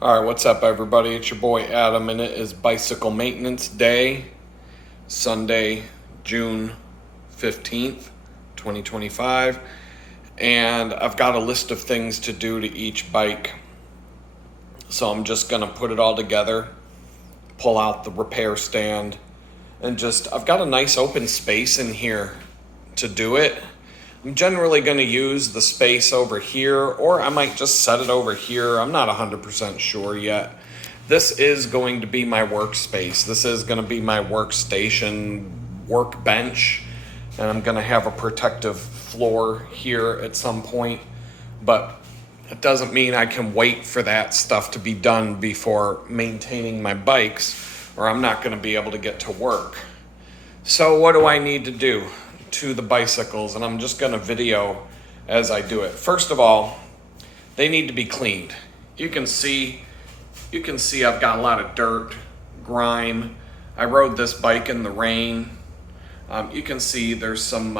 All right, what's up, everybody? It's your boy Adam, and it is Bicycle Maintenance Day, Sunday, June 15th, 2025. And I've got a list of things to do to each bike. So I'm just going to put it all together, pull out the repair stand, and I've got a nice open space in here to do it. I'm generally going to use the space over here, or I might just set it over here. I'm not 100% sure yet. This is going to be my workspace. This is going to be my workstation, workbench, and I'm going to have a protective floor here at some point. But it doesn't mean I can wait for that stuff to be done before maintaining my bikes, or I'm not going to be able to get to work. So what do I need to do to the bicycles? And I'm just going to video as I do it. First of all, they need to be cleaned. You can see I've got a lot of dirt, grime. I rode this bike in the rain. You can see there's some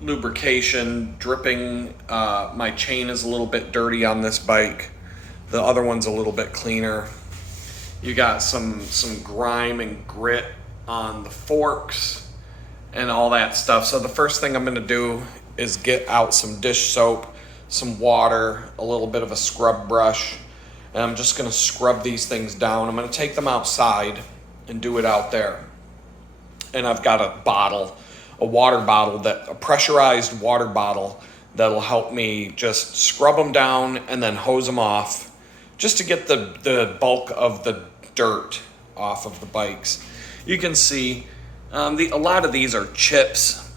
lubrication dripping. My chain is a little bit dirty on this bike. The other one's a little bit cleaner. You got some grime and grit on the forks and all that stuff. So the first thing I'm going to do is get out some dish soap, some water, a little bit of a scrub brush, and I'm just going to scrub these things down. I'm going to take them outside and do it out there. And I've got a water bottle, a pressurized water bottle that'll help me just scrub them down and then hose them off, just to get the bulk of the dirt off of the bikes. You can see a lot of these are chips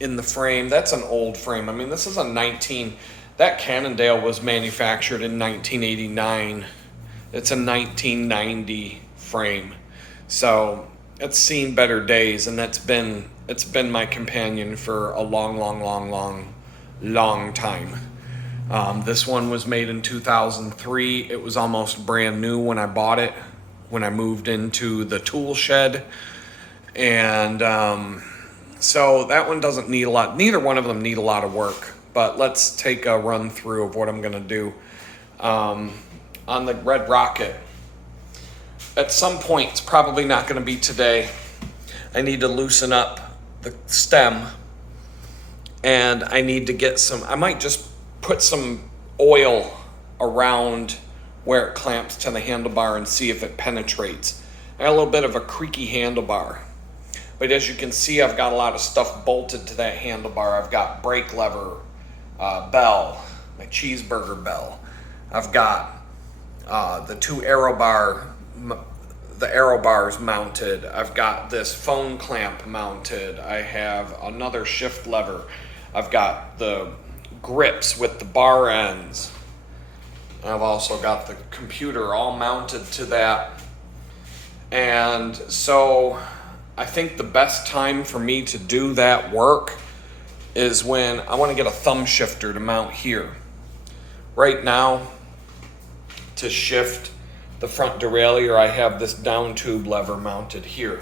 in the frame. That's an old frame. I mean, this is that Cannondale was manufactured in 1989. It's a 1990 frame. So it's seen better days, and it's been my companion for a long time. This one was made in 2003. It was almost brand new when I bought it, when I moved into the tool shed. And so that one doesn't need a lot. Neither one of them need a lot of work. But let's take a run through of what I'm going to do. On the Red Rocket, at some point, it's probably not going to be today, I need to loosen up the stem. And I need to I might just put some oil around where it clamps to the handlebar and see if it penetrates. I got a little bit of a creaky handlebar. But as you can see, I've got a lot of stuff bolted to that handlebar. I've got brake lever, bell, my cheeseburger bell. I've got the arrow bars mounted. I've got this phone clamp mounted. I have another shift lever. I've got the grips with the bar ends. I've also got the computer all mounted to that. And so I think the best time for me to do that work is when I want to get a thumb shifter to mount here. Right now, to shift the front derailleur, I have this down tube lever mounted here.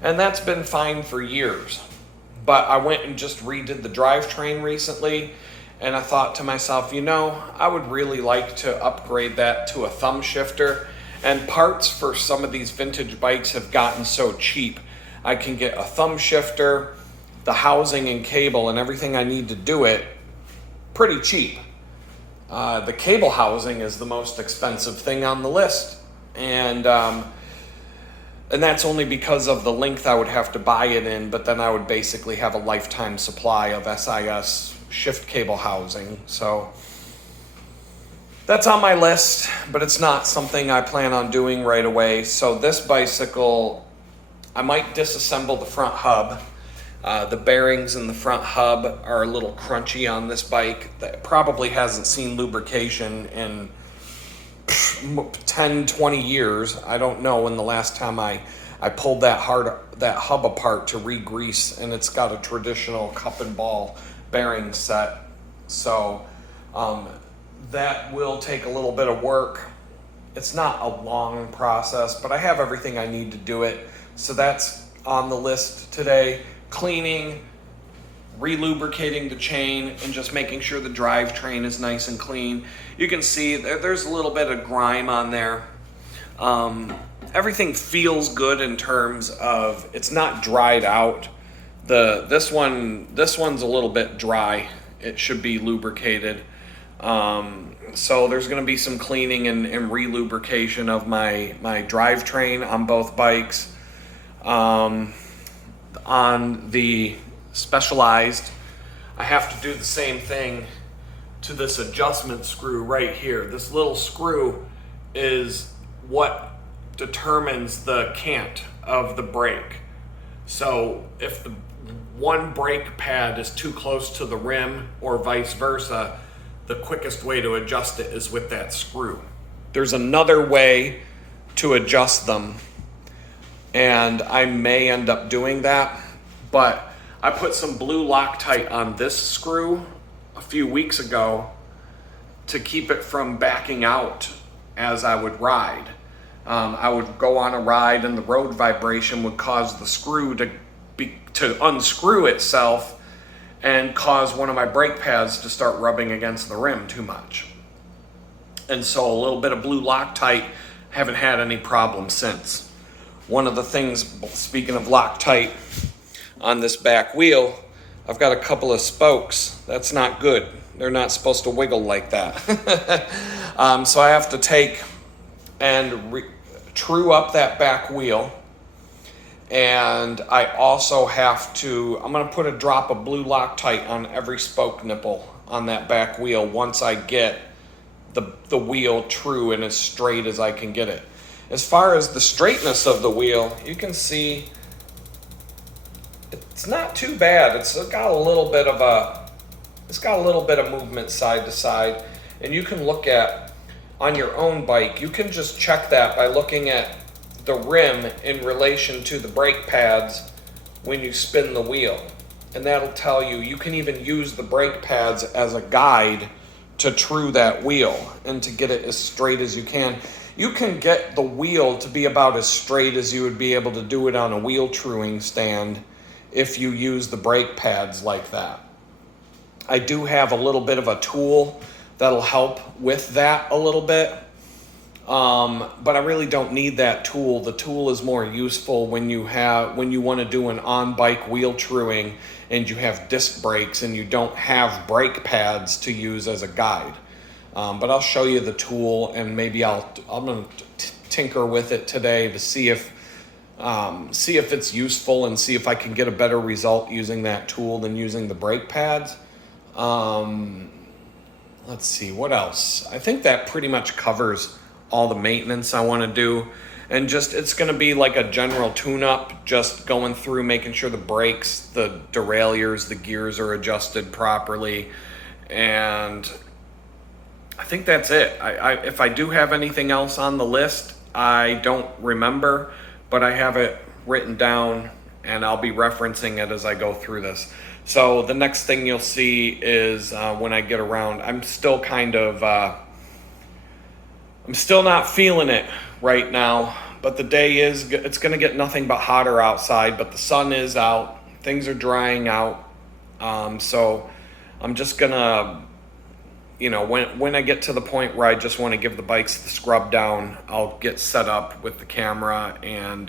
And that's been fine for years. But I went and just redid the drivetrain recently, and I thought to myself, I would really like to upgrade that to a thumb shifter. And parts for some of these vintage bikes have gotten so cheap. I can get a thumb shifter, the housing and cable, and everything I need to do it pretty cheap. The cable housing is the most expensive thing on the list. And that's only because of the length I would have to buy it in, but then I would basically have a lifetime supply of SIS shift cable housing. So that's on my list, but it's not something I plan on doing right away. So this bicycle, I might disassemble the front hub. The bearings in the front hub are a little crunchy on this bike. That probably hasn't seen lubrication in 10, 20 years. I don't know when the last time I pulled that hub apart to re-grease, and it's got a traditional cup and ball bearing set. So that will take a little bit of work. It's not a long process, but I have everything I need to do it. So that's on the list today. Cleaning, relubricating the chain and just making sure the drivetrain is nice and clean. You can see there's a little bit of grime on there. Everything feels good in terms of it's not dried out. This one's a little bit dry. It should be lubricated. So there's going to be some cleaning and relubrication of my drivetrain on both bikes. On the Specialized, I have to do the same thing to this adjustment screw right here. This little screw is what determines the cant of the brake. So if the one brake pad is too close to the rim or vice versa, the quickest way to adjust it is with that screw. There's another way to adjust them, and I may end up doing that, but I put some blue Loctite on this screw a few weeks ago to keep it from backing out as I would ride. I would go on a ride and the road vibration would cause the screw to unscrew itself and cause one of my brake pads to start rubbing against the rim too much. And so a little bit of blue Loctite, haven't had any problems since. One of the things, speaking of Loctite, on this back wheel, I've got a couple of spokes. That's not good. They're not supposed to wiggle like that. So I have to take and true up that back wheel. And I also have to, I'm going to put a drop of blue Loctite on every spoke nipple on that back wheel once I get the wheel true and as straight as I can get it. As far as the straightness of the wheel, you can see it's not too bad. It's got a little bit of movement side to side, and you can look at on your own bike. You can just check that by looking at the rim in relation to the brake pads when you spin the wheel, and that'll tell you. You can even use the brake pads as a guide to true that wheel and to get it as straight as you can. You can get the wheel to be about as straight as you would be able to do it on a wheel truing stand if you use the brake pads like that. I do have a little bit of a tool that'll help with that a little bit, but I really don't need that tool. The tool is more useful when you want to do an on-bike wheel truing and you have disc brakes and you don't have brake pads to use as a guide. But I'll show you the tool, and maybe I'm gonna tinker with it today to see if it's useful and see if I can get a better result using that tool than using the brake pads. Let's see, what else? I think that pretty much covers all the maintenance I want to do. And just, it's going to be like a general tune-up, just going through, making sure the brakes, the derailleurs, the gears are adjusted properly. And I think that's it. If I do have anything else on the list, I don't remember, but I have it written down and I'll be referencing it as I go through this. So the next thing you'll see is when I get around, I'm still not feeling it right now, but the day it's going to get nothing but hotter outside, but the sun is out, things are drying out. So I'm just going to, when I get to the point where I just want to give the bikes the scrub down, I'll get set up with the camera and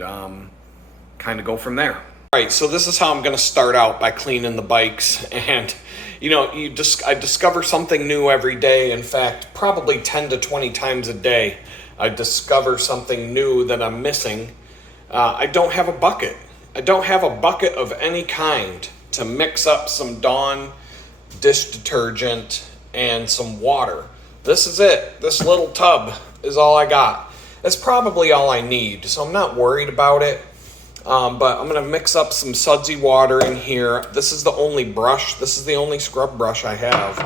kind of go from there. All right, so this is how I'm going to start out, by cleaning the bikes. And, I discover something new every day. In fact, probably 10 to 20 times a day, I discover something new that I'm missing. I don't have a bucket. I don't have a bucket of any kind to mix up some Dawn dish detergent and some water. This is it. This little tub is all I got. That's probably all I need, so I'm not worried about it. But I'm going to mix up some sudsy water in here. This is the only brush. This is the only scrub brush I have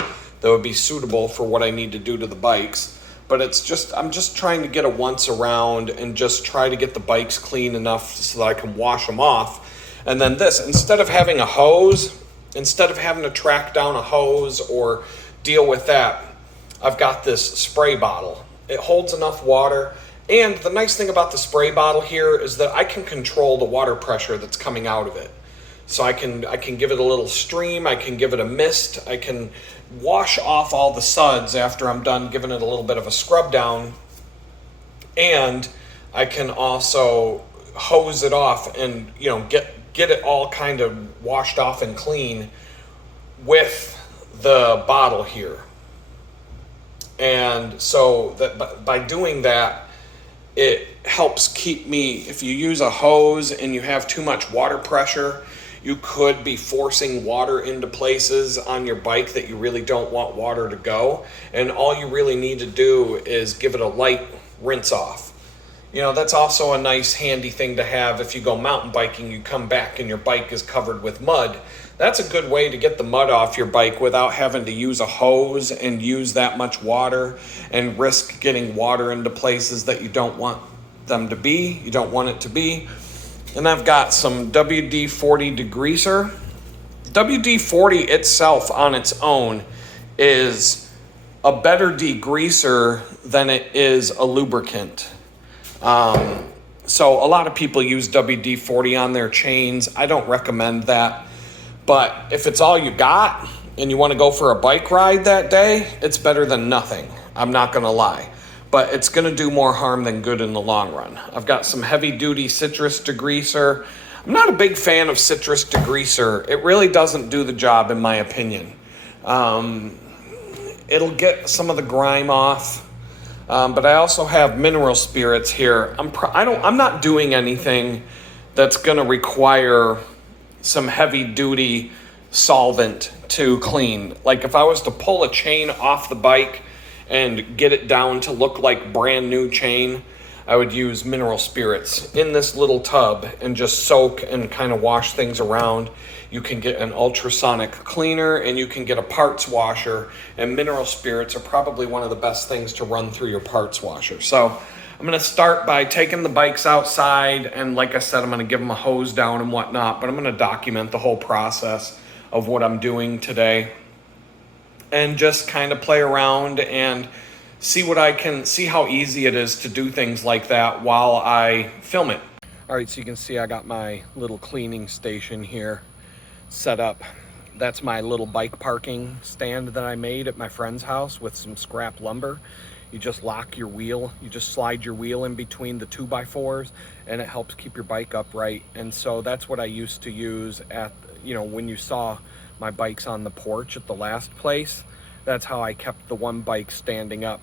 that would be suitable for what I need to do to the bikes. But I'm just trying to get a once around and just try to get the bikes clean enough so that I can wash them off. And then this, instead of having to track down a hose or deal with that, I've got this spray bottle. It holds enough water. And the nice thing about the spray bottle here is that I can control the water pressure that's coming out of it. So I can give it a little stream, I can give it a mist, I can wash off all the suds after I'm done giving it a little bit of a scrub down, and I can also hose it off and get it all kind of washed off and clean with the bottle here. And so that by doing that, it helps keep me, if you use a hose and you have too much water pressure, you could be forcing water into places on your bike that you really don't want water to go. And all you really need to do is give it a light rinse off. That's also a nice handy thing to have if you go mountain biking, you come back and your bike is covered with mud. That's a good way to get the mud off your bike without having to use a hose and use that much water and risk getting water into places that you don't want them to be, you don't want it to be. And I've got some WD-40 degreaser. WD-40 itself on its own is a better degreaser than it is a lubricant. So a lot of people use WD-40 on their chains. I don't recommend that. But if it's all you got and you want to go for a bike ride that day, it's better than nothing. I'm not going to lie. But it's going to do more harm than good in the long run. I've got some heavy-duty citrus degreaser. I'm not a big fan of citrus degreaser. It really doesn't do the job, in my opinion. It'll get some of the grime off. But I also have mineral spirits here. I'm not doing anything that's going to require some heavy-duty solvent to clean. Like if I was to pull a chain off the bike and get it down to look like brand new chain, I would use mineral spirits in this little tub and just soak and kind of wash things around. You can get an ultrasonic cleaner and you can get a parts washer, and mineral spirits are probably one of the best things to run through your parts washer. So I'm going to start by taking the bikes outside, and like I said, I'm going to give them a hose down and whatnot, but I'm going to document the whole process of what I'm doing today and just kind of play around and see how easy it is to do things like that while I film it. All right, so you can see I got my little cleaning station here set up. That's my little bike parking stand that I made at my friend's house with some scrap lumber. You just lock your wheel, you just slide your wheel in between the 2x4s, and it helps keep your bike upright. And so that's what I used to use at, when you saw my bikes on the porch at the last place. That's how I kept the one bike standing up.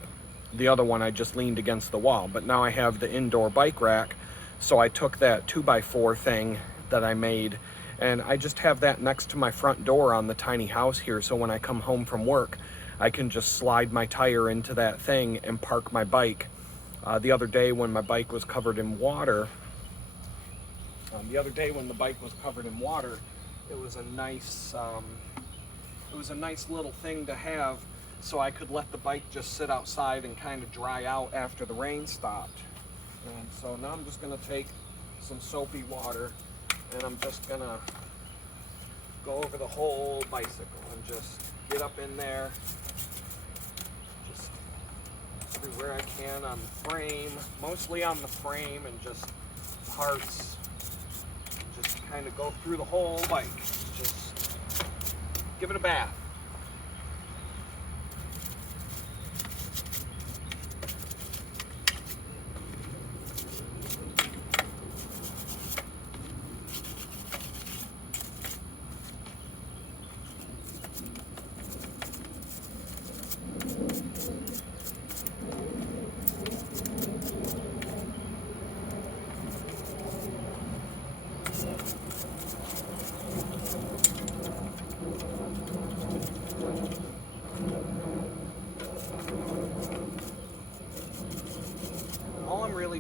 The other one I just leaned against the wall. But now I have the indoor bike rack, so I took that 2x4 thing that I made, and I just have that next to my front door on the tiny house here, so when I come home from work, I can just slide my tire into that thing and park my bike. The other day when my bike was covered in water, it was a nice little thing to have, so I could let the bike just sit outside and kind of dry out after the rain stopped. And so now I'm just going to take some soapy water and I'm just going to go over the whole bicycle and just get up in there, just everywhere I can on the frame, mostly on the frame, and just parts, just kind of go through the whole bike, just give it a bath.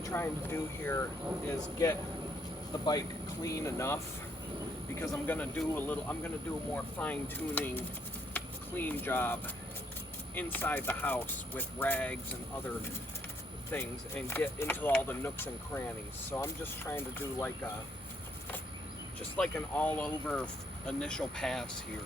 Trying to do here is get the bike clean enough, because I'm gonna do a more fine-tuning clean job inside the house with rags and other things and get into all the nooks and crannies. So I'm just trying to do like an all-over initial pass here.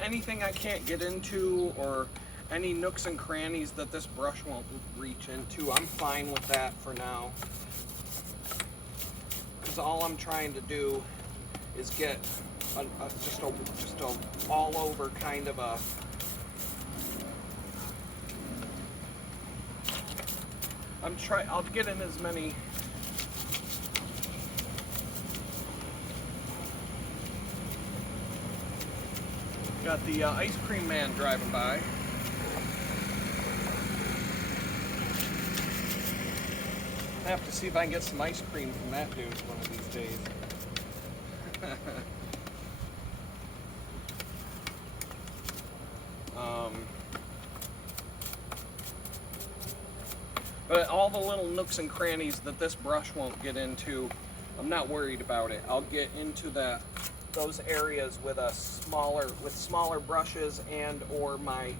anything I can't get into, or any nooks and crannies that this brush won't reach into, I'm fine with that for now. Because all I'm trying to do is get just a all over kind of a I'll get in as many got the ice cream man driving by. I have to see if I can get some ice cream from that dude one of these days. But all the little nooks and crannies that this brush won't get into, I'm not worried about it. I'll get into those areas with smaller brushes and or my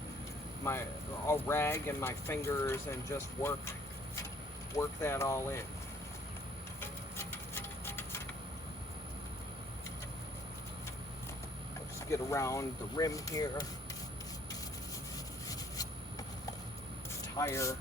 a rag and my fingers, and just work that all in. I'll just get around the rim here, tire.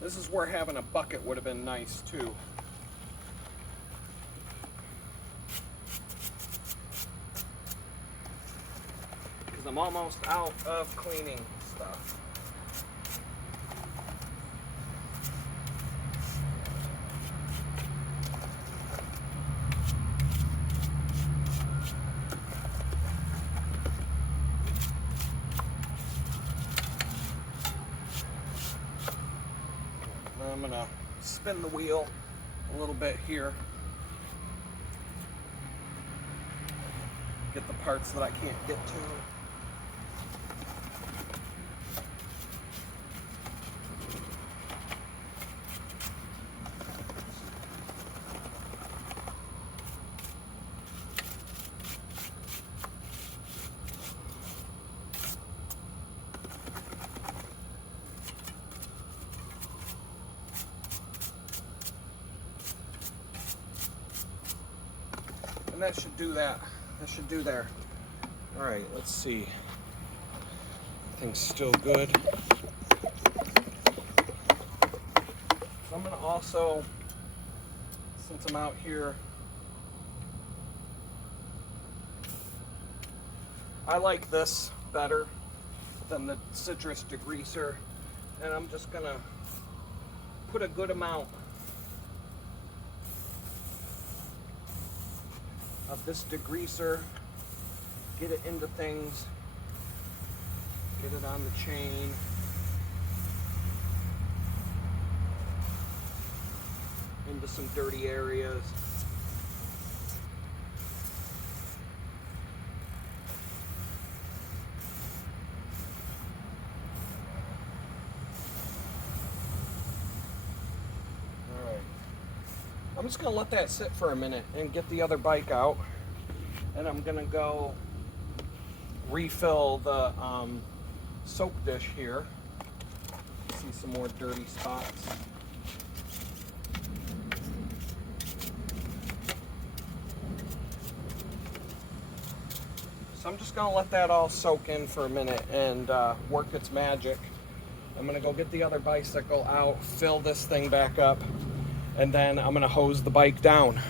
This is where having a bucket would have been nice too. Because I'm almost out of cleaning stuff. I'm gonna spin the wheel a little bit here. Get the parts that I can't get to. And that should do that. That should do there. All right, let's see. Everything's still good. So I'm gonna also, since I'm out here, I like this better than the citrus degreaser, and I'm just gonna put a good amount of this degreaser, get it into things, get it on the chain. Into some dirty areas. I'm just gonna let that sit for a minute and get the other bike out, and I'm gonna go refill the soap dish here. See some more dirty spots. So I'm just gonna let that all soak in for a minute and work its magic. I'm gonna go get the other bicycle out, fill this thing back up, and then I'm gonna hose the bike down.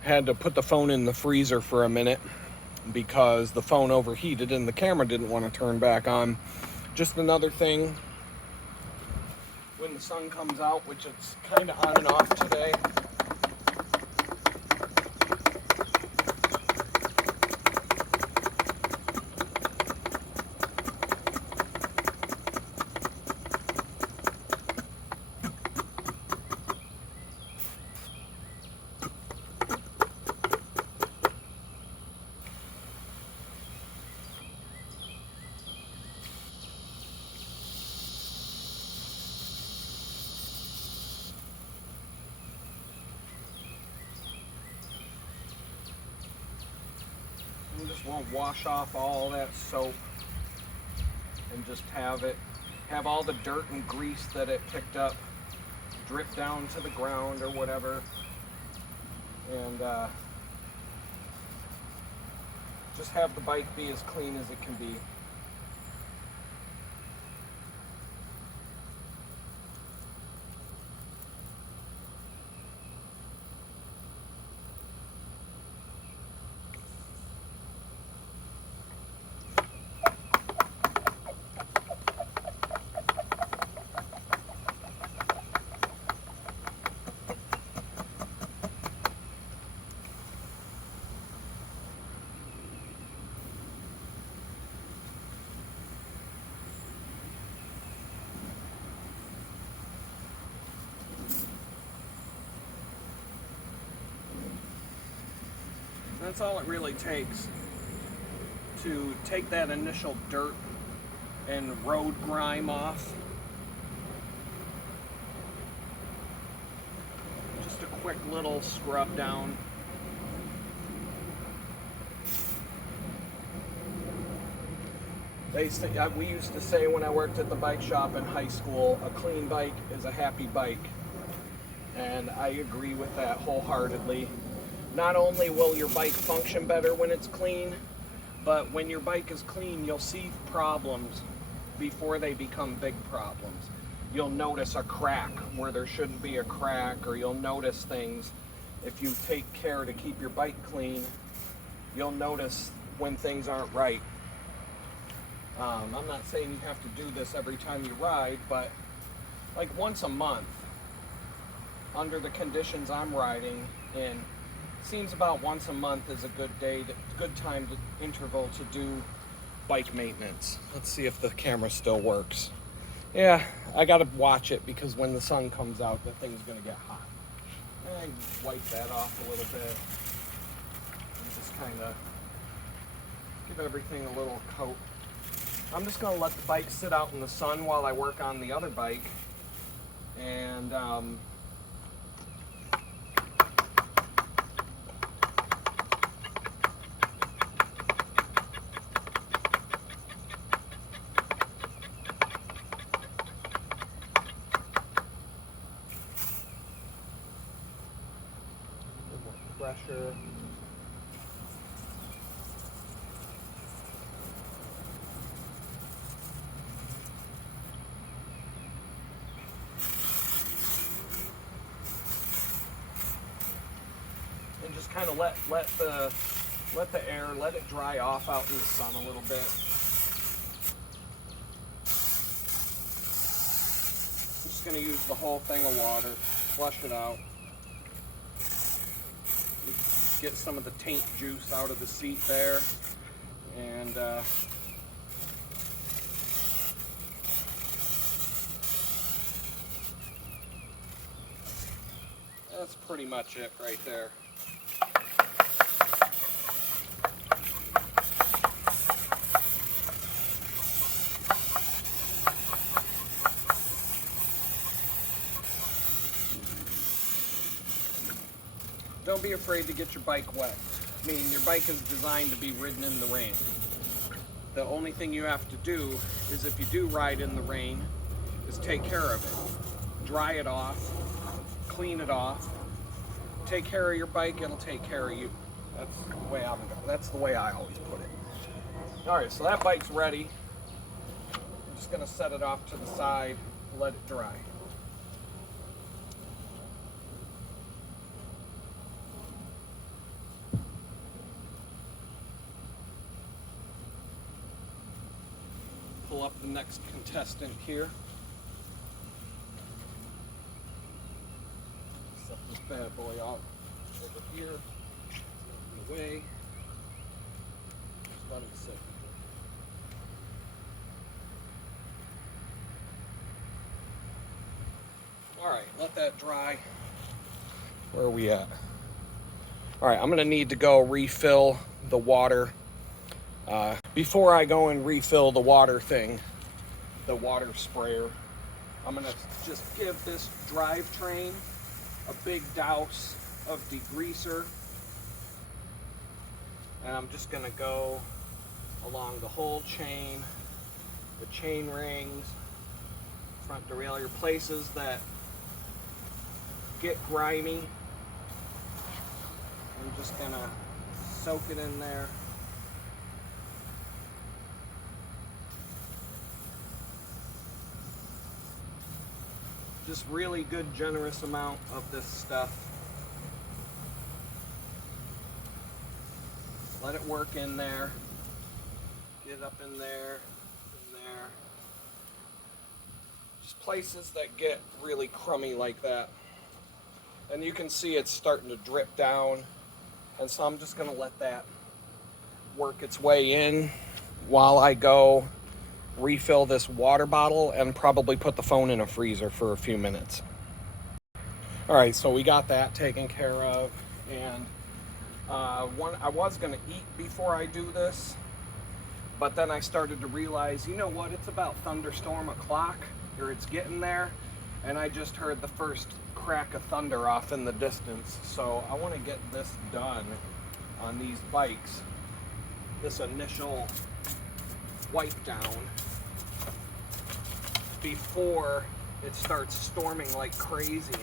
Had to put the phone in the freezer for a minute because the phone overheated and the camera didn't want to turn back on. Just another thing, when the sun comes out, which it's kind of on and off today, you just want to wash off all that soap and just have all the dirt and grease that it picked up drip down to the ground or whatever, and just have the bike be as clean as it can be. That's all it really takes to take that initial dirt and road grime off. Just a quick little scrub down. We used to say when I worked at the bike shop in high school, a clean bike is a happy bike. And I agree with that wholeheartedly. Not only will your bike function better when it's clean, but when your bike is clean, you'll see problems before they become big problems. You'll notice a crack where there shouldn't be a crack, or you'll notice things. If you take care to keep your bike clean, you'll notice when things aren't right. I'm not saying you have to do this every time you ride, but like once a month, under the conditions I'm riding in, seems about once a month is a good time to interval to do bike maintenance. Let's see if the camera still works. Yeah, I gotta watch it because when the sun comes out, the thing's gonna get hot. And wipe that off a little bit. And just kind of give everything a little coat. I'm just gonna let the bike sit out in the sun while I work on the other bike. And pressure. And just kind of let the air, let it dry off out in the sun a little bit. I'm just going to use the whole thing of water, flush it out. Get some of the taint juice out of the seat there, and that's pretty much it right there. Don't be afraid to get your bike wet. I mean, your bike is designed to be ridden in the rain. The only thing you have to do is, if you do ride in the rain, is take care of it. Dry it off, clean it off, take care of your bike, it'll take care of you. That's the way I always put it. All right, so that bike's ready. I'm just gonna set it off to the side, let it dry. call up the next contestant here. Set this bad boy out over here. Out of the way. Just let him sit. Alright, let that dry. Where are we at? Alright, I'm going to need to go refill the water. Before I go and refill the water thing, the water sprayer, I'm going to just give this drivetrain a big douse of degreaser. And I'm just going to go along the whole chain, the chain rings, front derailleur, places that get grimy. I'm just going to soak it in there. Just really good, generous amount of this stuff. Let it work in there. Get up in there, in there. Just places that get really crummy like that. And you can see it's starting to drip down. And so I'm just going to let that work its way in while I go refill this water bottle and probably put the phone in a freezer for a few minutes. All right, so we got that taken care of, and I was gonna eat before I do this, but then I started to realize, you know what, it's about thunderstorm o'clock, or it's getting there, and I just heard the first crack of thunder off in the distance, so I want to get this done on these bikes, this initial wipe down, before it starts storming like crazy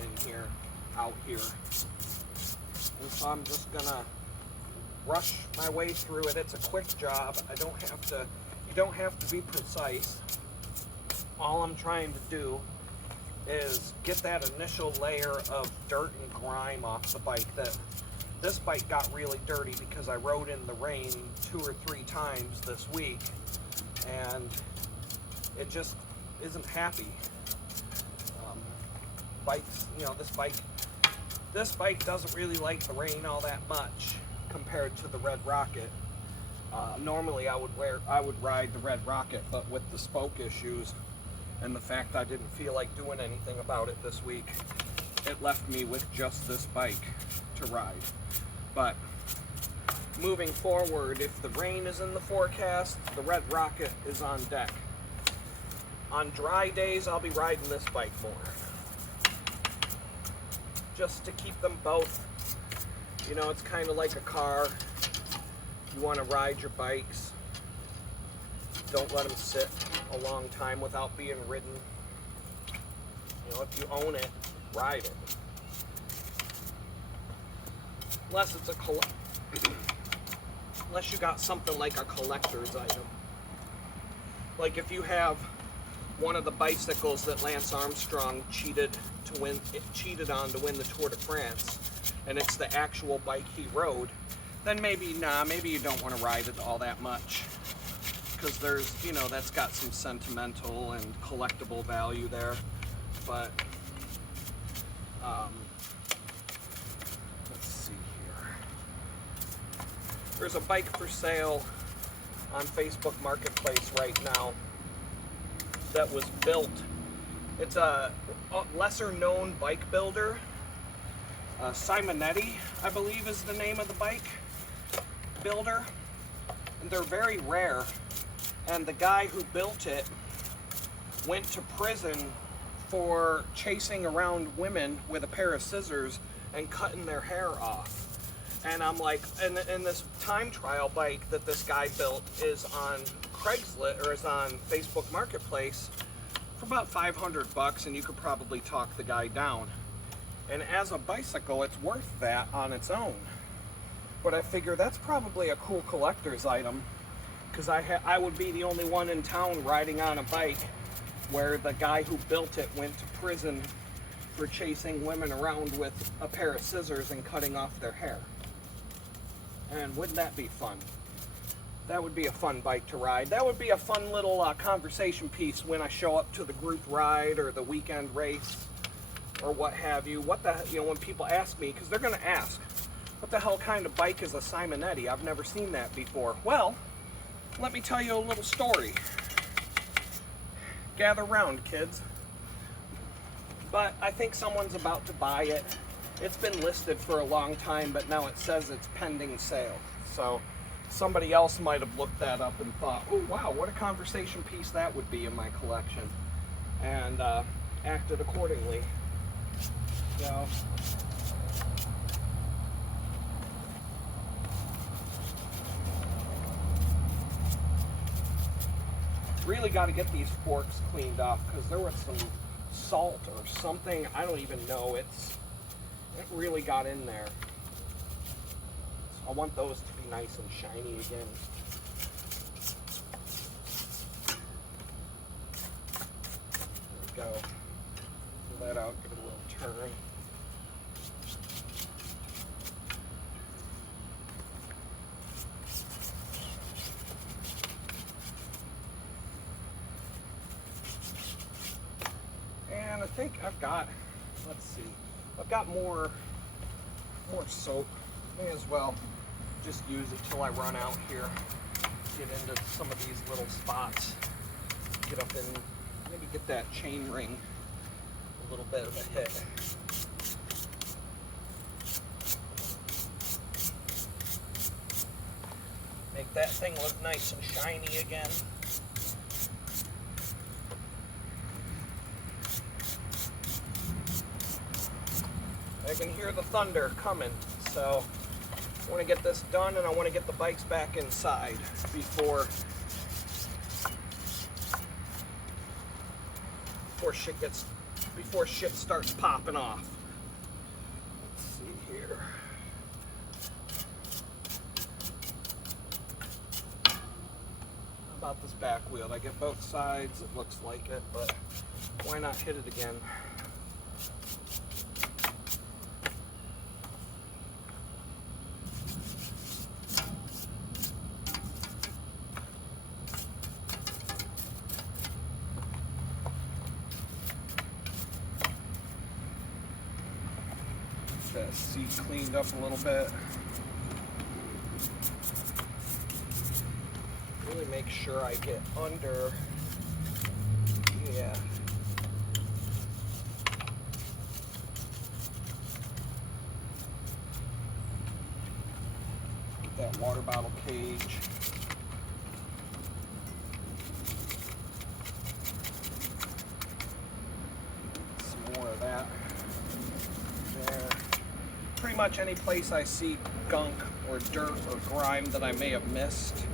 out here. And so I'm just gonna rush my way through it. It's a quick job. You don't have to be precise. All I'm trying to do is get that initial layer of dirt and grime off the bike. This bike got really dirty because I rode in the rain 2 or 3 times this week, and it just isn't happy. Bikes, you know, this bike doesn't really like the rain all that much compared to the Red Rocket. Normally I would ride the Red Rocket, but with the spoke issues and the fact I didn't feel like doing anything about it this week, it left me with just this bike to ride. But moving forward, if the rain is in the forecast, the Red Rocket is on deck. On dry days, I'll be riding this bike more. Just to keep them both, you know, it's kind of like a car. You want to ride your bikes. Don't let them sit a long time without being ridden. You know, if you own it, ride it. Unless it's unless you got something like a collector's item. Like if you have one of the bicycles that Lance Armstrong cheated on to win the Tour de France, and it's the actual bike he rode, then maybe you don't want to ride it all that much, because there's, you know, that's got some sentimental and collectible value there. But let's see here. There's a bike for sale on Facebook Marketplace right now that was built. It's a lesser known bike builder. Simonetti, I believe, is the name of the bike builder. And they're very rare. And the guy who built it went to prison for chasing around women with a pair of scissors and cutting their hair off. And I'm like, and this time trial bike that this guy built is on Craigslist, or is on Facebook Marketplace for about $500, and you could probably talk the guy down. And as a bicycle, it's worth that on its own. But I figure that's probably a cool collector's item, because I would be the only one in town riding on a bike where the guy who built it went to prison for chasing women around with a pair of scissors and cutting off their hair. And wouldn't that be fun? That would be a fun bike to ride. That would be a fun little conversation piece when I show up to the group ride or the weekend race or what have you. What the, when people ask me, because they're going to ask, what the hell kind of bike is a Simonetti? I've never seen that before. Well, let me tell you a little story. Gather round, kids. But I think someone's about to buy it. It's been listed for a long time, but now it says it's pending sale. So somebody else might have looked that up and thought, oh wow, what a conversation piece that would be in my collection, and acted accordingly. So really got to get these forks cleaned off because there was some salt or something, I don't even know. It really got in there. I want those to be nice and shiny again. There we go. Pull that out, give it a little turn. And I think I've got, let's see, I've got more soap. May as well just use it till I run out here. Get into some of these little spots. Get up and maybe get that chain ring a little bit of a hit. Make that thing look nice and shiny again. I can hear the thunder coming, so I want to get this done and I want to get the bikes back inside before shit starts popping off. Let's see here. How about this back wheel? I get both sides, it looks like it, but why not hit it again? That seat cleaned up a little bit. Really make sure I get under. Yeah. Get that water bottle cage. Some more of that there. Pretty much any place I see gunk or dirt or grime that I may have missed.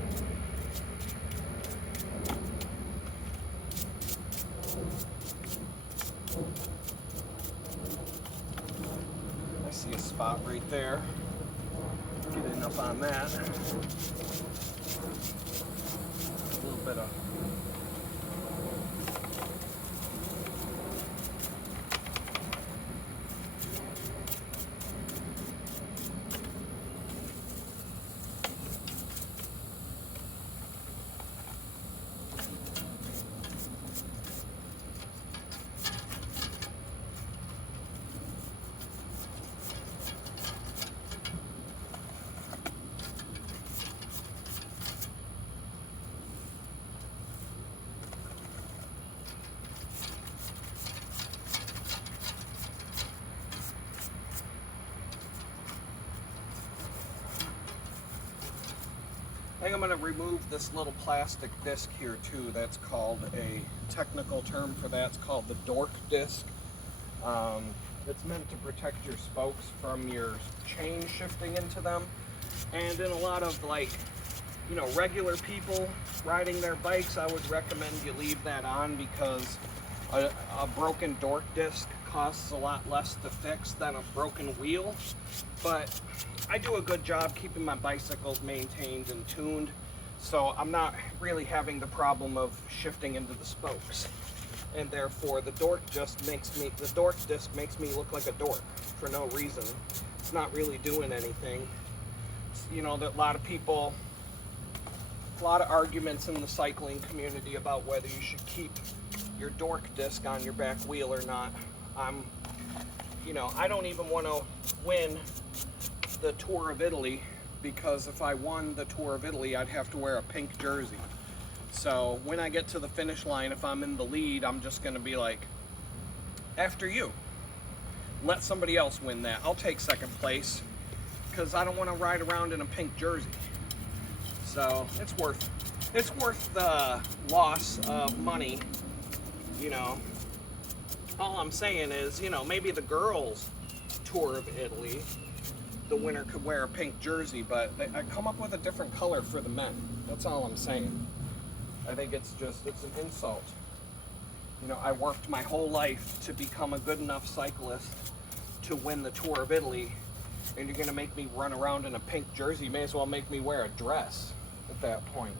I see a spot right there. Getting up on that. A little bit of I think I'm going to remove this little plastic disc here too. That's called, a technical term for that, it's called the dork disc. It's meant to protect your spokes from your chain shifting into them. And in a lot of regular people riding their bikes, I would recommend you leave that on because a broken dork disc costs a lot less to fix than a broken wheel. But I do a good job keeping my bicycles maintained and tuned, so I'm not really having the problem of shifting into the spokes. And therefore the dork disc makes me look like a dork for no reason. It's not really doing anything. That a lot of people A lot of arguments in the cycling community about whether you should keep your Dork disc on your back wheel or not. I don't even want to win the Tour of Italy, because if I won the Tour of Italy, I'd have to wear a pink jersey. So when I get to the finish line, if I'm in the lead, I'm just going to be like, after you. Let somebody else win that. I'll take second place, because I don't want to ride around in a pink jersey. So it's worth the loss of money, All I'm saying is, maybe the girls' Tour of Italy, the winner could wear a pink jersey, but I come up with a different color for the men. That's all I'm saying. I think it's an insult. I worked my whole life to become a good enough cyclist to win the Tour of Italy, and you're gonna make me run around in a pink jersey. You may as well make me wear a dress at that point.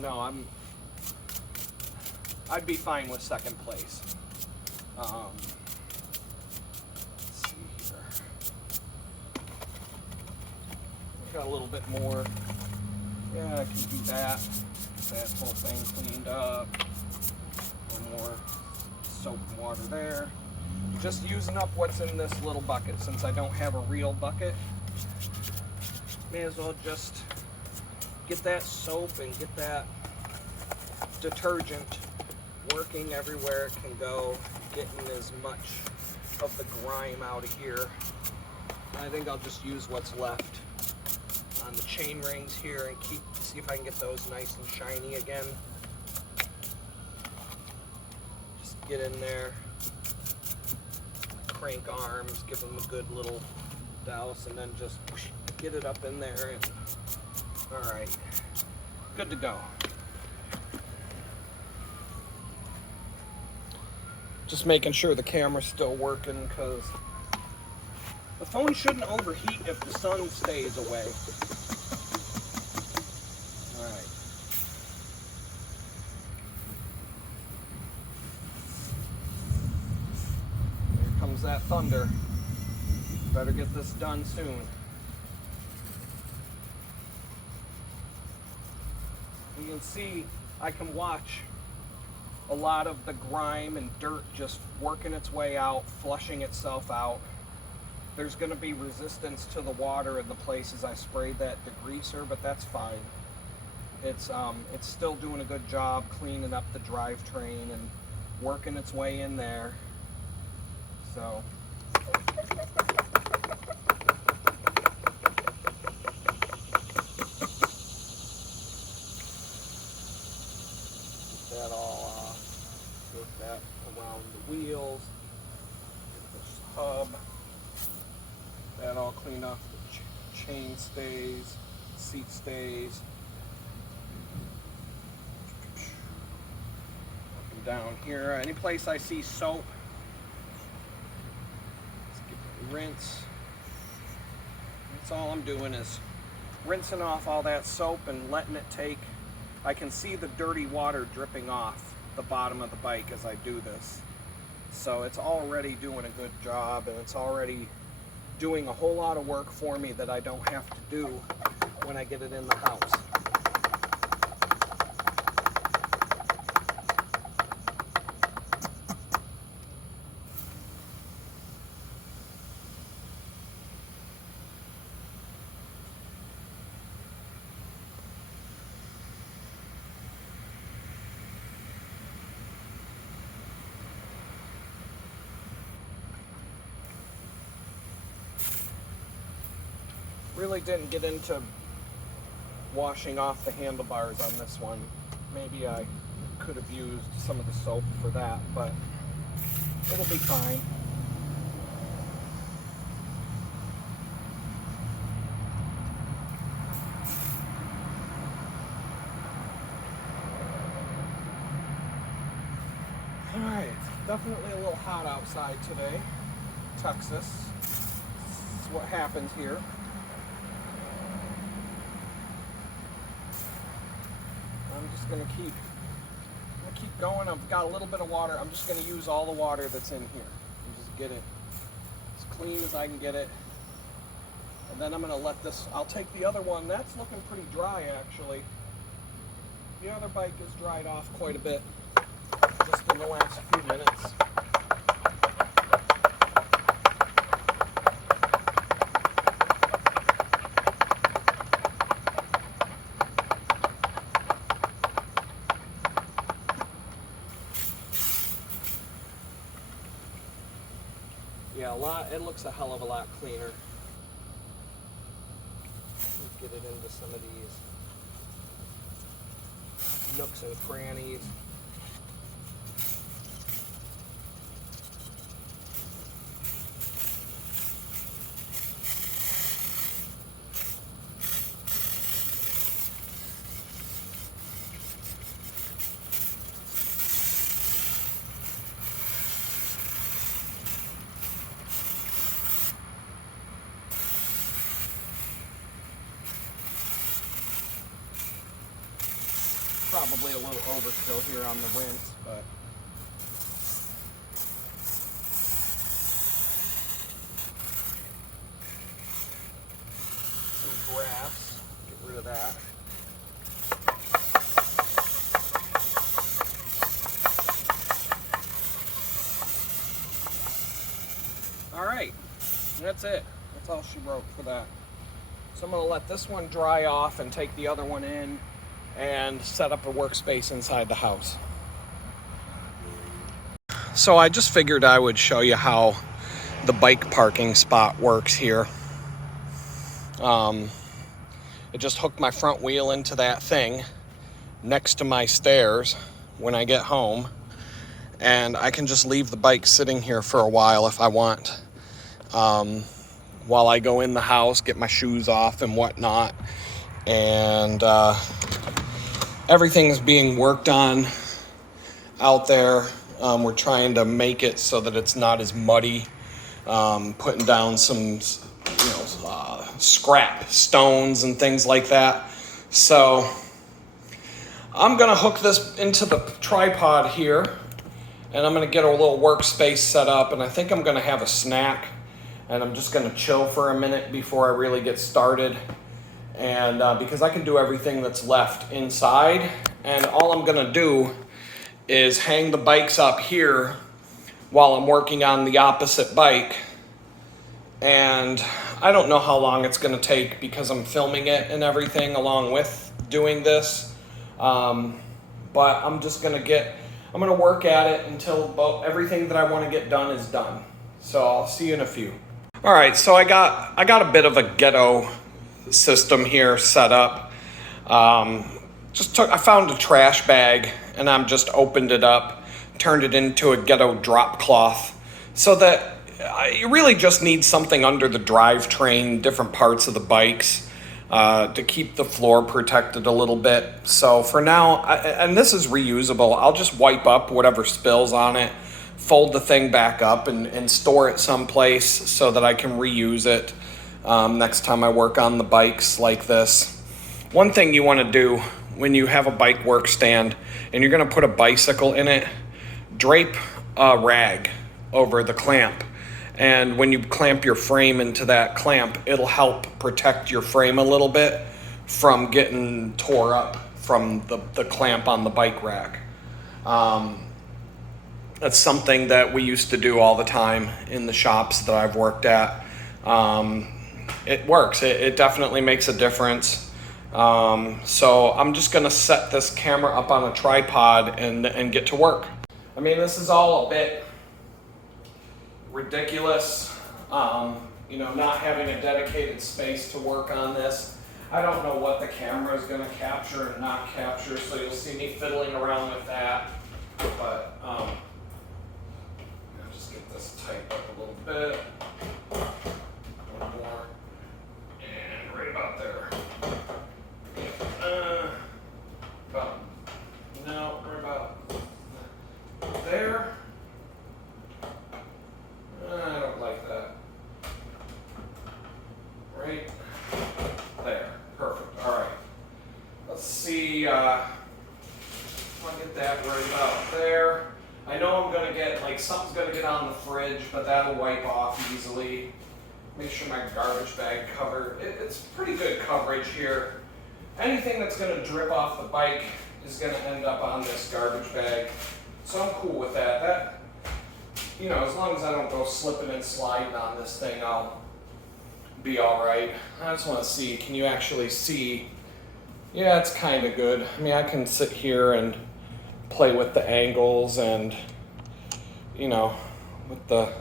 No, I'd be fine with second place. Let's see here. Got a little bit more. Yeah, I can do that. Get that whole thing cleaned up. One more soap and water there. Just using up what's in this little bucket. Since I don't have a real bucket, may as well just get that soap and get that detergent working everywhere it can go, getting as much of the grime out of here. I think I'll just use what's left on the chain rings here and see if I can get those nice and shiny again. Just get in there, crank arms, give them a good little douse, and then just get it up in there. And all right, good to go. Just making sure the camera's still working, because the phone shouldn't overheat if the sun stays away. All right. Here comes that thunder. Better get this done soon. You can see I can watch a lot of the grime and dirt just working its way out, flushing itself out. There's going to be resistance to the water in the places I sprayed that degreaser, but that's fine. It's still doing a good job cleaning up the drivetrain and working its way in there. So that all off, get that around the wheels, get this hub, that all clean off the chain stays, seat stays. Up and down here, any place I see soap, let's get the rinse. That's all I'm doing is rinsing off all that soap and letting it take. I can see the dirty water dripping off the bottom of the bike as I do this. So it's already doing a good job, and it's already doing a whole lot of work for me that I don't have to do when I get it in the house. Really didn't get into washing off the handlebars on this one. Maybe I could have used some of the soap for that, but it'll be fine. Alright, definitely a little hot outside today. Texas. This is what happens here. I'm just gonna keep going. I've got a little bit of water. I'm just gonna use all the water that's in here and just get it as clean as I can get it. And then I'm gonna let this, I'll take the other one. That's looking pretty dry actually. The other bike is dried off quite a bit just in the last few minutes. Yeah, it looks a hell of a lot cleaner. Let's get it into some of these nooks and crannies. Probably a little overkill here on the rinse, but some grass, get rid of that. All right, that's it. That's all she wrote for that. So I'm gonna let this one dry off and take the other one in and set up a workspace inside the house. So I just figured I would show you how the bike parking spot works here. I just hooked my front wheel into that thing next to my stairs when I get home, and I can just leave the bike sitting here for a while if I want, while I go in the house, get my shoes off and whatnot. And everything's being worked on out there. We're trying to make it so that it's not as muddy, putting down some scrap stones and things like that. So I'm gonna hook this into the tripod here, and I'm gonna get a little workspace set up, and I think I'm gonna have a snack, and I'm just gonna chill for a minute before I really get started. And because I can do everything that's left inside, and all I'm gonna do is hang the bikes up here while I'm working on the opposite bike. And I don't know how long it's gonna take because I'm filming it and everything along with doing this. But I'm gonna work at it until about everything that I wanna get done is done. So I'll see you in a few. All right, so I got a bit of a ghetto system here set up. I found a trash bag, and I'm just opened it up, turned it into a ghetto drop cloth, so that you really just need something under the drivetrain, different parts of the bikes, to keep the floor protected a little bit. So for now, and this is reusable, I'll just wipe up whatever spills on it, fold the thing back up, and store it someplace so that I can reuse it next time I work on the bikes like this. One thing you want to do when you have a bike work stand and you're going to put a bicycle in it, drape a rag over the clamp. And when you clamp your frame into that clamp, it'll help protect your frame a little bit from getting tore up from the clamp on the bike rack. That's something that we used to do all the time in the shops that I've worked at. It works. It definitely makes a difference. So I'm just gonna set this camera up on a tripod and get to work. I mean, this is all a bit ridiculous, not having a dedicated space to work on this. I don't know what the camera is gonna capture and not capture, so you'll see me fiddling around with that. But I'll just get this tightened up a little bit. One more. And right about there. Right about there. I don't like that. Right there. Perfect. All right. Let's see. I'll get that right about there. I know I'm going to get, something's going to get on the fridge, but that'll wipe off easily. Make sure my garbage bag cover, it's pretty good coverage here. Anything that's gonna drip off the bike is gonna end up on this garbage bag. So I'm cool with that. That, you know, as long as I don't go slipping and sliding on this thing, I'll be all right. I just want to see, can you actually see? Yeah, it's kind of good. I mean, I can sit here and play with the angles and, you know, with the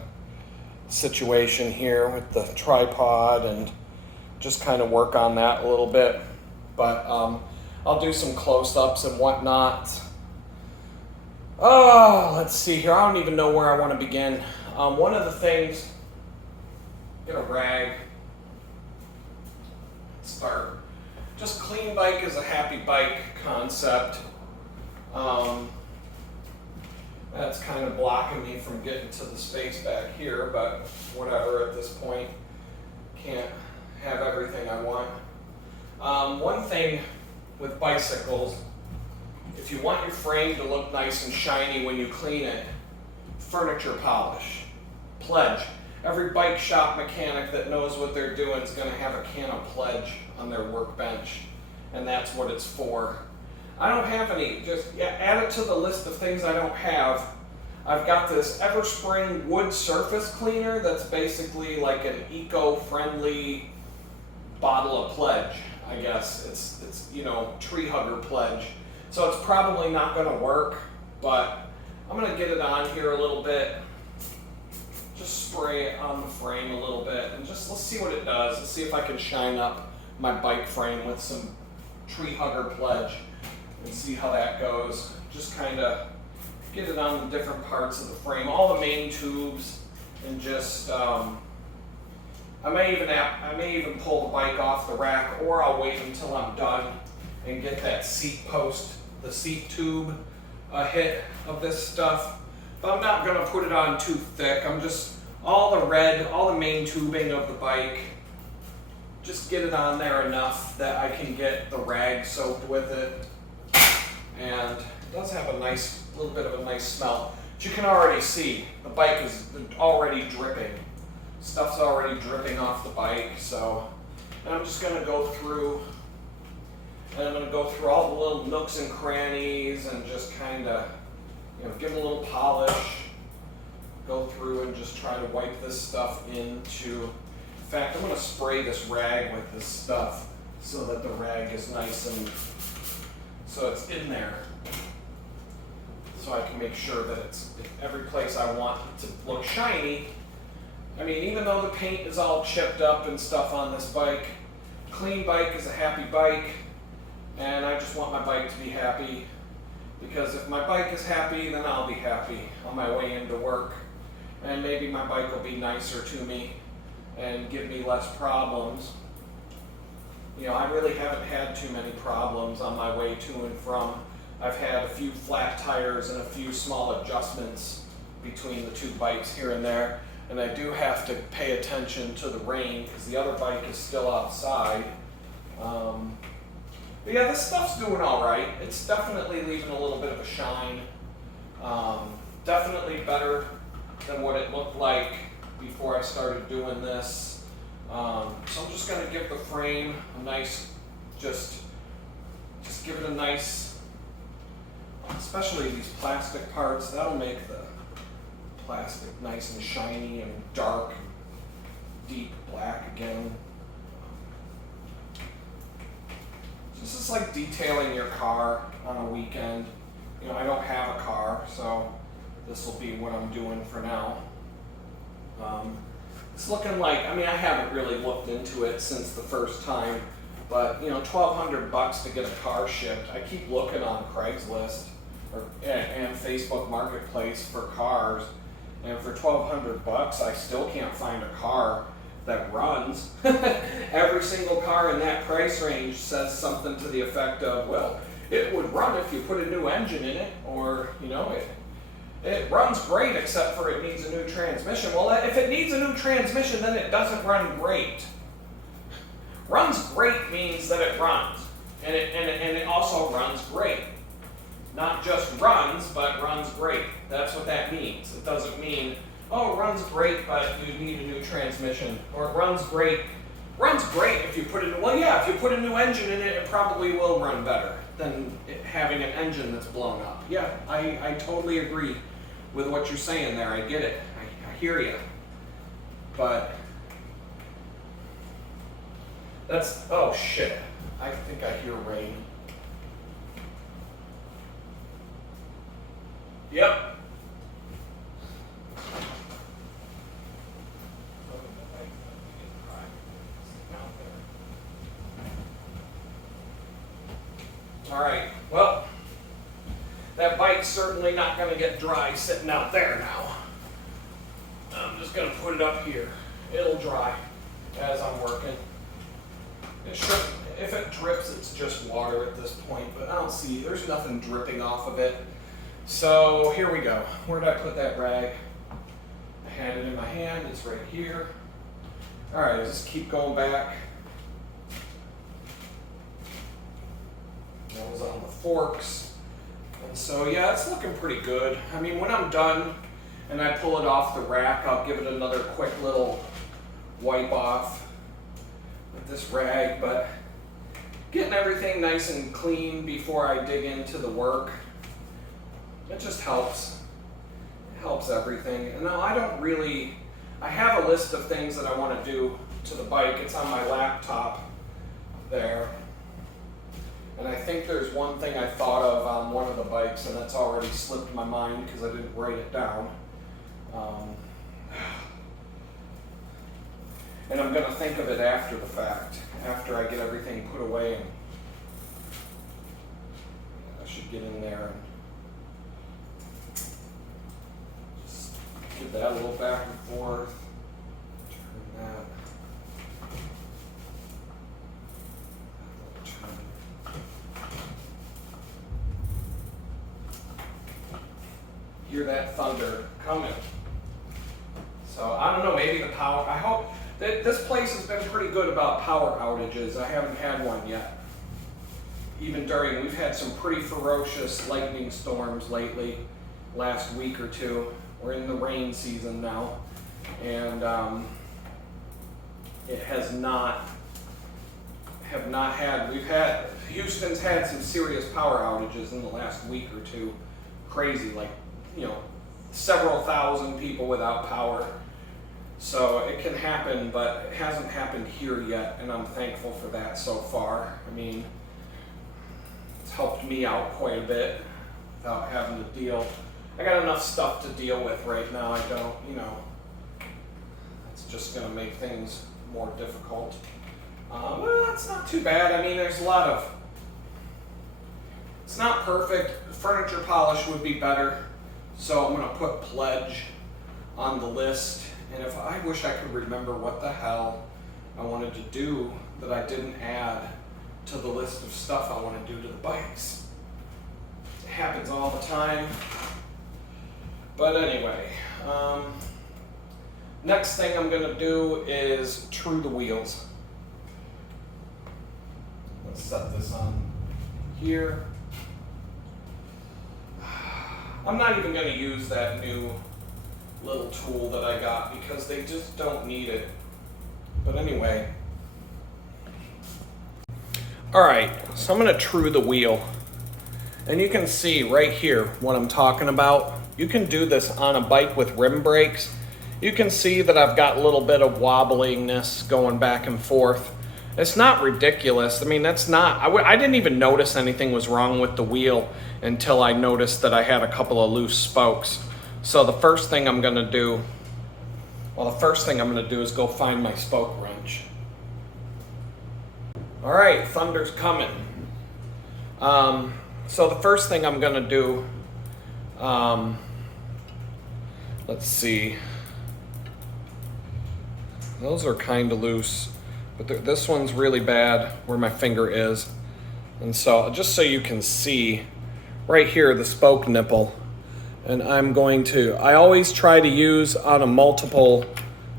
situation here with the tripod and just kind of work on that a little bit. But I'll do some close-ups and whatnot. Oh, let's see here. I don't even know where I want to begin. One of the things, get a rag, start. Just clean bike is a happy bike concept. That's kind of blocking me from getting to the space back here, but whatever at this point. Can't have everything I want. One thing with bicycles, if you want your frame to look nice and shiny when you clean it, furniture polish. Pledge. Every bike shop mechanic that knows what they're doing is going to have a can of Pledge on their workbench, and that's what it's for. I don't have any, just add it to the list of things I don't have. I've got this Everspring wood surface cleaner that's basically like an eco-friendly bottle of Pledge, I guess. It's you know, tree hugger Pledge. So it's probably not going to work, but I'm going to get it on here a little bit. Just spray it on the frame a little bit, and just let's see what it does. Let's see if I can shine up my bike frame with some tree hugger Pledge and see how that goes. Just kind of get it on the different parts of the frame, all the main tubes, and just I may even pull the bike off the rack, or I'll wait until I'm done and get that seat post, the seat tube, a hit of this stuff. But I'm not going to put it on too thick. I'm just, all the main tubing of the bike, just get it on there enough that I can get the rag soaked with it. And it does have a nice, little bit of a nice smell. But you can already see, the bike is already dripping. Stuff's already dripping off the bike, so I'm just going to go through, and I'm going to go through all the little nooks and crannies and just kind of, you know, give it a little polish, go through and just try to wipe this stuff into, in fact, I'm going to spray this rag with this stuff so that the rag is nice and, so it's in there. So I can make sure that it's every place I want it to look shiny. I mean, even though the paint is all chipped up and stuff on this bike, clean bike is a happy bike, and I just want my bike to be happy, because if my bike is happy, then I'll be happy on my way into work, and maybe my bike will be nicer to me and give me less problems. You know, I really haven't had too many problems on my way to and from. I've had a few flat tires and a few small adjustments between the two bikes here and there. And I do have to pay attention to the rain because the other bike is still outside. But yeah, this stuff's doing all right. It's definitely leaving a little bit of a shine. Definitely better than what it looked like before I started doing this. So I'm just going to give the frame a nice, just give it a nice, especially these plastic parts, that'll make the plastic nice and shiny and dark, deep black again. This is like detailing your car on a weekend. You know, I don't have a car, so this will be what I'm doing for now. It's looking like, I mean, I haven't really looked into it since the first time, but you know, $1,200 to get a car shipped. I keep looking on Craigslist and Facebook Marketplace for cars. And for $1,200, I still can't find a car that runs. Every single car in that price range says something to the effect of, well, it would run if you put a new engine in it, or, you know, it runs great except for it needs a new transmission. Well, if it needs a new transmission, then it doesn't run great. Runs great means that it runs, and it also runs great. Not just runs, but runs great. That's what that means. It doesn't mean oh, it runs great, but you need a new transmission. Or it runs great. Runs great if you put it, well, yeah, if you put a new engine in it, it probably will run better than having an engine that's blown up. Yeah, I totally agree with what you're saying there. I get it. I hear you. But that's, oh shit. I think I hear rain. Yep. All right, well, that bike's certainly not going to get dry sitting out there now. I'm just going to put it up here. It'll dry as I'm working. It should, if it drips, it's just water at this point, but I don't see, there's nothing dripping off of it. So here we go. Where did I put that rag? I had it in my hand, it's right here. All right, just keep going back. That was on the forks. And so yeah, it's looking pretty good. I mean, when I'm done and I pull it off the rack, I'll give it another quick little wipe off with this rag, but getting everything nice and clean before I dig into the work, it just helps. It helps everything. And now I have a list of things that I want to do to the bike. It's on my laptop there. And I think there's one thing I thought of on one of the bikes, and that's already slipped my mind because I didn't write it down. And I'm going to think of it after the fact, after I get everything put away. And I should get in there and just give that a little back and forth. Turn that. Hear that thunder coming. So I don't know, maybe the power, I hope that this place has been pretty good about power outages. I haven't had one yet. Even we've had some pretty ferocious lightning storms lately, last week or two. We're in the rain season now, and it has not had, Houston's had some serious power outages in the last week or two. Crazy, like, several thousand people without power. So it can happen, but it hasn't happened here yet, and I'm thankful for that so far. I mean, it's helped me out quite a bit without having to deal. I got enough stuff to deal with right now. I don't, it's just going to make things more difficult. Well, it's not too bad. I mean, there's it's not perfect. Furniture polish would be better. So I'm going to put Pledge on the list. And I wish I could remember what the hell I wanted to do that I didn't add to the list of stuff I want to do to the bikes. It happens all the time. But anyway, next thing I'm going to do is true the wheels. Let's set this on here. I'm not even going to use that new little tool that I got because they just don't need it. But anyway. Alright, so I'm going to true the wheel. And you can see right here what I'm talking about. You can do this on a bike with rim brakes. You can see that I've got a little bit of wobbliness going back and forth. It's not ridiculous. I mean, that's not, I didn't even notice anything was wrong with the wheel until I noticed that I had a couple of loose spokes. So the first thing I'm going to do is go find my spoke wrench. All right, thunder's coming. So the first thing I'm going to do, let's see. Those are kind of loose, but this one's really bad where my finger is. And so just so you can see right here, the spoke nipple. And I always try to use on a multiple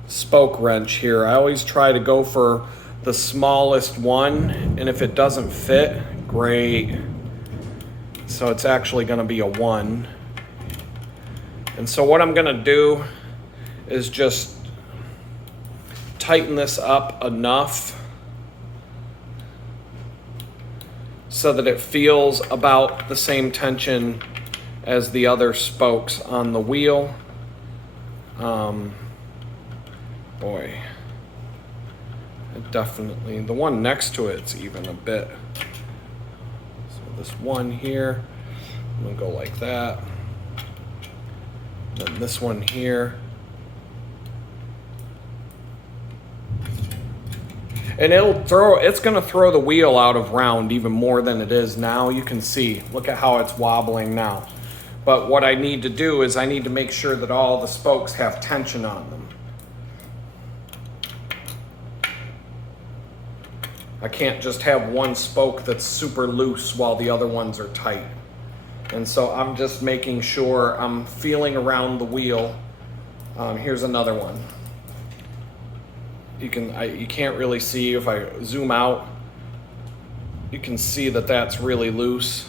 spoke wrench here. I always try to go for the smallest one. And if it doesn't fit, great. So it's actually going to be a 1. And so what I'm going to do is just tighten this up enough so that it feels about the same tension as the other spokes on the wheel. Boy, it definitely, the one next to it's even a bit. So this one here, I'm gonna go like that. Then this one here. And it's gonna throw the wheel out of round even more than it is now. You can see, look at how it's wobbling now. But what I need to do is I need to make sure that all the spokes have tension on them. I can't just have one spoke that's super loose while the other ones are tight. And so I'm just making sure I'm feeling around the wheel. Here's another one. You can't really see if I zoom out. You can see that that's really loose.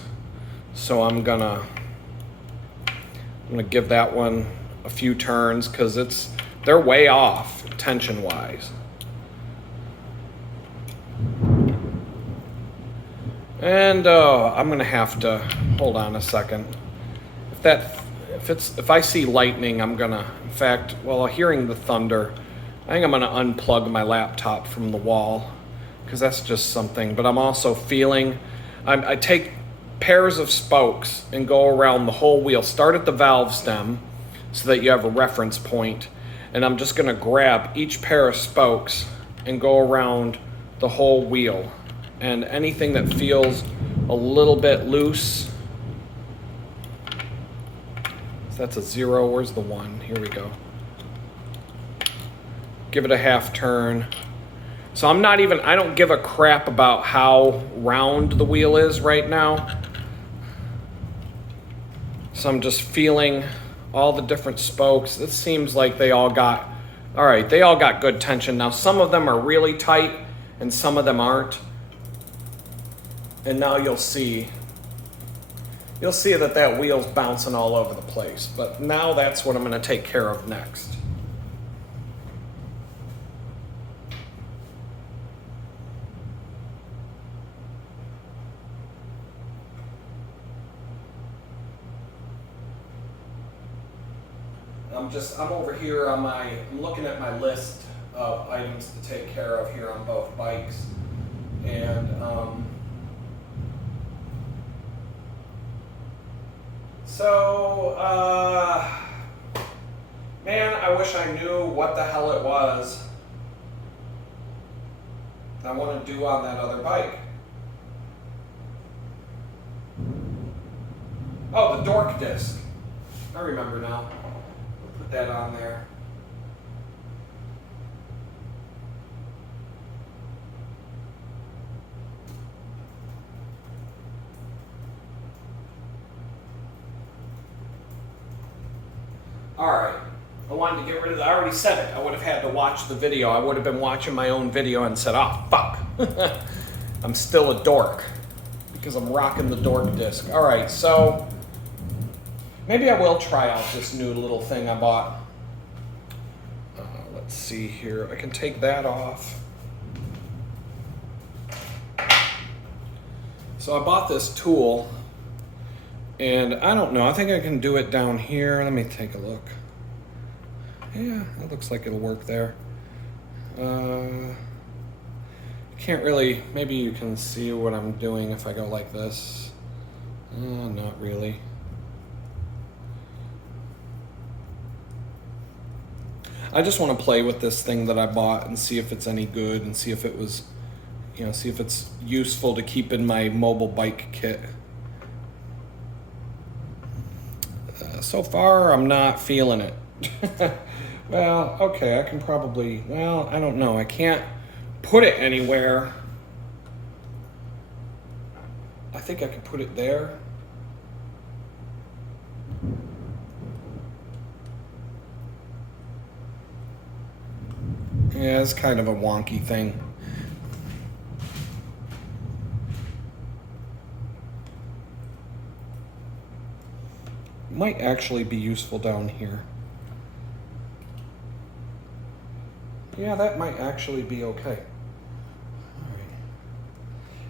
So I'm gonna give that one a few turns because they're way off tension wise. And I'm gonna have to hold on a second. If I see lightning, I'm gonna, in fact, while hearing the thunder, I think I'm gonna unplug my laptop from the wall because that's just something. But I'm also feeling, I take pairs of spokes and go around the whole wheel. Start at the valve stem so that you have a reference point, and I'm just gonna grab each pair of spokes and go around the whole wheel. And anything that feels a little bit loose, so that's a 0, where's the 1? Here we go. Give it a half turn. So I don't give a crap about how round the wheel is right now. So I'm just feeling all the different spokes. It seems like they all got good tension. Now some of them are really tight and some of them aren't. And now you'll see that wheel's bouncing all over the place. But now that's what I'm gonna take care of next. I'm over here on I'm looking at my list of items to take care of here on both bikes. And man, I wish I knew what the hell it was I want to do on that other bike. Oh, the Dork disc. I remember now. Put that on there. All right, I wanted to get rid of that. I already said it. I would have had to watch the video. I would have been watching my own video and said, oh, fuck. I'm still a dork because I'm rocking the Dork disc. All right, so maybe I will try out this new little thing I bought. Let's see here. I can take that off. So I bought this tool. And I don't know, I think I can do it down here. Let me take a look. Yeah, it looks like it'll work there. Can't really, maybe you can see what I'm doing if I go like this. Not really. I just want to play with this thing that I bought and see if it's any good and see if it was, see if it's useful to keep in my mobile bike kit. So far, I'm not feeling it. Well, okay, I can probably, I don't know. I can't put it anywhere. I think I could put it there. Yeah, it's kind of a wonky thing. Might actually be useful down here. Yeah, that might actually be okay. All right.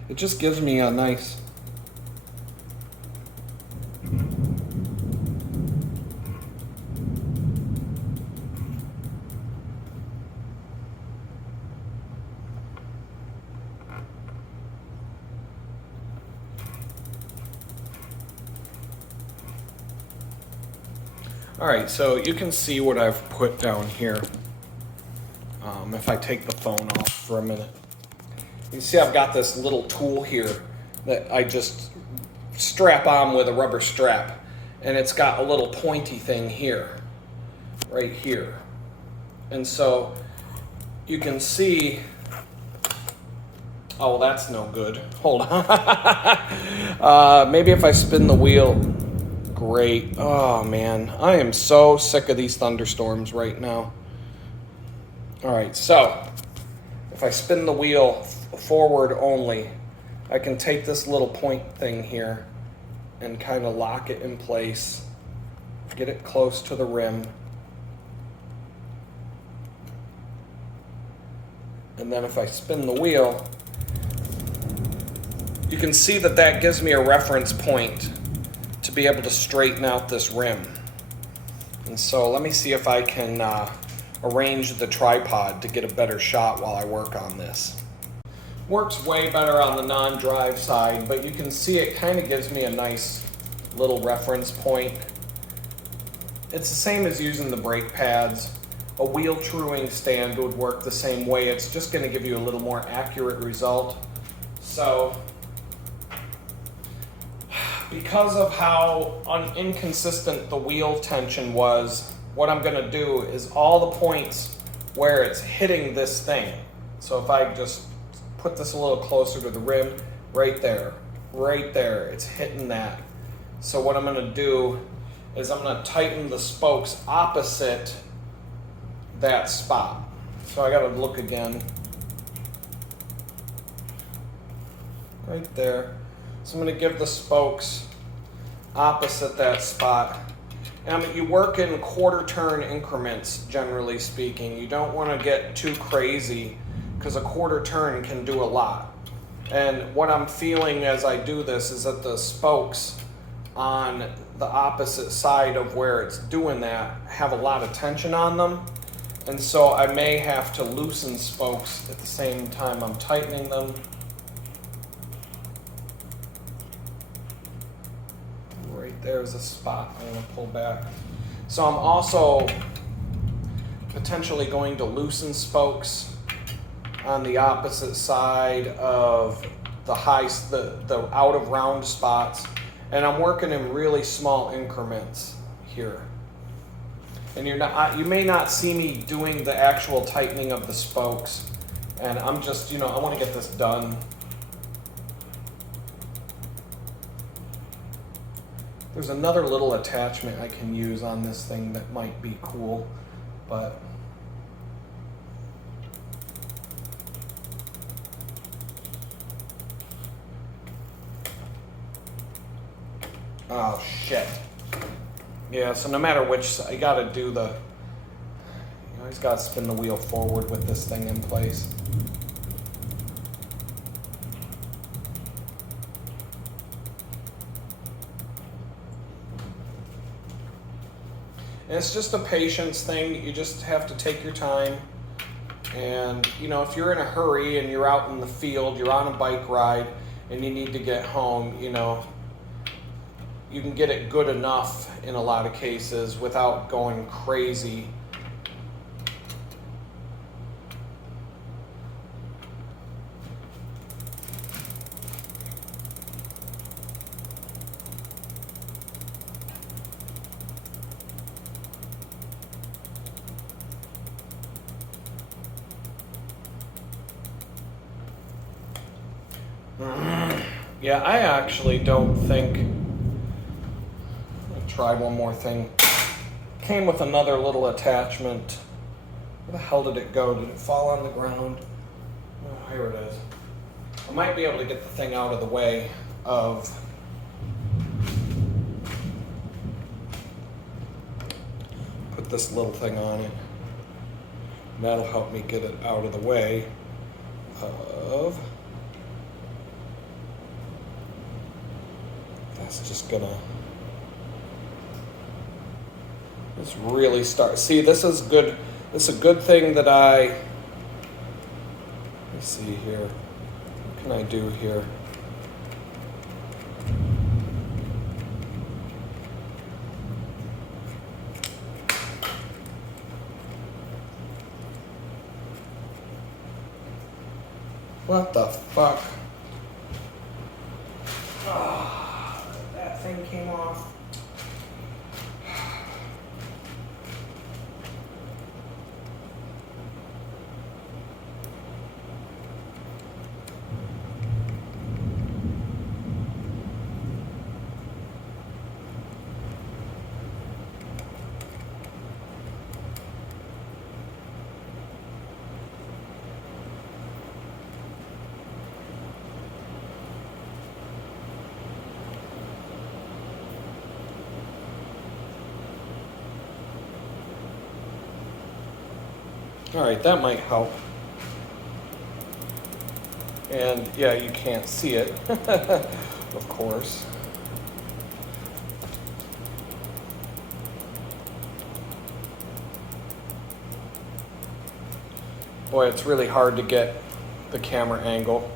It just gives me a nice... All right, so you can see what I've put down here. If I take the phone off for a minute. You can see I've got this little tool here that I just strap on with a rubber strap. And it's got a little pointy thing here, right here. And so you can see, oh, that's no good. Hold on. Maybe if I spin the wheel. Great. Oh man, I am so sick of these thunderstorms right now. All right, so if I spin the wheel forward only, I can take this little point thing here and kind of lock it in place, get it close to the rim. And then if I spin the wheel, you can see that that gives me a reference point to be able to straighten out this rim. And so let me see if I can arrange the tripod to get a better shot while I work on this. Works way better on the non-drive side, but you can see it kind of gives me a nice little reference point. It's the same as using the brake pads. A wheel truing stand would work the same way. It's just going to give you a little more accurate result. So because of how inconsistent the wheel tension was, what I'm going to do is all the points where it's hitting this thing. So if I just put this a little closer to the rim, right there, it's hitting that. So what I'm going to do is I'm going to tighten the spokes opposite that spot. So I got to look again. Right there. So I'm going to give the spokes opposite that spot. And you work in quarter turn increments, generally speaking. You don't want to get too crazy because a quarter turn can do a lot. And what I'm feeling as I do this is that the spokes on the opposite side of where it's doing that have a lot of tension on them. And so I may have to loosen spokes at the same time I'm tightening them. There's a spot I'm going to pull back. So I'm also potentially going to loosen spokes on the opposite side of the the out of round spots, and I'm working in really small increments here. And you may not see me doing the actual tightening of the spokes, and I'm just, I want to get this done. There's another little attachment I can use on this thing that might be cool, but oh shit. Yeah, so no matter which, I gotta do you always gotta spin the wheel forward with this thing in place. And it's just a patience thing. You just have to take your time. And, if you're in a hurry and you're out in the field, you're on a bike ride, and you need to get home, you can get it good enough in a lot of cases without going crazy. Yeah, I actually don't think, I'll try one more thing. Came with another little attachment. Where the hell did it go? Did it fall on the ground? Oh, here it is. I might be able to get the thing out of the way of put this little thing on it. And that'll help me get it out of the way of. That's just gonna. This really start. See, this is good. This is a good thing that I. Let's see here. What can I do here? What the fuck? Ah, that thing came off. All right, that might help. And yeah, you can't see it, of course. Boy, it's really hard to get the camera angle.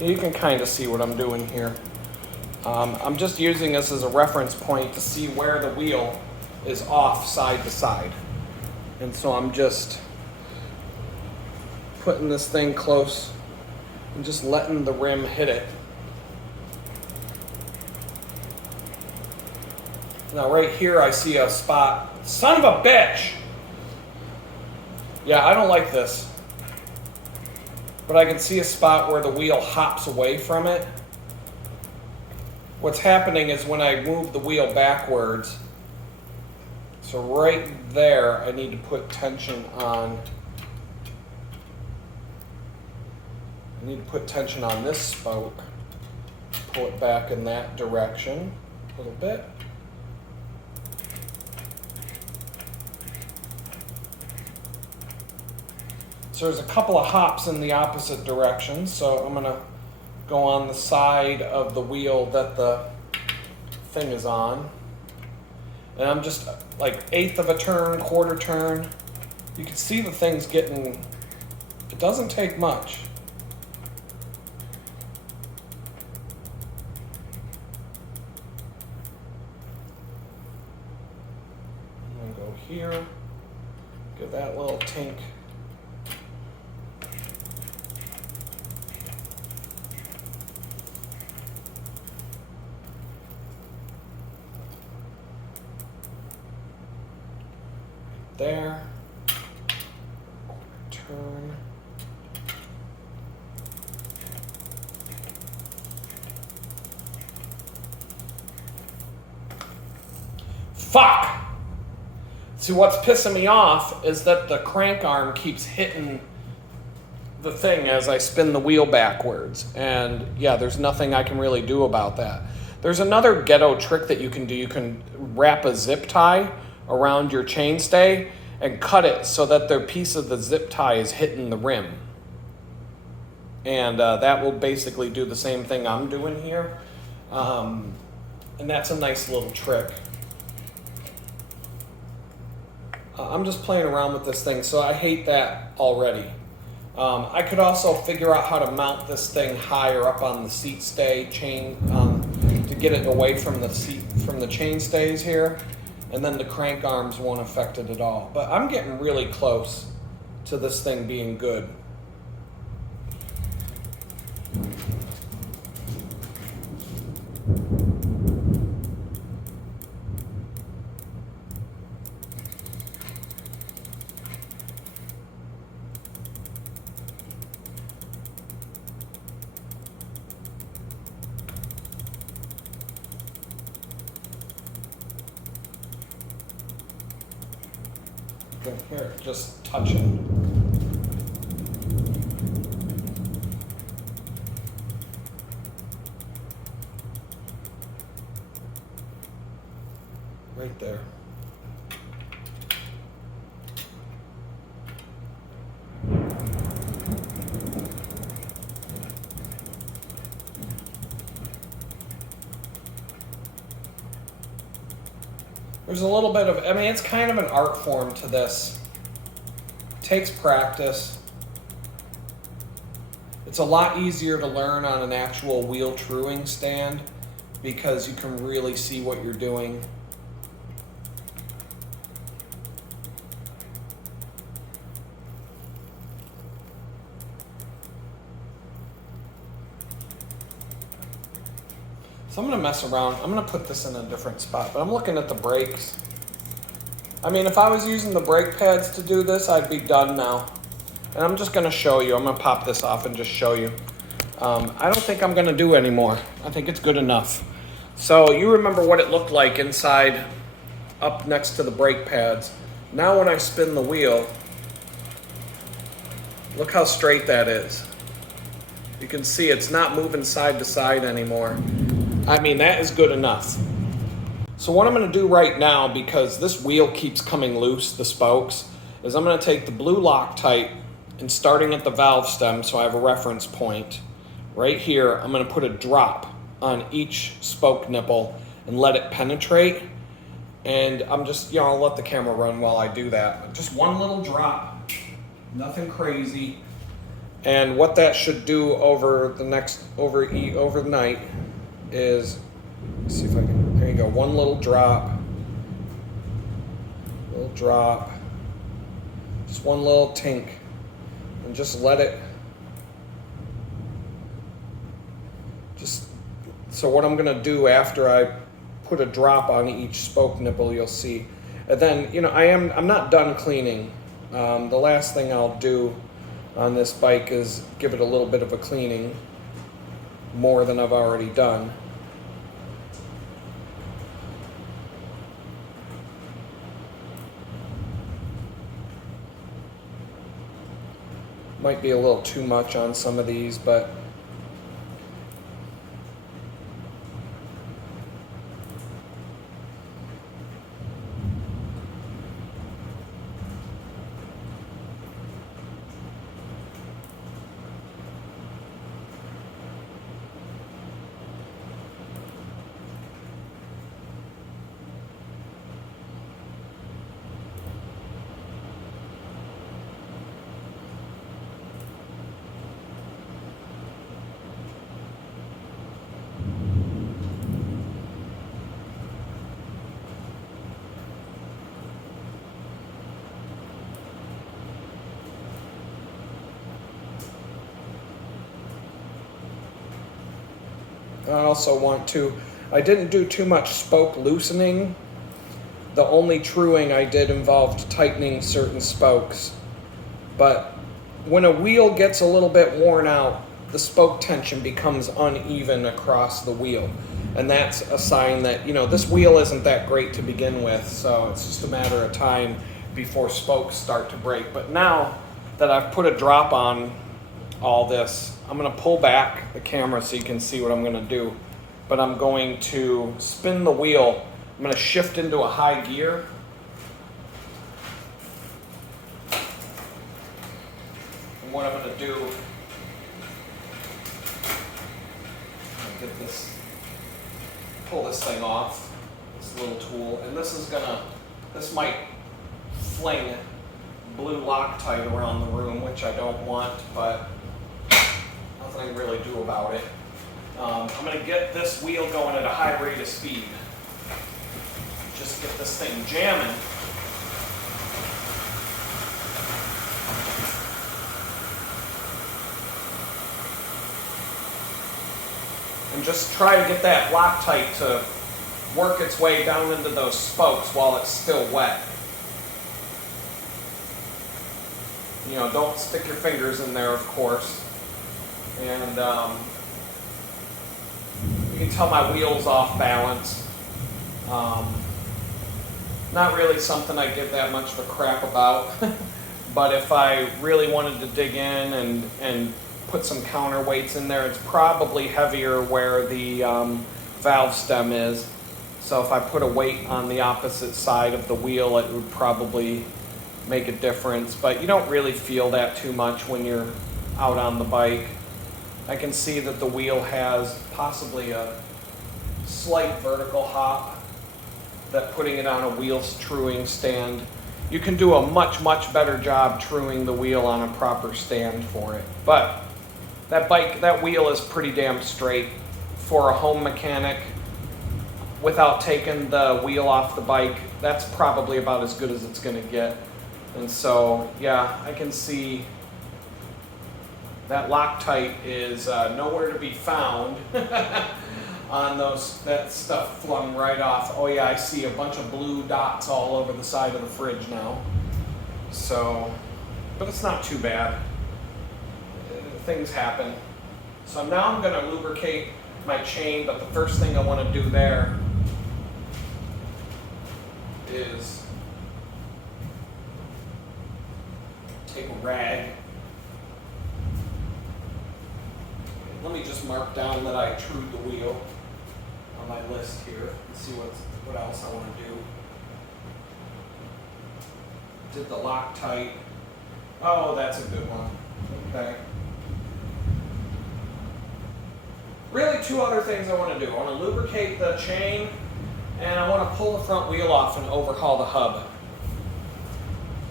You can kind of see what I'm doing here. I'm just using this as a reference point to see where the wheel is off side to side. And so I'm just putting this thing close and just letting the rim hit it. Now right here I see a spot. Son of a bitch! Yeah, I don't like this. But I can see a spot where the wheel hops away from it. What's happening is when I move the wheel backwards, so right there, I need to put tension on. I need to put tension on this spoke. Pull it back in that direction a little bit. So there's a couple of hops in the opposite direction. So I'm gonna go on the side of the wheel that the thing is on. And I'm just like eighth of a turn, quarter turn. You can see the thing's getting, it doesn't take much. I'm gonna go here, give that little tink. There, turn, fuck! See, what's pissing me off is that the crank arm keeps hitting the thing as I spin the wheel backwards, and yeah, there's nothing I can really do about that. There's another ghetto trick that you can do. You can wrap a zip tie around your chainstay and cut it so that the piece of the zip tie is hitting the rim. And that will basically do the same thing I'm doing here. And that's a nice little trick. I'm just playing around with this thing, so I hate that already. I could also figure out how to mount this thing higher up on the seat stay chain to get it away from the seat, from the chain stays here. And then the crank arms won't affect it at all. But I'm getting really close to this thing being good. Here, just touching. Right there. There's a little bit of, I mean, it's kind of an art form to this. It takes practice. It's a lot easier to learn on an actual wheel truing stand because you can really see what you're doing. So I'm gonna mess around. I'm gonna put this in a different spot, but I'm looking at the brakes. I mean, if I was using the brake pads to do this, I'd be done now. And I'm just gonna show you. I'm gonna pop this off and just show you. I don't think I'm gonna do any more. I think it's good enough. So you remember what it looked like inside up next to the brake pads. Now when I spin the wheel, look how straight that is. You can see it's not moving side to side anymore. I mean, that is good enough. So what I'm gonna do right now, because this wheel keeps coming loose, the spokes, is I'm gonna take the blue Loctite and starting at the valve stem, so I have a reference point, right here, I'm gonna put a drop on each spoke nipple and let it penetrate. And I'm just, you know, I'll let the camera run while I do that. Just one little drop, nothing crazy. And what that should do over the next, over the night is, let's see if I can, there you go, one little drop, just one little tink, and just let it, so what I'm gonna do after I put a drop on each spoke nipple, you'll see. And then, you know, I'm not done cleaning. The last thing I'll do on this bike is give it a little bit of a cleaning, more than I've already done. Might be a little too much on some of these, but I also want to, I didn't do too much spoke loosening. The only truing I did involved tightening certain spokes. But when a wheel gets a little bit worn out, the spoke tension becomes uneven across the wheel. And that's a sign that, you know, this wheel isn't that great to begin with, so it's just a matter of time before spokes start to break. But now that I've put a drop on all this, I'm gonna pull back the camera so you can see what I'm gonna do. But I'm going to spin the wheel. I'm gonna shift into a high gear. And what I'm gonna do, get this, pull this thing off, this little tool, and this might fling blue Loctite around the room, which I don't want, but nothing I can really do about it. I'm going to get this wheel going at a high rate of speed. Just get this thing jamming. And just try to get that Loctite to work its way down into those spokes while it's still wet. You know, don't stick your fingers in there, of course. And you can tell my wheel's off balance. Not really something I give that much of a crap about. But if I really wanted to dig in and put some counterweights in there, it's probably heavier where the valve stem is. So if I put a weight on the opposite side of the wheel, it would probably make a difference. But you don't really feel that too much when you're out on the bike. I can see that the wheel has possibly a slight vertical hop. that putting it on a wheel truing stand. You can do a much, much better job truing the wheel on a proper stand for it. But that wheel is pretty damn straight for a home mechanic without taking the wheel off the bike. That's probably about as good as it's gonna get. And so, yeah, I can see that Loctite is nowhere to be found on that stuff flung right off. Oh yeah, I see a bunch of blue dots all over the side of the fridge now. So, but it's not too bad. Things happen. So now I'm gonna lubricate my chain, but the first thing I wanna do there is take a rag. Let me just mark down that I trued the wheel on my list here and see what else I want to do. Did the Loctite. Oh, that's a good one. Okay. Really, two other things I want to do. I want to lubricate the chain, and I want to pull the front wheel off and overhaul the hub.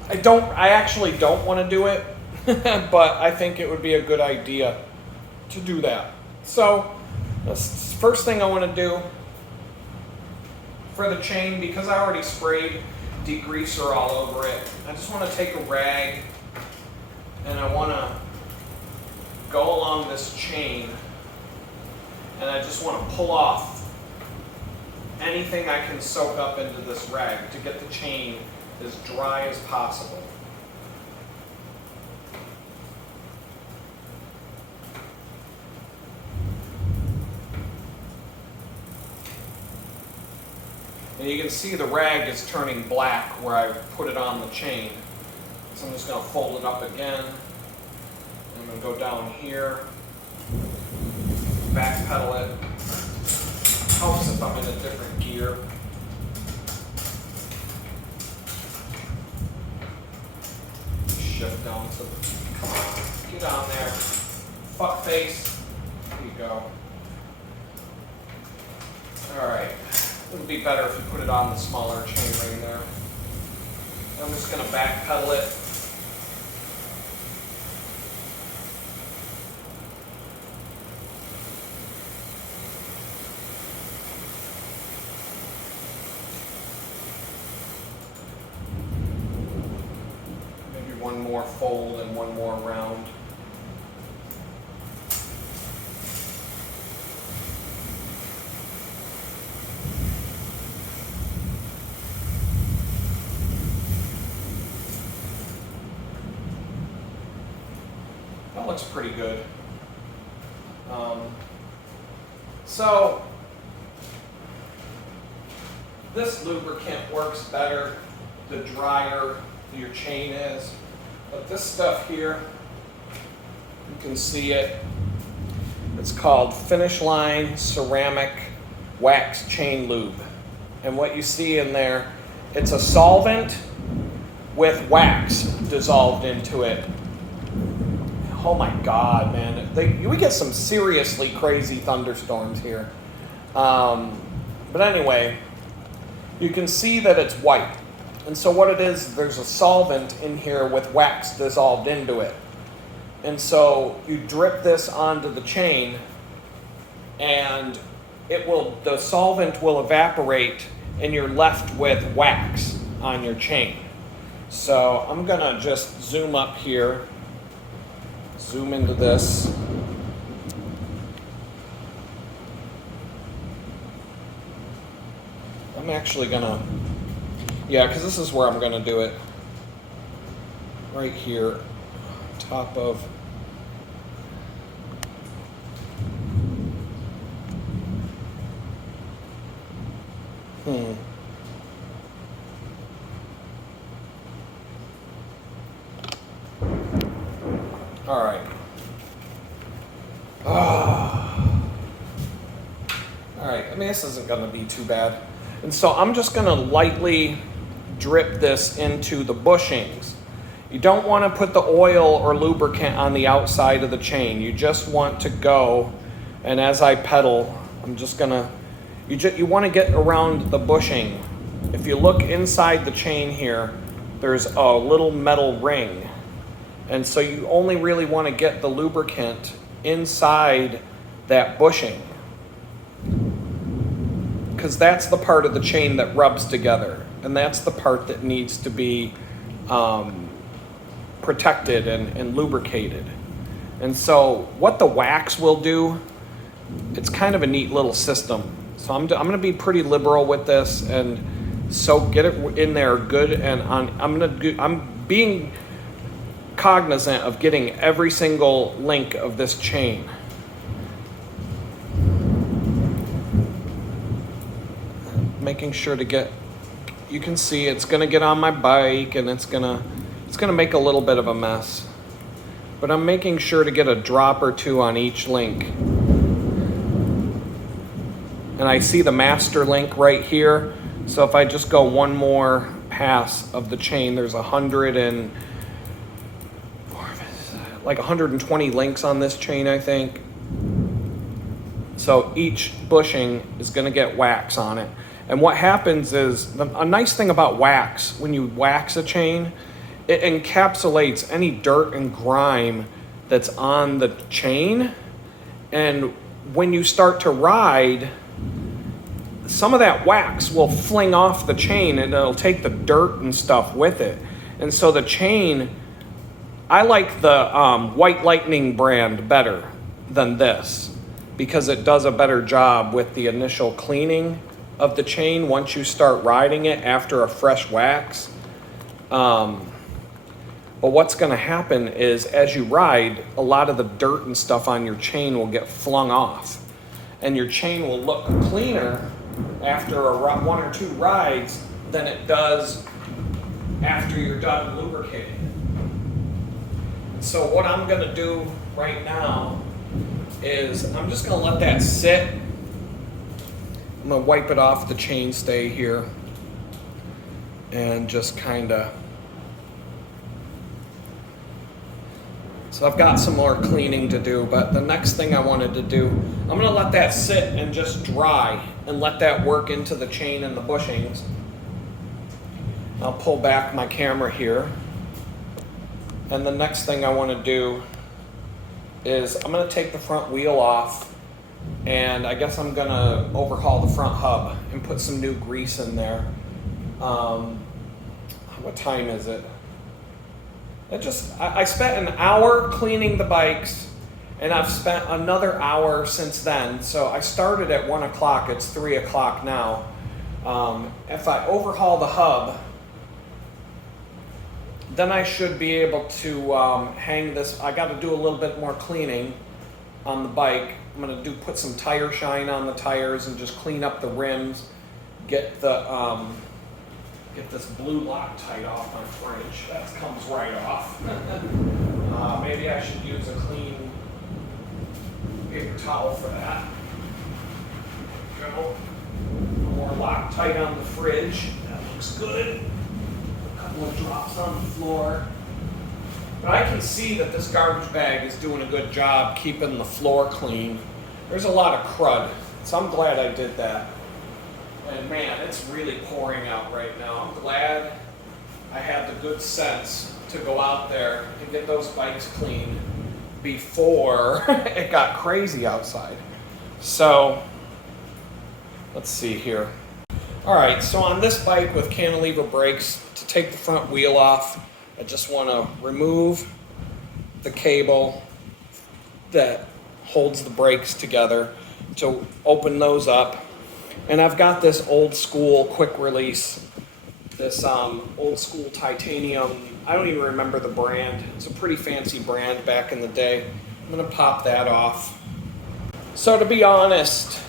I actually don't want to do it, but I think it would be a good idea to do that. So, the first thing I want to do for the chain, because I already sprayed degreaser all over it, I just want to take a rag and I want to go along this chain and I just want to pull off anything I can soak up into this rag to get the chain as dry as possible. And you can see the rag is turning black where I put it on the chain. So I'm just going to fold it up again. I'm going to go down here, back pedal it. Helps if I'm in a different gear. Shift down to the, come on, get on there. Fuck face. There you go. Alright. It would be better if you put it on the smaller chain ring there. I'm just going to back pedal it. Maybe one more fold and one more round. That looks pretty good. So this lubricant works better the drier your chain is. But this stuff here, you can see it. It's called Finish Line Ceramic Wax Chain Lube. And what you see in there, it's a solvent with wax dissolved into it. Oh my God, man. We get some seriously crazy thunderstorms here. But anyway, you can see that it's white. And so what it is, there's a solvent in here with wax dissolved into it. And so you drip this onto the chain and the solvent will evaporate and you're left with wax on your chain. So I'm gonna just zoom up here. Zoom into this. I'm actually gonna, because this is where I'm gonna do it. Right here, top of. All right. All right, I mean, this isn't gonna be too bad. And so I'm just gonna lightly drip this into the bushings. You don't wanna put the oil or lubricant on the outside of the chain. You just want to go, and as I pedal, I'm just gonna, you wanna get around the bushing if you look inside the chain here, there's a little metal ring. And so you only really want to get the lubricant inside that bushing, because that's the part of the chain that rubs together, and that's the part that needs to be protected and lubricated. And so what the wax will do, it's kind of a neat little system. So I'm going to be pretty liberal with this, and so get it in there good. And I'm being cognizant of getting every single link of this chain. Making sure to get, you can see it's going to get on my bike, and it's going to make a little bit of a mess. But I'm making sure to get a drop or two on each link. And I see the master link right here. So if I just go one more pass of the chain, there's 120 links on this chain, I think. So each bushing is going to get wax on it. And what happens is, a nice thing about wax, when you wax a chain, it encapsulates any dirt and grime that's on the chain. And when you start to ride, some of that wax will fling off the chain, and it'll take the dirt and stuff with it. And so the chain, I like the White Lightning brand better than this, because it does a better job with the initial cleaning of the chain once you start riding it after a fresh wax. But what's going to happen is, as you ride, a lot of the dirt and stuff on your chain will get flung off, and your chain will look cleaner after one or two rides than it does after you're done lubricating. So what I'm going to do right now is I'm just going to let that sit. I'm going to wipe it off the chainstay here and just kind of. So I've got some more cleaning to do, but the next thing I wanted to do, I'm going to let that sit and just dry and let that work into the chain and the bushings. I'll pull back my camera here. And the next thing I want to do is I'm going to take the front wheel off, and I guess I'm going to overhaul the front hub and put some new grease in there. What time is it? I spent an hour cleaning the bikes, and I've spent another hour since then. So I started at 1 o'clock, it's 3 o'clock now. If I overhaul the hub, then I should be able to hang this. I got to do a little bit more cleaning on the bike. I'm going to put some tire shine on the tires and just clean up the rims, get this blue Loctite off my fridge. That comes right off. Maybe I should use a clean paper towel for that. Go. More Loctite on the fridge. That looks good. A couple of drops on the floor. But I can see that this garbage bag is doing a good job keeping the floor clean. There's a lot of crud, so I'm glad I did that. And man, it's really pouring out right now. I'm glad I had the good sense to go out there and get those bikes clean before it got crazy outside. So, let's see here. All right, so on this bike with cantilever brakes, to take the front wheel off, I just want to remove the cable that holds the brakes together, to open those up. And I've got this old school quick release, this old school titanium. I don't even remember the brand. It's a pretty fancy brand back in the day. I'm going to pop that off. So to be honest,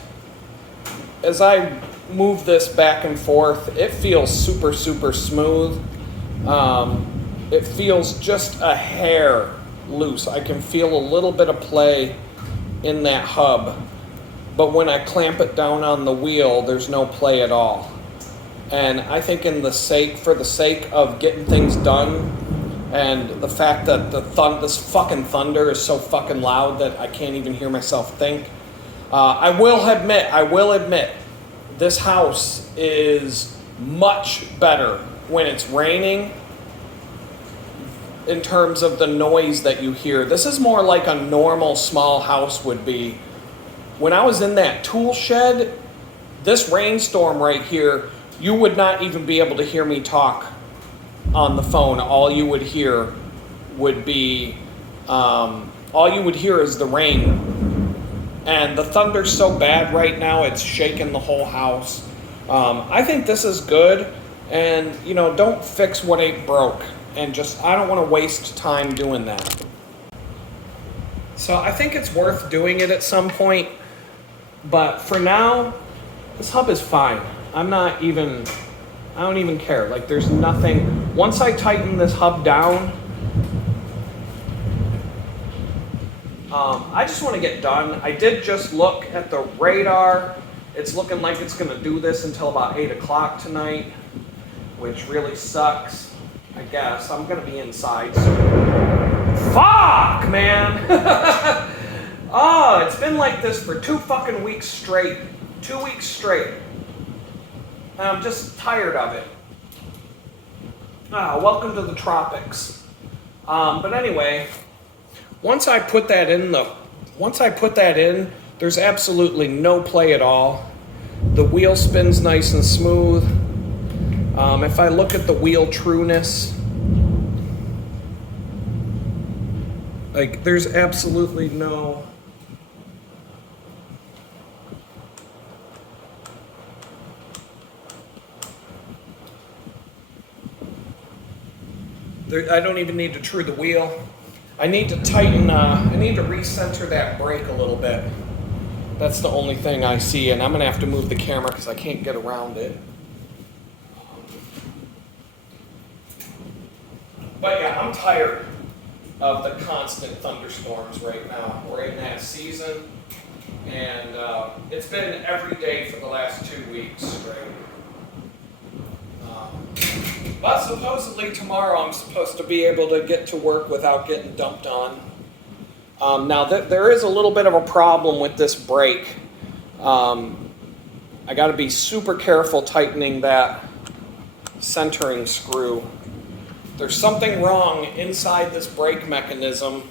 as I move this back and forth, it feels super, super smooth. It feels just a hair loose. I can feel a little bit of play in that hub. But when I clamp it down on the wheel, there's no play at all. And I think for the sake of getting things done, and the fact that this fucking thunder is so fucking loud that I can't even hear myself think, I will admit, this house is much better when it's raining in terms of the noise that you hear. This is more like a normal small house would be. When I was in that tool shed, this rainstorm right here, you would not even be able to hear me talk on the phone. All you would hear would be, all you would hear is the rain. And the thunder's so bad right now, it's shaking the whole house. I think this is good. And, don't fix what ain't broke. And I don't want to waste time doing that. So I think it's worth doing it at some point. But for now, this hub is fine. I don't even care. Like, there's nothing. Once I tighten this hub down, I just want to get done. I did just look at the radar. It's looking like it's going to do this until about 8 o'clock tonight, which really sucks. I guess I'm going to be inside soon. Fuck, man. Oh, it's been like this for 2 fucking weeks straight. 2 weeks straight. And I'm just tired of it. Welcome to the tropics. But anyway, once I put that in, there's absolutely no play at all. The wheel spins nice and smooth. If I look at the wheel trueness, like, there's absolutely no... I don't even need to true the wheel. I need to tighten, I need to recenter that brake a little bit. That's the only thing I see, and I'm gonna have to move the camera because I can't get around it. But yeah, I'm tired of the constant thunderstorms right now. We're in that season, and it's been every day for the last 2 weeks straight. But supposedly tomorrow I'm supposed to be able to get to work without getting dumped on. Now there is a little bit of a problem with this brake. I got to be super careful tightening that centering screw. There's something wrong inside this brake mechanism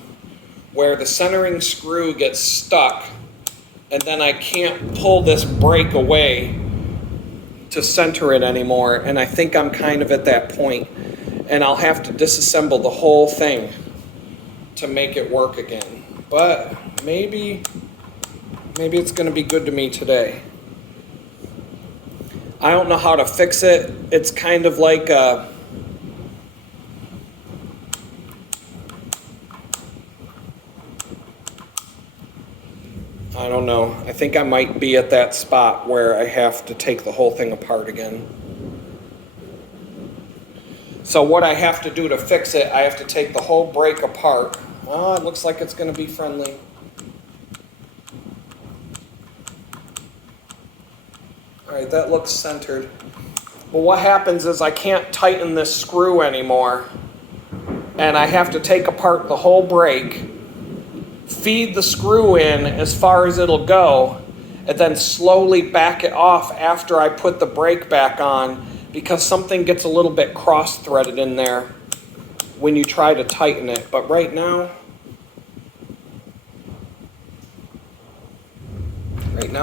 where the centering screw gets stuck, and then I can't pull this brake away to center it anymore, and I think I'm kind of at that point, and I'll have to disassemble the whole thing to make it work again. But maybe it's going to be good to me today. I don't know how to fix it. It's kind of like I don't know. I think I might be at that spot where I have to take the whole thing apart again. So what I have to do to fix it, I have to take the whole brake apart. Oh, it looks like it's going to be friendly. All right, that looks centered. Well, what happens is I can't tighten this screw anymore, and I have to take apart the whole brake, feed the screw in as far as it'll go, and then slowly back it off after I put the brake back on, because something gets a little bit cross-threaded in there when you try to tighten it. But right now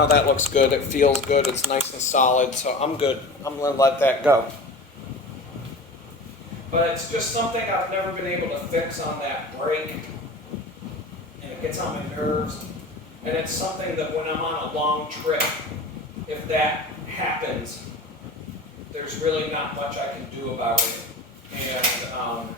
that looks good. It feels good. It's nice and solid, so I'm good. I'm going to let that go. But it's just something I've never been able to fix on that brake. And it gets on my nerves. And it's something that when I'm on a long trip, if that happens, there's really not much I can do about it. And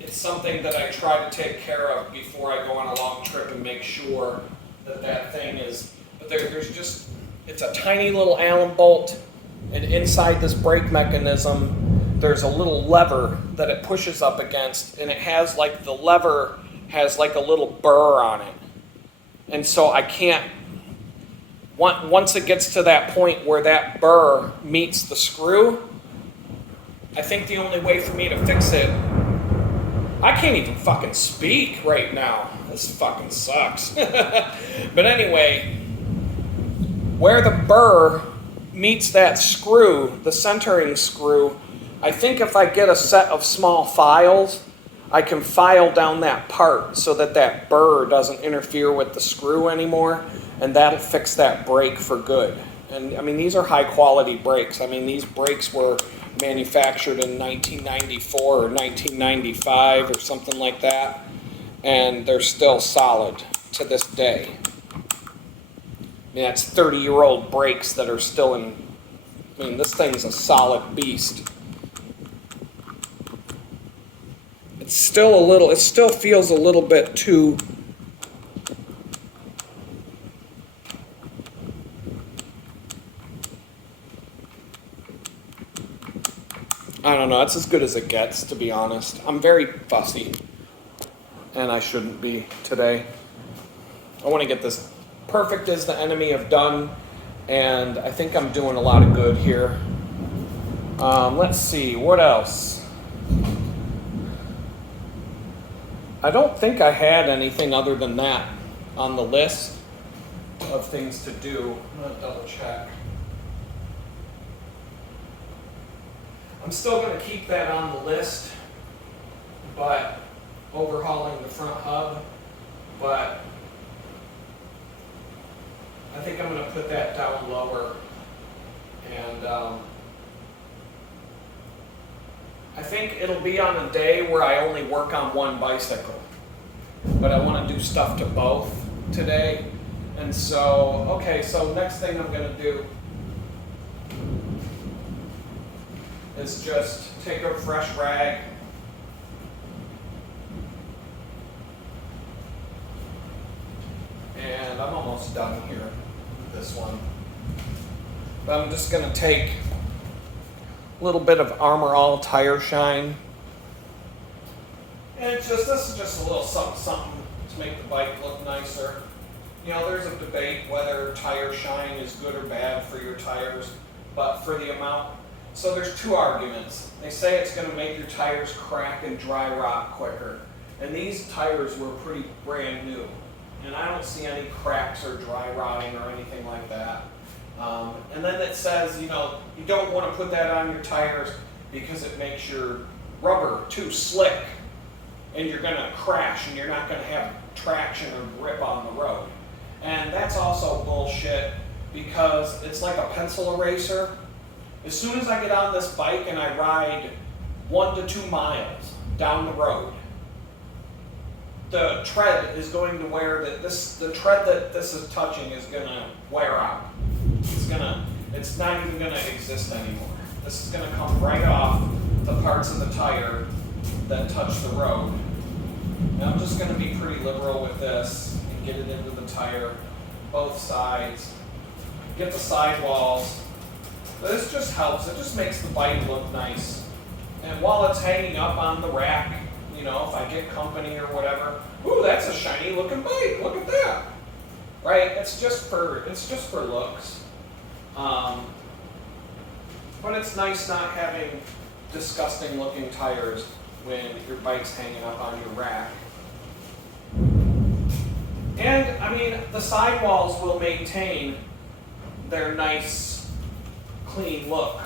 it's something that I try to take care of before I go on a long trip and make sure that thing is, but there's just, it's a tiny little Allen bolt, and inside this brake mechanism, there's a little lever that it pushes up against, and it has like, the lever has like a little burr on it. And so I can't, once it gets to that point where that burr meets the screw, I think the only way for me to fix it, I can't even fucking speak right now. This fucking sucks. But anyway, where the burr meets that screw, the centering screw, I think if I get a set of small files, I can file down that part so that that burr doesn't interfere with the screw anymore, and that'll fix that brake for good. And I mean, these are high quality brakes. I mean, these brakes were manufactured in 1994 or 1995 or something like that, and they're still solid to this day. I mean, that's 30-year-old brakes that are still in. I mean, this thing's a solid beast. It's still a little, it still feels a little bit too. I don't know, it's as good as it gets, to be honest. I'm very fussy, and I shouldn't be today. I want to get this perfect as the enemy of done, and I think I'm doing a lot of good here. Let's see, what else? I don't think I had anything other than that on the list of things to do. I'm going to double check. I'm still going to keep that on the list, but overhauling the front hub, but I think I'm going to put that down lower, and I think it'll be on a day where I only work on one bicycle, but I want to do stuff to both today. And so, okay, so next thing I'm going to do is just take a fresh rag, and I'm almost done here with this one. But I'm just going to take a little bit of Armor All Tire Shine. And it's just, this is just a little something to make the bike look nicer. You know, there's a debate whether Tire Shine is good or bad for your tires, but for the amount, so there's two arguments. They say it's going to make your tires crack and dry rot quicker. And these tires were pretty brand new. And I don't see any cracks or dry rotting or anything like that. And then it says, you know, you don't want to put that on your tires because it makes your rubber too slick and you're going to crash and you're not going to have traction or grip on the road. And that's also bullshit because it's like a pencil eraser. As soon as I get on this bike and I ride 1 to 2 miles down the road, the tread is going to wear that the tread that this is touching is going to wear out. It's not even going to exist anymore. This is going to come right off the parts of the tire that touch the road. And I'm just going to be pretty liberal with this and get it into the tire, both sides, get the sidewalls. This just helps. It just makes the bike look nice. And while it's hanging up on the rack, you know, if I get company or whatever, ooh, that's a shiny looking bike. Look at that. Right? It's just for looks. But it's nice not having disgusting looking tires when your bike's hanging up on your rack. And I mean, the sidewalls will maintain their nice, clean look.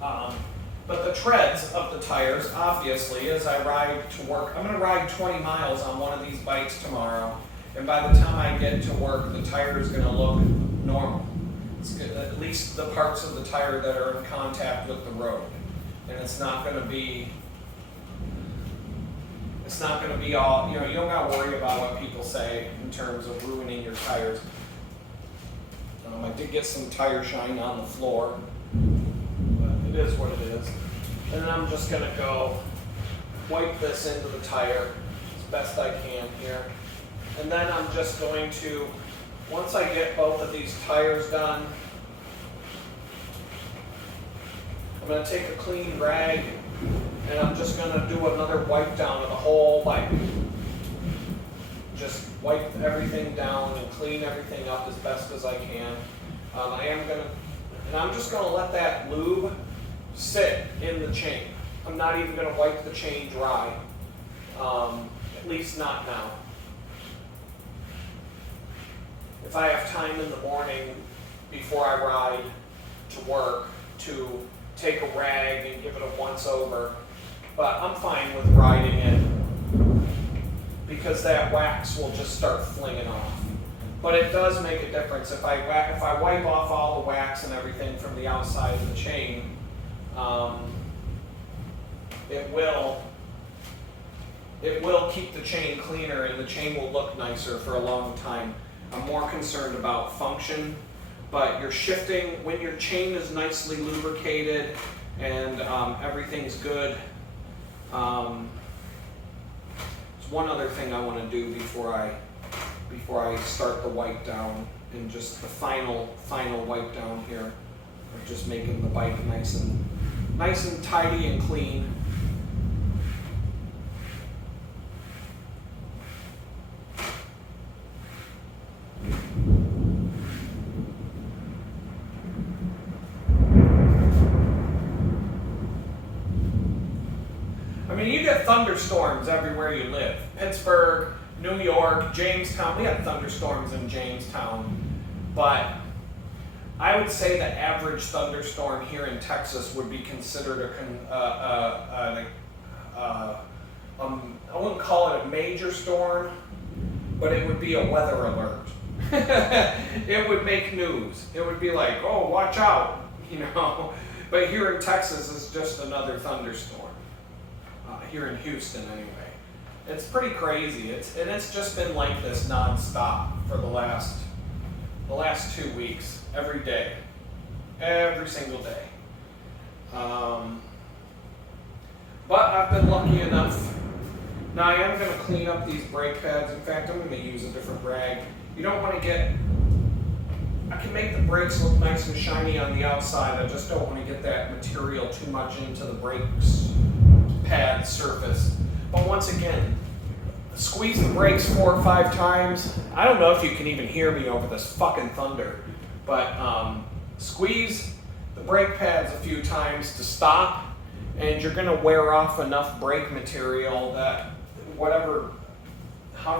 But the treads of the tires, obviously, as I ride to work, I'm going to ride 20 miles on one of these bikes tomorrow. And by the time I get to work, the tire is going to look normal. It's good, at least the parts of the tire that are in contact with the road. And it's not going to be all, you know, you don't got to worry about what people say in terms of ruining your tires. I did get some tire shine on the floor, but it is what it is. And then I'm just going to go wipe this into the tire as best I can here. And then I'm just going to, once I get both of these tires done, I'm going to take a clean rag and I'm just going to do another wipe down of the whole bike. Just wipe everything down and clean everything up as best as I can. I'm just going to let that lube sit in the chain. I'm not even going to wipe the chain dry, at least not now. If I have time in the morning, before I ride to work to take a rag and give it a once over. But I'm fine with riding it because that wax will just start flinging off. But it does make a difference if I wipe off all the wax and everything from the outside of the chain. It will keep the chain cleaner and the chain will look nicer for a long time. I'm more concerned about function, but you're shifting when your chain is nicely lubricated and everything's good. There's one other thing I want to do before I start the wipe down, and just the final wipe down here of just making the bike nice and tidy and clean. I mean, you get thunderstorms everywhere you live. Pittsburgh, New York, Jamestown. We had thunderstorms in Jamestown. But I would say the average thunderstorm here in Texas would be considered I wouldn't call it a major storm, but it would be a weather alert. It would make news. It would be like, oh, watch out, you know. But here in Texas, it's just another thunderstorm. Here in Houston, anyway. It's pretty crazy. It's just been like this nonstop for the last 2 weeks, every day, every single day. But I've been lucky enough. Now I am going to clean up these brake pads. In fact, I'm going to use a different rag. You don't want to get. I can make the brakes look nice and shiny on the outside. I just don't want to get that material too much into the brakes pad surface. But once again, squeeze the brakes 4 or 5 times. I don't know if you can even hear me over this fucking thunder, but squeeze the brake pads a few times to stop, and you're gonna wear off enough brake material that however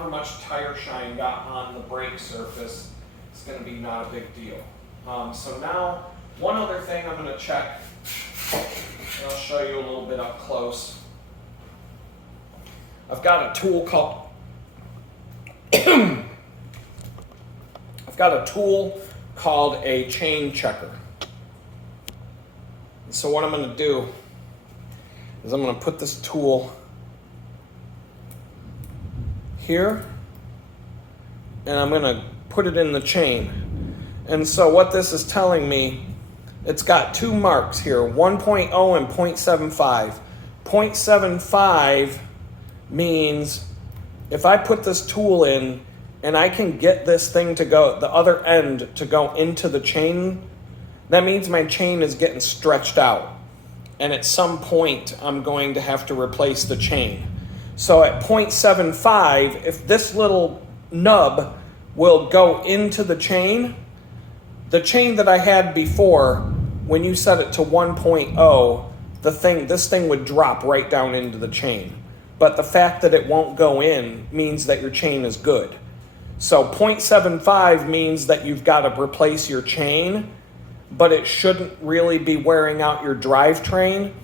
much tire shine got on the brake surface, it's gonna be not a big deal. So now, one other thing I'm gonna check, and I'll show you a little bit up close. I've got a tool called a chain checker. So what I'm going to do is I'm going to put this tool here, and I'm going to put it in the chain. And so what this is telling me, it's got 2 marks here, 1.0 and 0.75. 0.75 means if I put this tool in and I can get this thing to go, the other end to go into the chain, that means my chain is getting stretched out. And at some point, I'm going to have to replace the chain. So at 0.75, if this little nub will go into the chain that I had before, when you set it to 1.0, this thing would drop right down into the chain. But the fact that it won't go in means that your chain is good. So 0.75 means that you've got to replace your chain, but it shouldn't really be wearing out your drivetrain.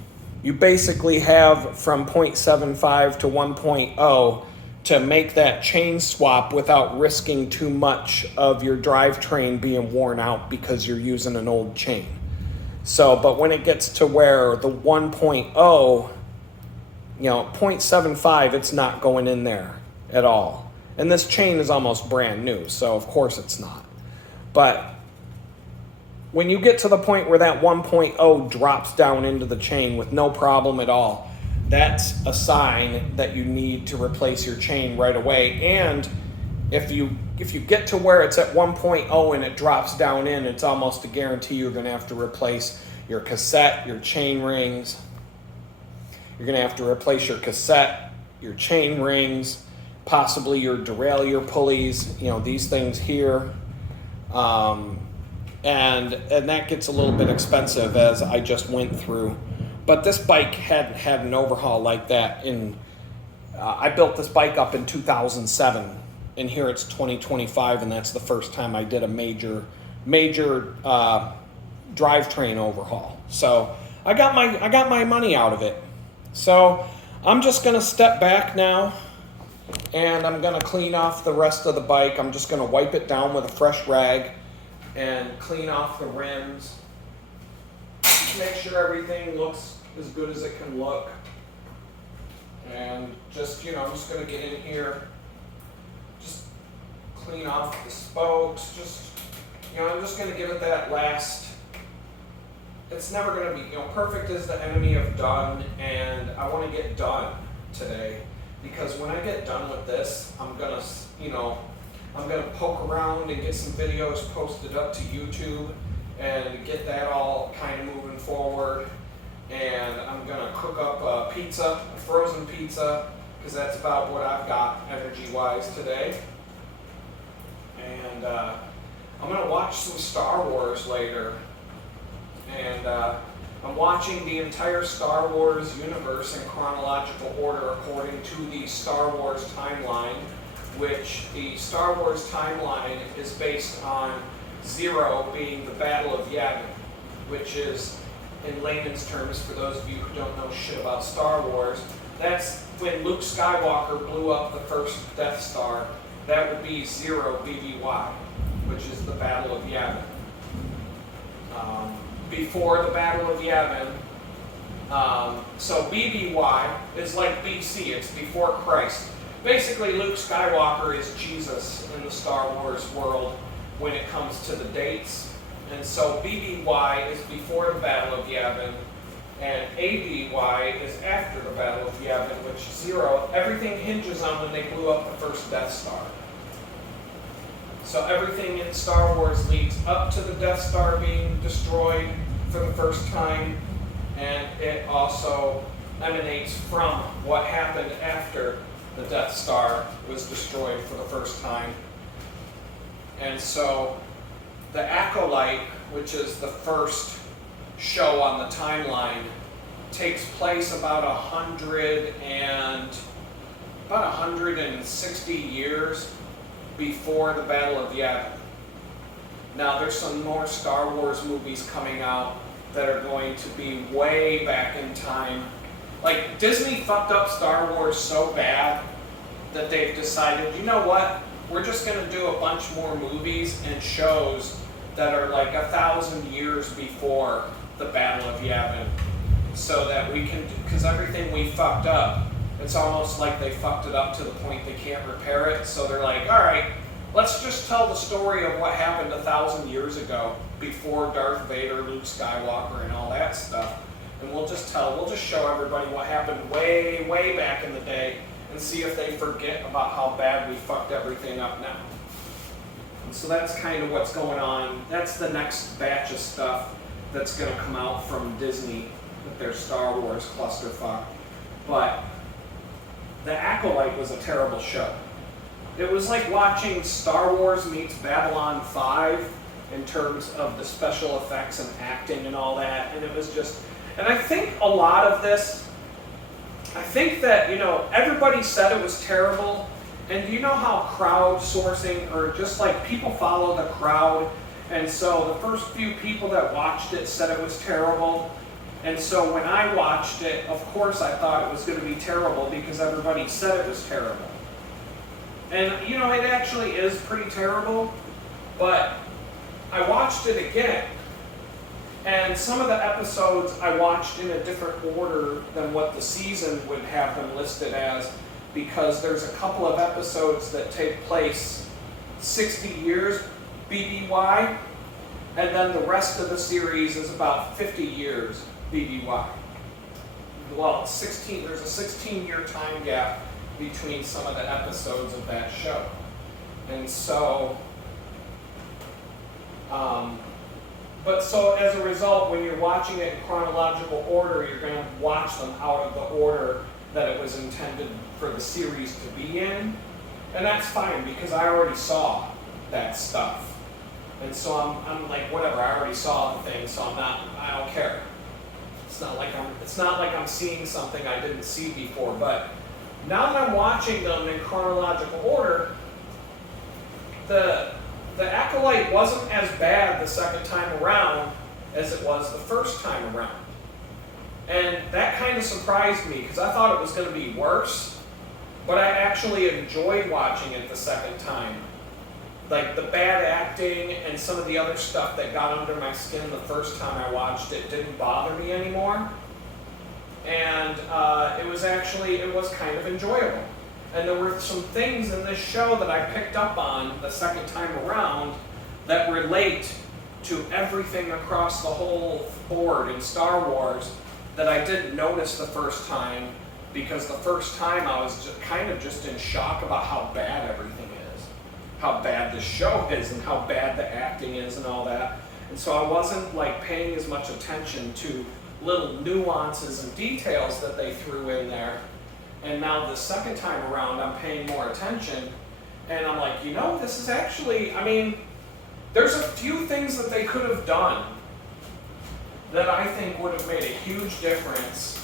You basically have from 0.75 to 1.0 to make that chain swap without risking too much of your drivetrain being worn out because you're using an old chain. So, but when it gets to where the 1.0, 0.75, it's not going in there at all. And this chain is almost brand new, so of course it's not. But when you get to the point where that 1.0 drops down into the chain with no problem at all, that's a sign that you need to replace your chain right away. And if you get to where it's at 1.0 and it drops down in, it's almost a guarantee you're going to have to replace your cassette, your chain rings. You're going to have to replace your cassette, your chain rings, possibly your derailleur pulleys, these things here. And that gets a little bit expensive, as I just went through. But this bike hadn't had an overhaul like that I built this bike up in 2007, and here it's 2025, and that's the first time I did a major major drivetrain overhaul. So I got my money out of it. So I'm just gonna step back now, and I'm gonna clean off the rest of the bike. I'm just gonna wipe it down with a fresh rag and clean off the rims. Make sure everything looks as good as it can look. And just, I'm just gonna get in here, just clean off the spokes, I'm just gonna give it that last, it's never gonna be, perfect is the enemy of done, and I wanna get done today, because when I get done with this, I'm gonna poke around and get some videos posted up to YouTube and get that all kind of moving forward. And I'm gonna cook up a pizza, a frozen pizza, because that's about what I've got energy-wise today. And I'm gonna watch some Star Wars later. And I'm watching the entire Star Wars universe in chronological order according to the Star Wars timeline, which the Star Wars timeline is based on 0 being the Battle of Yavin, which is, in layman's terms, for those of you who don't know shit about Star Wars, that's when Luke Skywalker blew up the first Death Star. That would be 0 BBY, which is the Battle of Yavin. Before the Battle of Yavin, so BBY is like BC, it's before Christ. Basically, Luke Skywalker is Jesus in the Star Wars world when it comes to the dates. And so BBY is before the Battle of Yavin, and ABY is after the Battle of Yavin, which 0, everything hinges on when they blew up the first Death Star. So everything in Star Wars leads up to the Death Star being destroyed for the first time, and it also emanates from what happened after the Death Star was destroyed for the first time. And so the Acolyte, which is the first show on the timeline, takes place about 160 years before the Battle of Yavin. Now there's some more Star Wars movies coming out that are going to be way back in time. Like, Disney fucked up Star Wars so bad that they've decided, you know what, we're just going to do a bunch more movies and shows that are like 1,000 years before the Battle of Yavin, so that we can, because everything we fucked up, it's almost like they fucked it up to the point they can't repair it. So they're like, all right, let's just tell the story of what happened 1,000 years ago before Darth Vader, Luke Skywalker, and all that stuff. And we'll just show everybody what happened way, way back in the day, and see if they forget about how bad we fucked everything up now. And so that's kind of what's going on. That's the next batch of stuff that's going to come out from Disney with their Star Wars clusterfuck. But The Acolyte was a terrible show. It was like watching Star Wars meets Babylon 5 in terms of the special effects and acting and all that. And it was just, and I think a lot of this, I think that, everybody said it was terrible. And do you know how crowdsourcing, or just like people follow the crowd? And so the first few people that watched it said it was terrible. And so when I watched it, of course I thought it was going to be terrible because everybody said it was terrible. And it actually is pretty terrible, but I watched it again. And some of the episodes I watched in a different order than what the season would have them listed as, because there's a couple of episodes that take place 60 years BBY, and then the rest of the series is about 50 years BBY. Well, there's a 16-year time gap between some of the episodes of that show. And so, so as a result, when you're watching it in chronological order, you're going to watch them out of the order that it was intended for the series to be in. And that's fine, because I already saw that stuff. And so I'm like, whatever, I already saw the thing, so I don't care. It's not like I'm seeing something I didn't see before. But now that I'm watching them in chronological order, the the Acolyte wasn't as bad the second time around as it was the first time around. And that kind of surprised me because I thought it was going to be worse, but I actually enjoyed watching it the second time. Like the bad acting and some of the other stuff that got under my skin the first time I watched it didn't bother me anymore. And it was kind of enjoyable. And there were some things in this show that I picked up on the second time around that relate to everything across the whole board in Star Wars that I didn't notice the first time, because the first time I was just in shock about how bad everything is, how bad the show is and how bad the acting is and all that. And so I wasn't like paying as much attention to little nuances and details that they threw in there. And now the second time around, I'm paying more attention, and I'm like, this is actually, there's a few things that they could have done that I think would have made a huge difference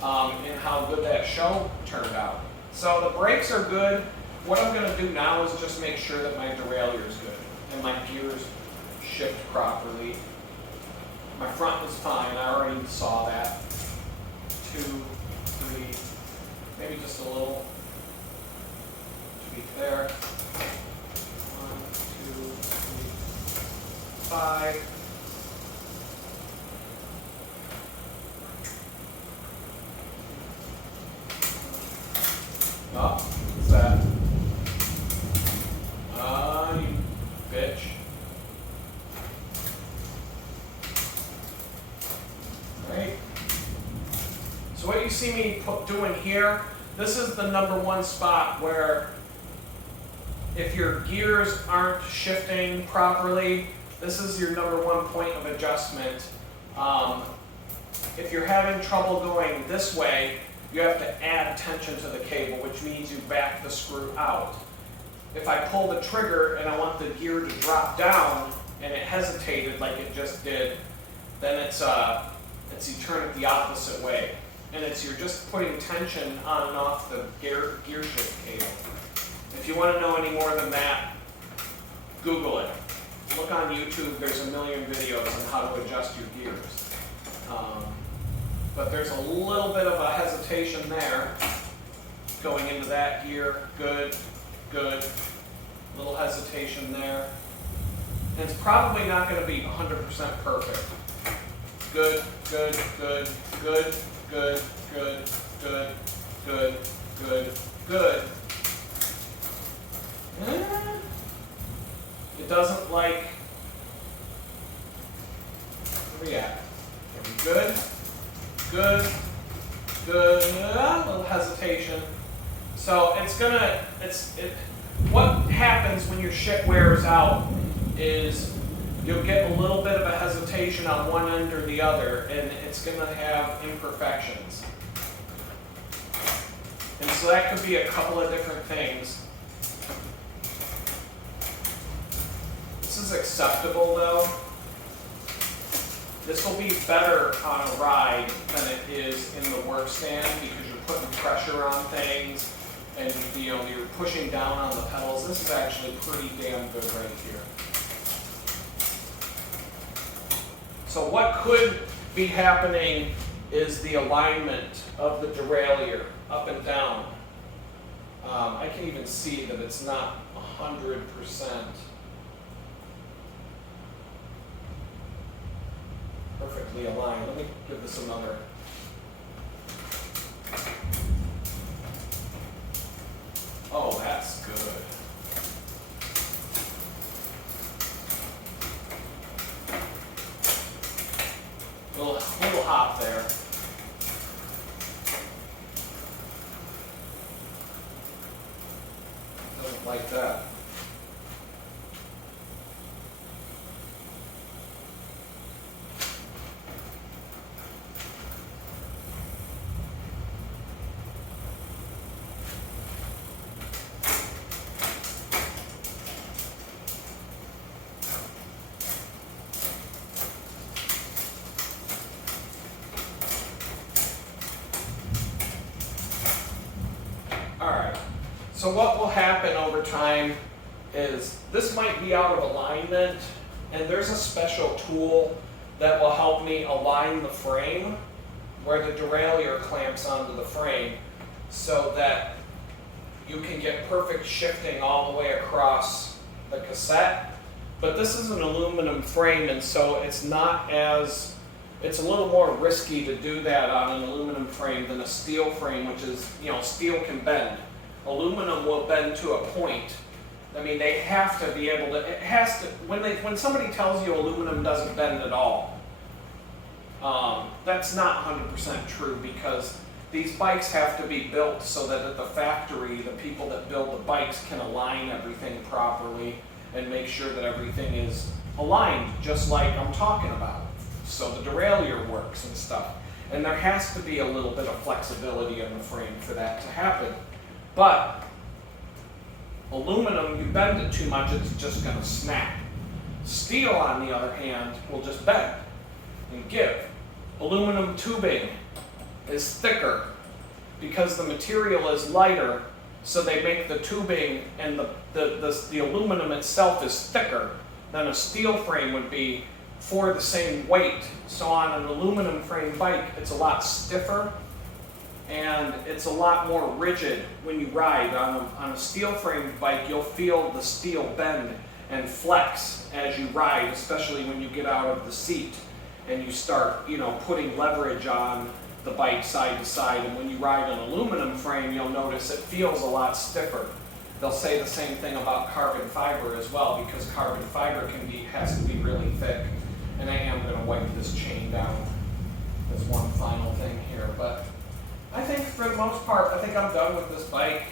in how good that show turned out. So the brakes are good. What I'm going to do now is just make sure that my derailleur is good and my gears shift properly. My front is fine. I already saw that. 2, 3, maybe just a little tweak there. 1, 2, 3, 5. Oh, what's that? You bitch. Right. So what you see me doing here, this is the number one spot where if your gears aren't shifting properly, this is your number one point of adjustment. If you're having trouble going this way, you have to add tension to the cable, which means you back the screw out. If I pull the trigger and I want the gear to drop down and it hesitated like it just did, then it's you turn it the opposite way. And you're just putting tension on and off the gear shift cable. If you want to know any more than that, Google it. Look on YouTube, there's a million videos on how to adjust your gears. But there's a little bit of a hesitation there going into that gear. Good, good. Little hesitation there. And it's probably not going to be 100% perfect. Good, good, good, good, good, good, good, good, good, good. It doesn't like react. Good. Good, good, a little hesitation. So what happens when your shit wears out is you'll get a little bit of a hesitation on one end or the other, and it's gonna have imperfections. And so that could be a couple of different things. This is acceptable though. This will be better on a ride than it is in the work stand because you're putting pressure on things and you're pushing down on the pedals. This is actually pretty damn good right here. So what could be happening is the alignment of the derailleur up and down. I can even see that it's not 100%. Perfectly aligned. Let me give this another. Oh, that's good. Little hop there. Doesn't like that. So what will happen over time is this might be out of alignment, and there's a special tool that will help me align the frame where the derailleur clamps onto the frame so that you can get perfect shifting all the way across the cassette. But this is an aluminum frame, and so it's a little more risky to do that on an aluminum frame than a steel frame, which is, steel can bend. Aluminum will bend to a point. I mean, they have to be able to, when somebody tells you aluminum doesn't bend at all, that's not 100% true, because these bikes have to be built so that at the factory, the people that build the bikes can align everything properly and make sure that everything is aligned just like I'm talking about. So the derailleur works and stuff. And there has to be a little bit of flexibility in the frame for that to happen. But aluminum, you bend it too much, it's just going to snap. Steel, on the other hand, will just bend and give. Aluminum tubing is thicker because the material is lighter, so they make the tubing, and the aluminum itself is thicker than a steel frame would be for the same weight. So on an aluminum frame bike, it's a lot stiffer and it's a lot more rigid when you ride. On a steel frame bike, you'll feel the steel bend and flex as you ride, especially when you get out of the seat and you start, putting leverage on the bike side to side. And when you ride an aluminum frame, you'll notice it feels a lot stiffer. They'll say the same thing about carbon fiber as well, because carbon fiber has to be really thick. And I am going to wipe this chain down as one final thing here. But I think for the most part, I think I'm done with this bike.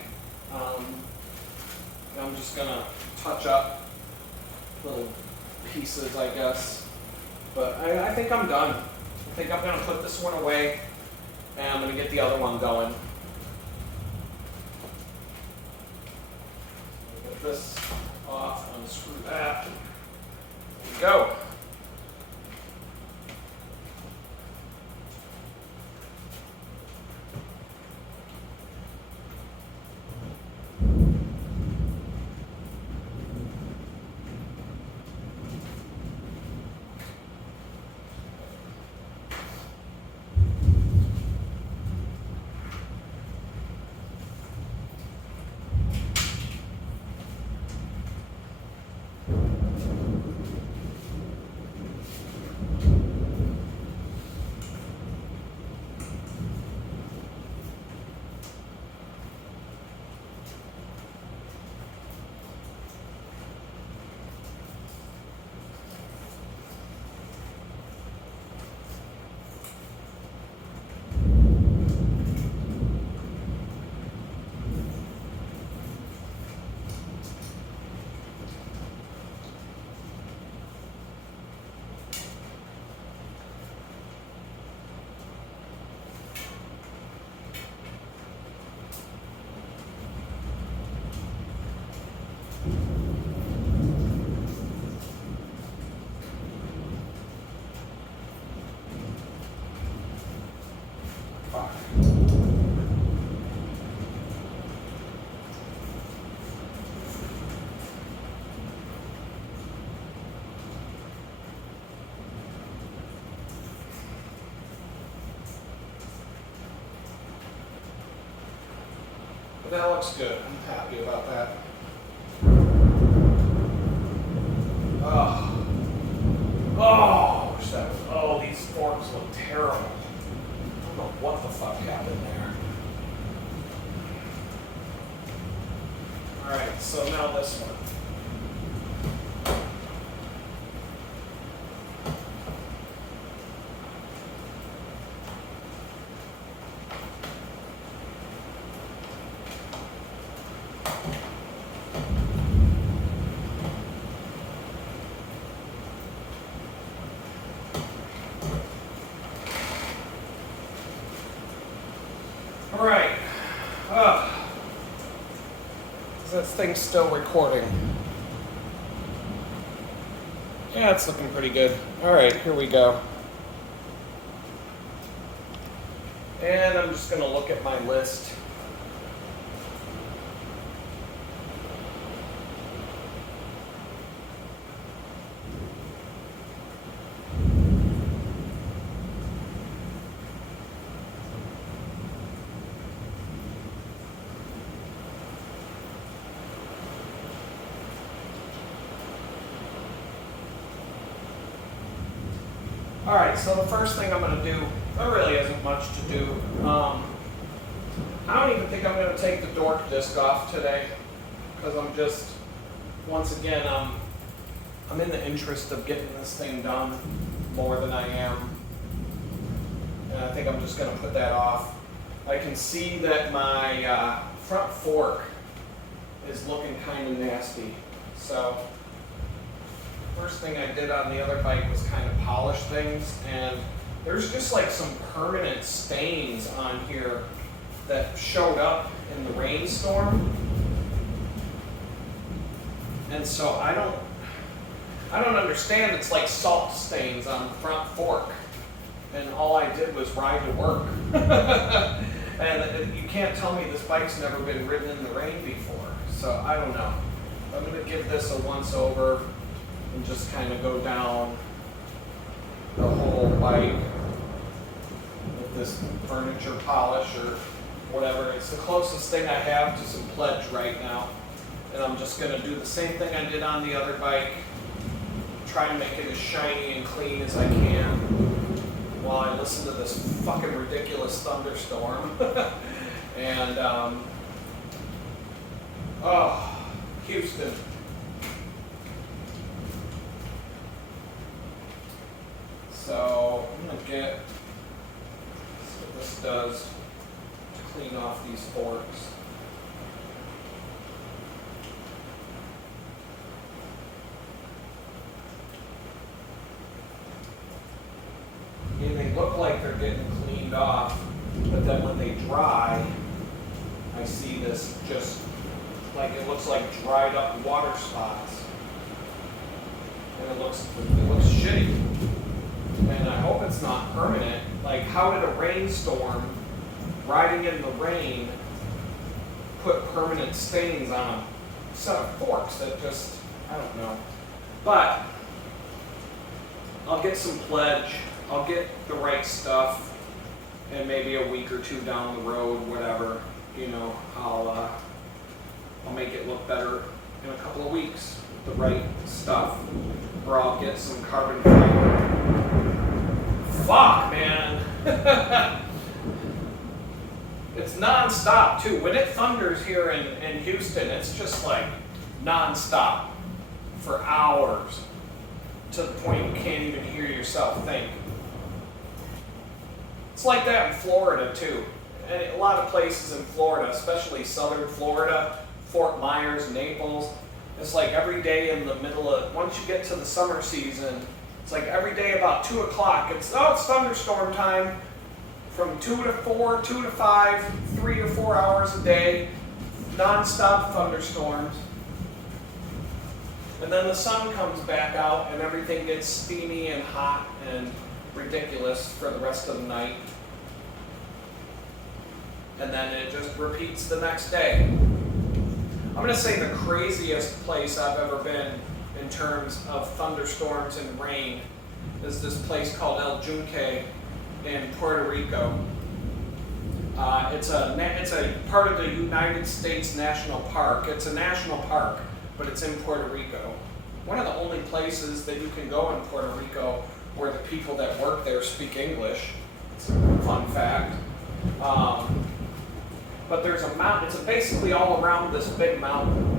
I'm just going to touch up little pieces, I guess. But I think I'm done. I think I'm going to put this one away, and I'm going to get the other one going. Get this off, unscrew that. There we go. But that looks good. I'm happy about that. These forks look terrible. I don't know what the fuck happened there. Alright, so now this one. Alright. Is this thing still recording? Yeah, it's looking pretty good. Alright, here we go. And I'm just going to look at my list. All right, so the first thing I'm going to do, there really isn't much to do. I don't even think I'm going to take the dork disc off today, because I'm just, once again, I'm in the interest of getting this thing done more than I am. And I think I'm just going to put that off. I can see that my front fork is looking kind of nasty. So first thing I did on the other bike was kind of polish things, and there's just like some permanent stains on here that showed up in the rainstorm. And so I don't understand. It's like salt stains on the front fork, and all I did was ride to work. And you can't tell me this bike's never been ridden in the rain before. So I don't know. I'm going to give this a once over and just kind of go down the whole bike with this furniture polish or whatever. It's the closest thing I have to some Pledge right now. And I'm just going to do the same thing I did on the other bike. Try to make it as shiny and clean as I can while I listen to this fucking ridiculous thunderstorm. And, oh, Houston. So I'm going to see what this does to clean off these forks. And they look like they're getting cleaned off, but then when they dry, I see this just like it looks like dried up water spots, and it looks shitty. And I hope it's not permanent. Like, how did a rainstorm, riding in the rain, put permanent stains on a set of forks? That just, I don't know. But I'll get some Pledge. I'll get the right stuff, and maybe a week or two down the road, whatever, you know, I'll make it look better in a couple of weeks with the right stuff, or I'll get some carbon fiber. Fuck, man. It's non-stop too. When it thunders here in Houston, it's just like non-stop for hours, to the point you can't even hear yourself think. It's like that in Florida too. And a lot of places in Florida, especially southern Florida, Fort Myers, Naples, it's like every day in the middle of, once you get to the summer season, it's like every day about 2 o'clock, it's thunderstorm time from 2 to 4, 2 to 5, 3 to 4 hours a day, non-stop thunderstorms. And then the sun comes back out and everything gets steamy and hot and ridiculous for the rest of the night. And then it just repeats the next day. I'm going to say the craziest place I've ever been in terms of thunderstorms and rain is this place called El Yunque in Puerto Rico. It's a part of the United States National Park. It's a national park, but it's in Puerto Rico. One of the only places that you can go in Puerto Rico where the people that work there speak English. It's a fun fact. But there's a mountain. It's basically all around this big mountain.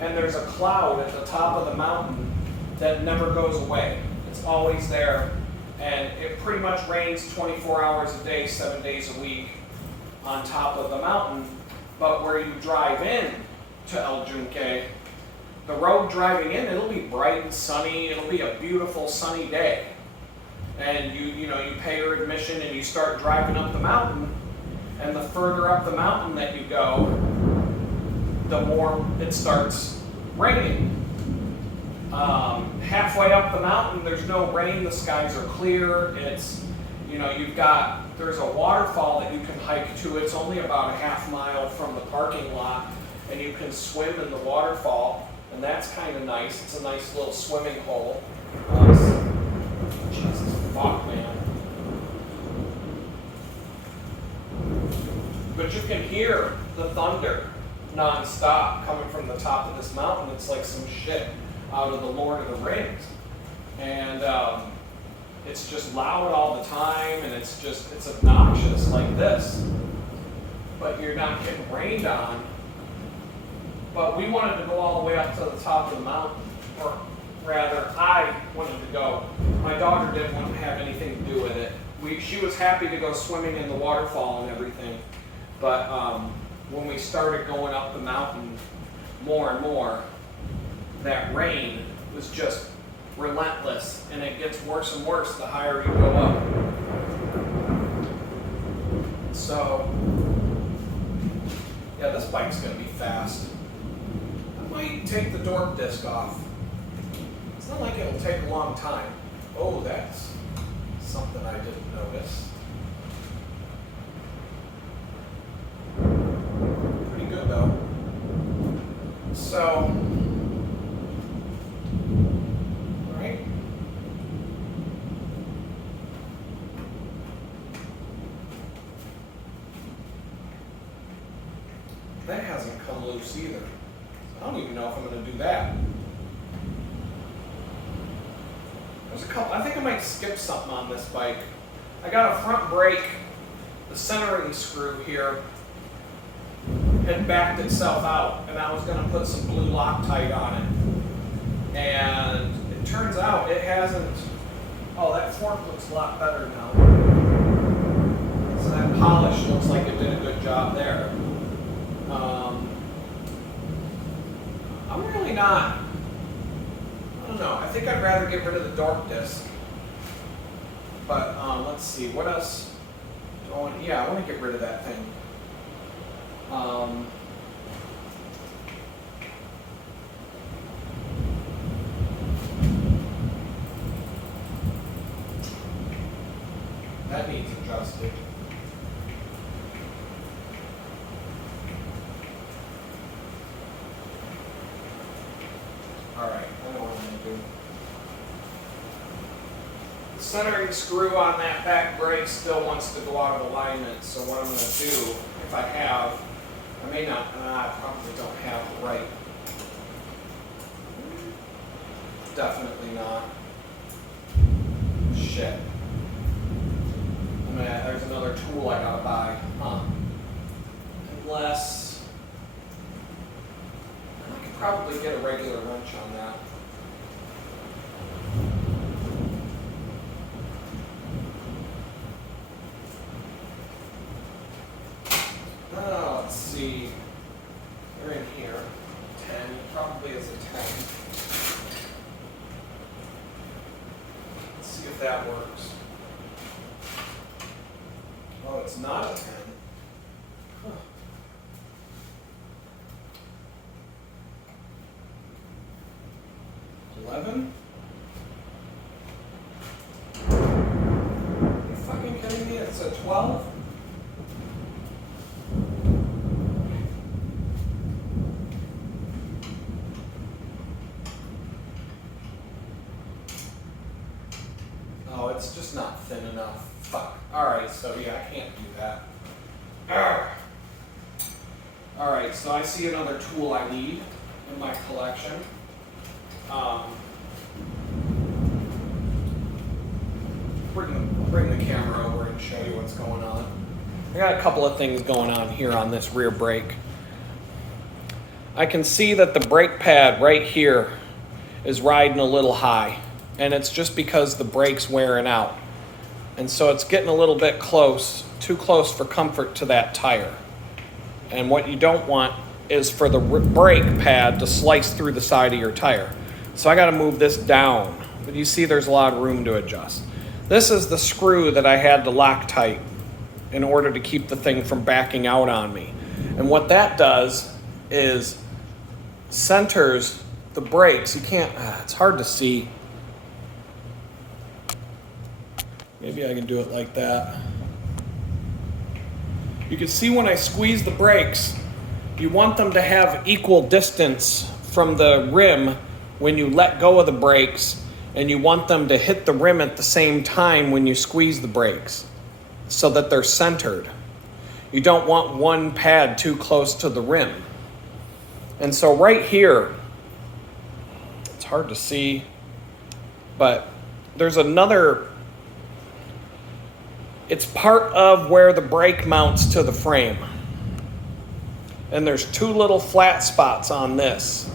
And there's a cloud at the top of the mountain that never goes away. It's always there. And it pretty much rains 24 hours a day, 7 days a week on top of the mountain. But where you drive in to El Yunque, the road driving in, it'll be bright and sunny. It'll be a beautiful sunny day. And you pay your admission and you start driving up the mountain. And the further up the mountain that you go, the more it starts raining. Halfway up the mountain, there's no rain. The skies are clear. It's, there's a waterfall that you can hike to. It's only about a half mile from the parking lot, and you can swim in the waterfall. And that's kind of nice. It's a nice little swimming hole. Jesus fuck, man. But you can hear the thunder non-stop coming from the top of this mountain. It's like some shit out of the Lord of the Rings. And it's just loud all the time, and it's obnoxious like this. But you're not getting rained on. But we wanted to go all the way up to the top of the mountain, or rather, I wanted to go. My daughter didn't want to have anything to do with it. She was happy to go swimming in the waterfall and everything, but when we started going up the mountain more and more, that rain was just relentless, and it gets worse and worse the higher you go up. So, yeah, this bike's going to be fast. I might take the Dork disc off. It's not like it'll take a long time. Oh, that's something I didn't notice. Pretty good though. So, alright. That hasn't come loose either. I don't even know if I'm going to do that. There's a couple, I think I might skip something on this bike. I got a front brake, the centering screw here had backed itself out, and I was going to put some blue Loctite on it. And it turns out it hasn't. Oh, that fork looks a lot better now. So that polish looks like it did a good job there. I'm really not. I don't know. I think I'd rather get rid of the Dork disc. But let's see. What else? I want to get rid of that thing. That needs adjusted. All right, I know what I'm going to do. The centering screw on that back brake still wants to go out of alignment, so what I'm going to do, if I have, I may not, I probably don't have the right. Definitely not. Shit. There's another tool I gotta buy. Unless I could probably get a regular wrench on that. Let's see. They're in here. 10. Probably is a 10. Let's see if that works. Oh, it's not a 10. Huh. $11? Are you fucking kidding me? It's a 12? Oh, it's just not thin enough. Fuck. Alright, so yeah, I can't do that. Alright, so I see another tool I need in my collection. Bring the camera over and show you what's going on. I got a couple of things going on here on this rear brake. I can see that the brake pad right here is riding a little high, and it's just because the brake's wearing out. And so it's getting a little bit close, too close for comfort to that tire. And what you don't want is for the brake pad to slice through the side of your tire. So I got to move this down, but you see there's a lot of room to adjust. This is the screw that I had to Loctite in order to keep the thing from backing out on me. And what that does is centers the brakes. You can't, it's hard to see. Maybe I can do it like that. You can see when I squeeze the brakes, you want them to have equal distance from the rim when you let go of the brakes, and you want them to hit the rim at the same time when you squeeze the brakes so that they're centered. You don't want one pad too close to the rim. And so right here, it's hard to see, but there's another It's part of where the brake mounts to the frame. And there's 2 little flat spots on this.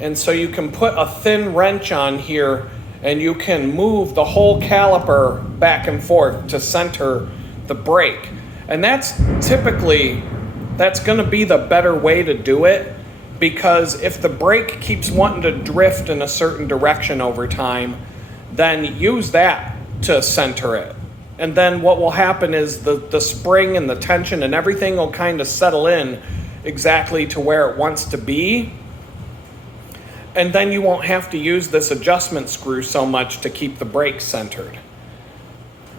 And so you can put a thin wrench on here and you can move the whole caliper back and forth to center the brake. And that's going to be the better way to do it, because if the brake keeps wanting to drift in a certain direction over time, then use that to center it. And then what will happen is the spring and the tension and everything will kind of settle in exactly to where it wants to be. And then you won't have to use this adjustment screw so much to keep the brakes centered.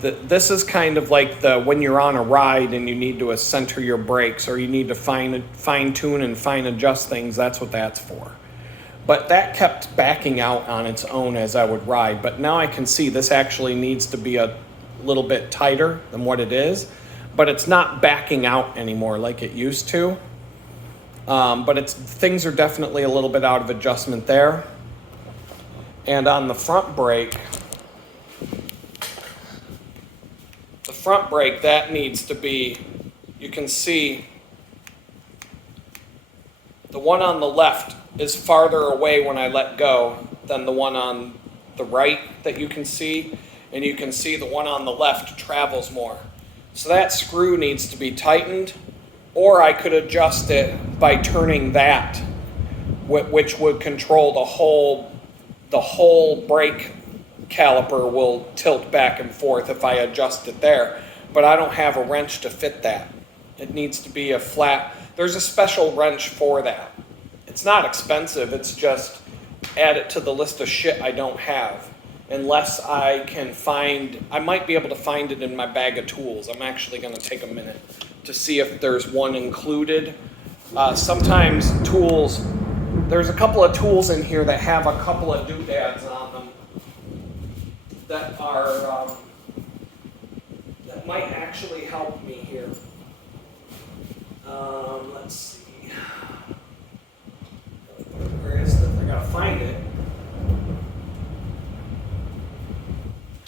This is kind of like when you're on a ride and you need to center your brakes, or you need to fine tune and fine adjust things. That's what that's for. But that kept backing out on its own as I would ride. But now I can see this actually needs to be a little bit tighter than what it is. But it's not backing out anymore like it used to. But things are definitely a little bit out of adjustment there. And on the front brake, that needs to be, you can see the one on the left is farther away when I let go than the one on the right that you can see. And you can see the one on the left travels more. So that screw needs to be tightened, or I could adjust it by turning that, which would control the whole brake caliper will tilt back and forth if I adjust it there. But I don't have a wrench to fit that. It needs to be a flat. There's a special wrench for that. It's not expensive. It's just add it to the list of shit I don't have. Unless I can I might be able to find it in my bag of tools. I'm actually going to take a minute to see if there's one included. Sometimes tools, there's a couple of tools in here that have a couple of doodads on them that are, that might actually help me here. Let's see. Where is it? I gotta find it.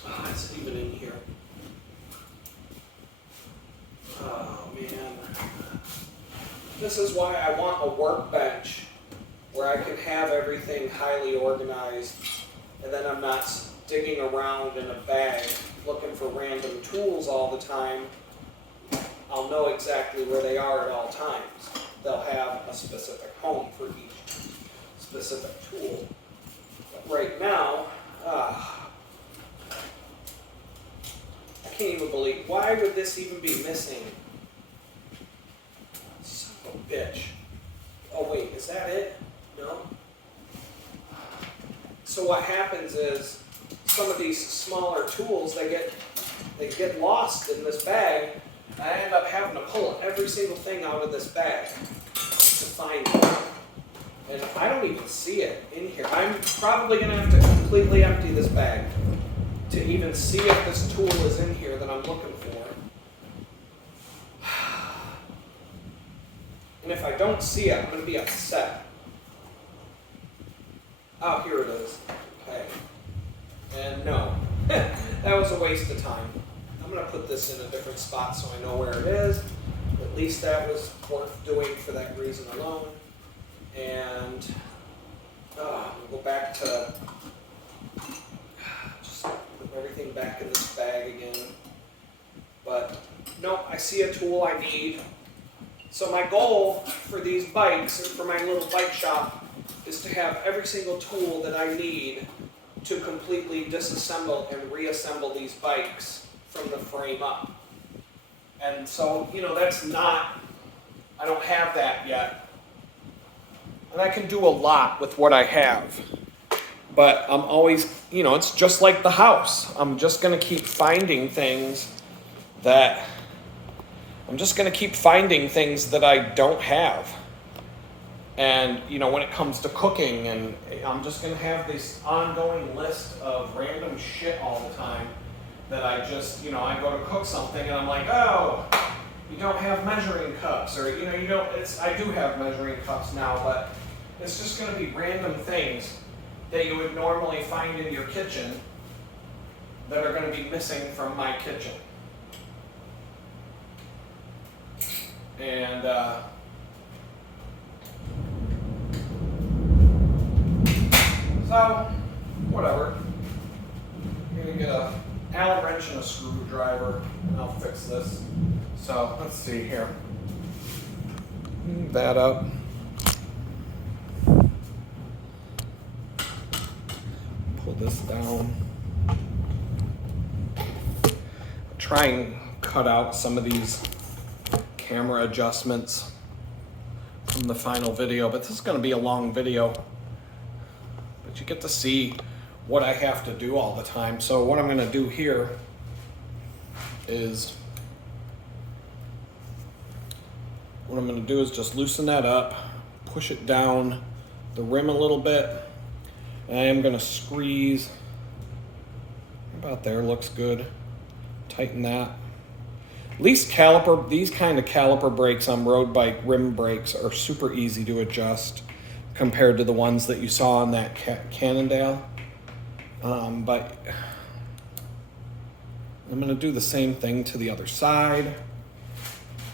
Oh, it's even in here. Oh, man. This is why I want a workbench where I can have everything highly organized, and then I'm not digging around in a bag looking for random tools all the time. I'll know exactly where they are at all times. They'll have a specific home for each specific tool. But right now, I can't even believe, why would this even be missing? Son of a bitch. Oh wait, is that it? No? So what happens is, some of these smaller tools, they get lost in this bag. I end up having to pull every single thing out of this bag to find it. And I don't even see it in here. I'm probably going to have to completely empty this bag to even see if this tool is in here that I'm looking for. And if I don't see it, I'm going to be upset. Oh, here it is. Okay. And no, that was a waste of time. I'm going to put this in a different spot so I know where it is. At least that was worth doing for that reason alone. And we'll go back to just put everything back in this bag again. But no, I see a tool I need. So my goal for these bikes, or for my little bike shop, is to have every single tool that I need to completely disassemble and reassemble these bikes from the frame up. And so, that's not, I don't have that yet. And I can do a lot with what I have. But I'm always, it's just like the house. I'm just going to keep finding things that I don't have. And, when it comes to cooking, and I'm just going to have this ongoing list of random shit all the time that I just, I go to cook something and I'm like, oh, you don't have measuring cups, or, I do have measuring cups now, but it's just going to be random things that you would normally find in your kitchen that are going to be missing from my kitchen. And so, whatever. I'm gonna get a Allen wrench and a screwdriver, and I'll fix this. So let's see here. Move that up. Pull this down. Try and cut out some of these camera adjustments from the final video, but this is going to be a long video. But you get to see what I have to do all the time. So what I'm going to do here is just loosen that up, push it down the rim a little bit, and I am going to squeeze about there. Looks good. Tighten that. These kind of caliper brakes on road bike rim brakes are super easy to adjust compared to the ones that you saw on that Cannondale. But I'm going to do the same thing to the other side.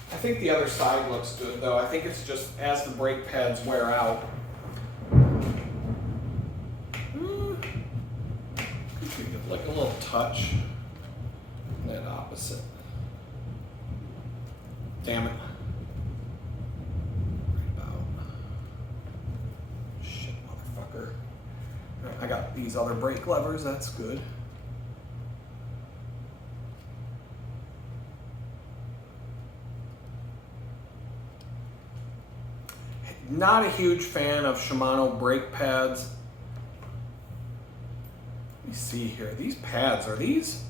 I think the other side looks good though. I think it's just as the brake pads wear out. Like a little touch. That opposite. Damn it. Right about. Shit, motherfucker. Right, I got these other brake levers, that's good. Not a huge fan of Shimano brake pads. Let me see here. These pads, are these?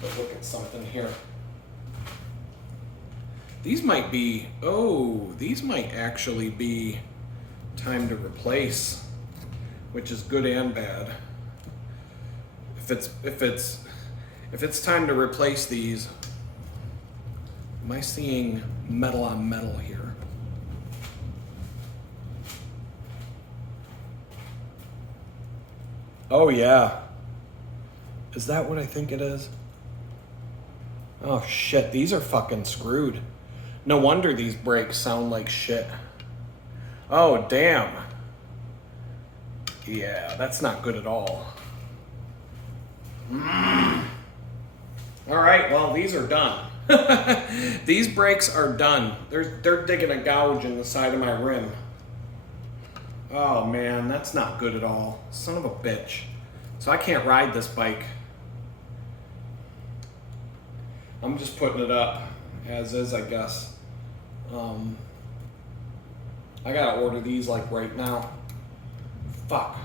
But look at something here. These might be, these might actually be time to replace, which is good and bad. If it's time to replace these, am I seeing metal on metal here? Oh yeah. Is that what I think it is? Oh shit, these are fucking screwed. No wonder these brakes sound like shit. Oh damn. Yeah, that's not good at all. All right, well, these are done. These brakes are done. They're digging a gouge in the side of my rim. Oh man, that's not good at all. Son of a bitch. So I can't ride this bike. I'm just putting it up as is, I guess. I gotta order these like right now. Fuck.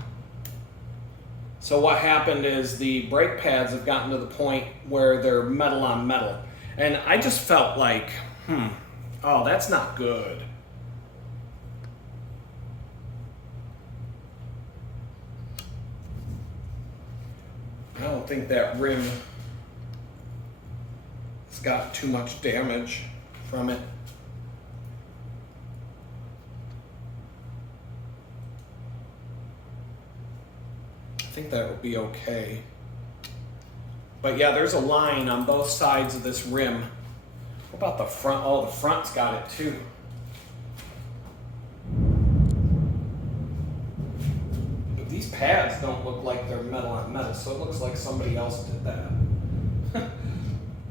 So what happened is the brake pads have gotten to the point where they're metal on metal. And I just felt like, oh, that's not good. I don't think that rim has got too much damage from it. I think that would be okay. But yeah, there's a line on both sides of this rim. What about the front? Oh, the front's got it too. But these pads don't look like they're metal on metal, so it looks like somebody else did that.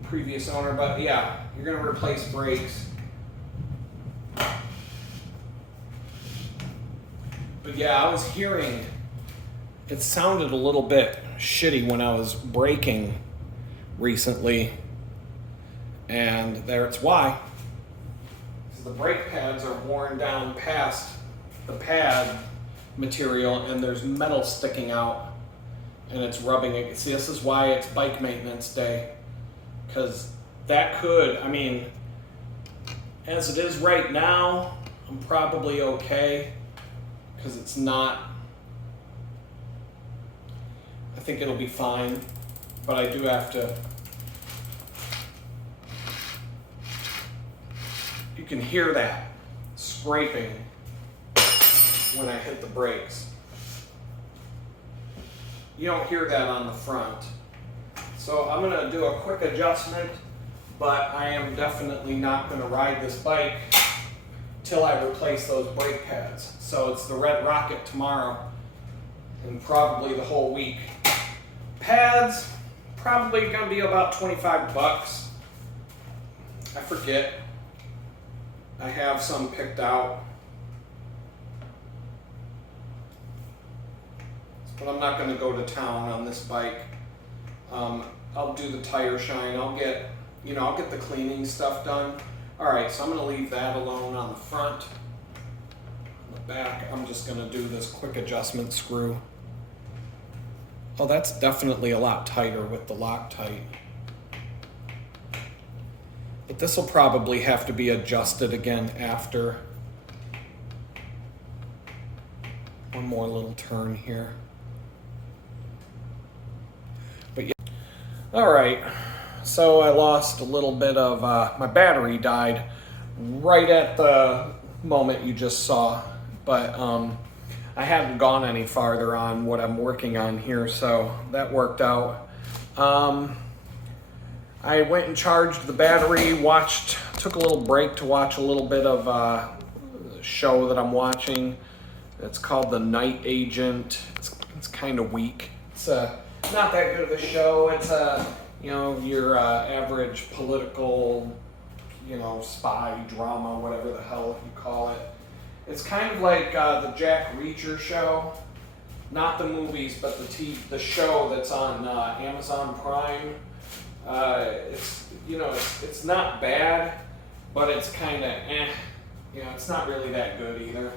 Previous owner, but yeah, you're gonna replace brakes. But yeah, I was hearing it sounded a little bit shitty when I was braking recently, and that's why. Because the brake pads are worn down past the pad material, and there's metal sticking out, and it's rubbing it. See, this is why it's bike maintenance day, because that could, I mean, as it is right now, I'm probably okay, because it's not. I think it'll be fine, but I do have to. You can hear that scraping when I hit the brakes. You don't hear that on the front. So I'm gonna do a quick adjustment but I am definitely not going to ride this bike till I replace those brake pads. So it's the Red Rocket tomorrow and probably the whole week. Pads, probably going to be about 25 bucks. I forget. I have some picked out. But I'm not going to go to town on this bike. I'll do the tire shine. I'll get the cleaning stuff done. All right, so I'm going to leave that alone on the front. On the back, I'm just going to do this quick adjustment screw. Oh, that's definitely a lot tighter with the Loctite. But this will probably have to be adjusted again after. One more little turn here. But yeah. All right, so I lost a little bit of, my battery died right at the moment you just saw, but I hadn't gone any farther on what I'm working on here, so that worked out. I went and charged the battery, took a little break to watch a little bit of a show that I'm watching. It's called The Night Agent. It's kind of weak. It's not that good of a show. It's your average political, spy drama, whatever the hell you call it. It's kind of like the Jack Reacher show, not the movies, but the show that's on Amazon Prime. It's not bad, but it's kind of it's not really that good either.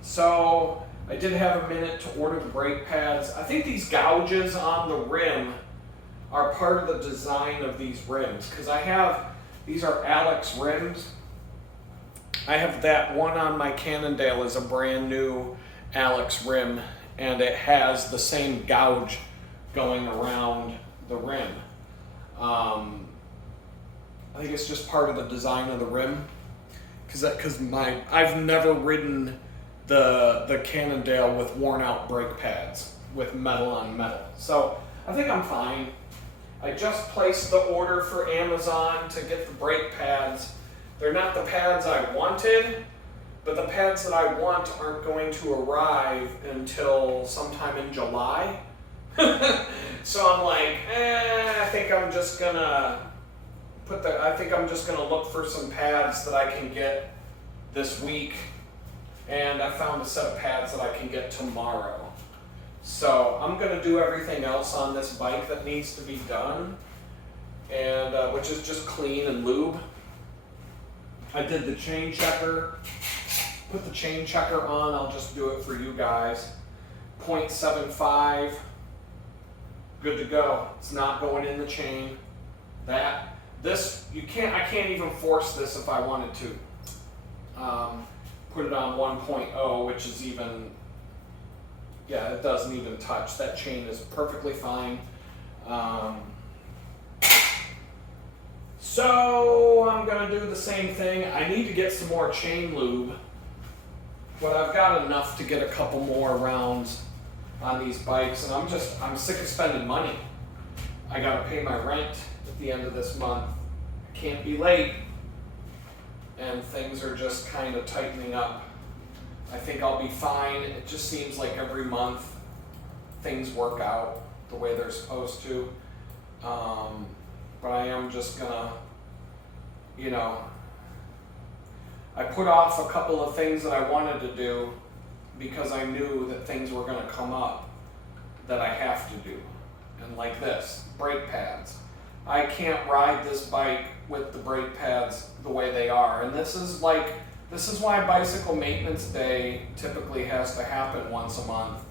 So I did have a minute to order the brake pads. I think these gouges on the rim are part of the design of these rims, because these are Alex rims. I have that one on my Cannondale is a brand new Alex rim, and it has the same gouge going around the rim. I think it's just part of the design of the rim, because I've never ridden the Cannondale with worn out brake pads with metal on metal, so I think I'm fine. I just placed the order for Amazon to get the brake pads. They're not the pads I wanted, but the pads that I want aren't going to arrive until sometime in July. So I'm like, I think I'm just gonna look for some pads that I can get this week. And I found a set of pads that I can get tomorrow. So I'm gonna do everything else on this bike that needs to be done, and which is just clean and lube. I did the chain checker, put the chain checker on. I'll just do it for you guys. 0.75, good to go. It's not going in the chain. I can't even force this if I wanted to. Put it on 1.0, which is even, it doesn't even touch. That chain is perfectly fine. So I'm gonna do the same thing. I need to get some more chain lube, but I've got enough to get a couple more rounds on these bikes, and I'm sick of spending money. I gotta pay my rent at the end of this month. I can't be late, and things are just kind of tightening up. I think I'll be fine. It just seems like every month things work out the way they're supposed to. But I am just gonna, I put off a couple of things that I wanted to do because I knew that things were gonna come up that I have to do. And like this, brake pads. I can't ride this bike with the brake pads the way they are. And this is why bicycle maintenance day typically has to happen once a month.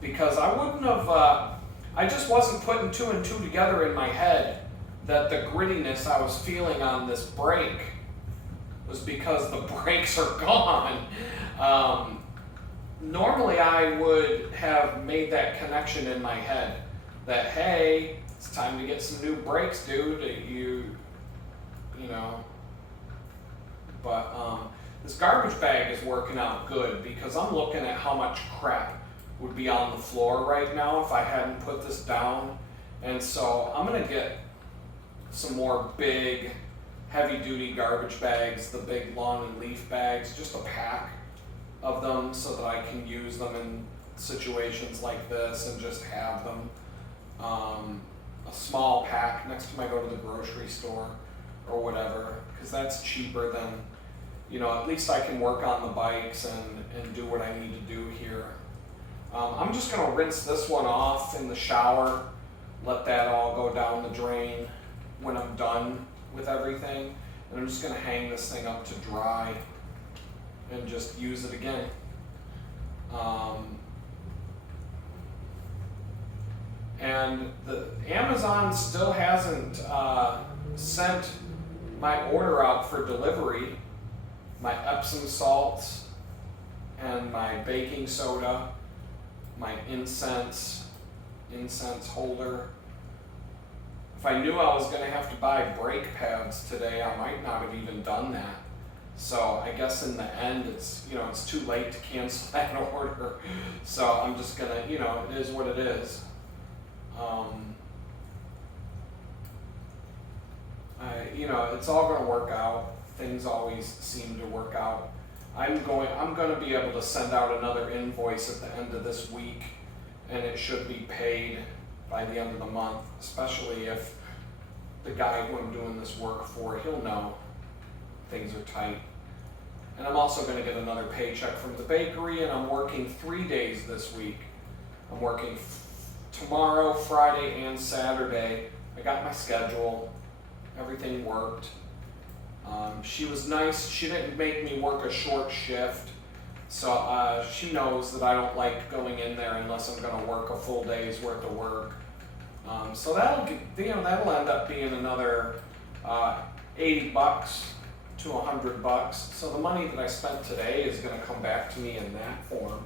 Because I just wasn't putting two and two together in my head that the grittiness I was feeling on this brake was because the brakes are gone. Normally I would have made that connection in my head that, hey, it's time to get some new brakes, dude. But this garbage bag is working out good because I'm looking at how much crap would be on the floor right now if I hadn't put this down. And so I'm gonna get some more big, heavy-duty garbage bags, the big lawn and leaf bags, just a pack of them so that I can use them in situations like this and just have them. A small pack next time I go to the grocery store or whatever, because that's cheaper than, at least I can work on the bikes and do what I need to do here. I'm just going to rinse this one off in the shower, let that all go down the drain when I'm done with everything, and I'm just going to hang this thing up to dry and just use it again. And the Amazon still hasn't sent my order out for delivery. My Epsom salts and my baking soda, my incense holder. If I knew I was going to have to buy brake pads today, I might not have even done that. So I guess in the end, it's too late to cancel that order. So I'm just gonna, it is what it is. It's all gonna work out. Things always seem to work out. I'm gonna be able to send out another invoice at the end of this week, and it should be paid by the end of the month, especially if the guy who I'm doing this work for, he'll know things are tight. And I'm also going to get another paycheck from the bakery, and I'm working 3 days this week. I'm working tomorrow, Friday, and Saturday. I got my schedule. Everything worked. She was nice. She didn't make me work a short shift. So she knows that I don't like going in there unless I'm going to work a full day's worth of work. So that'll end up being another $80 to $100. So the money that I spent today is going to come back to me in that form.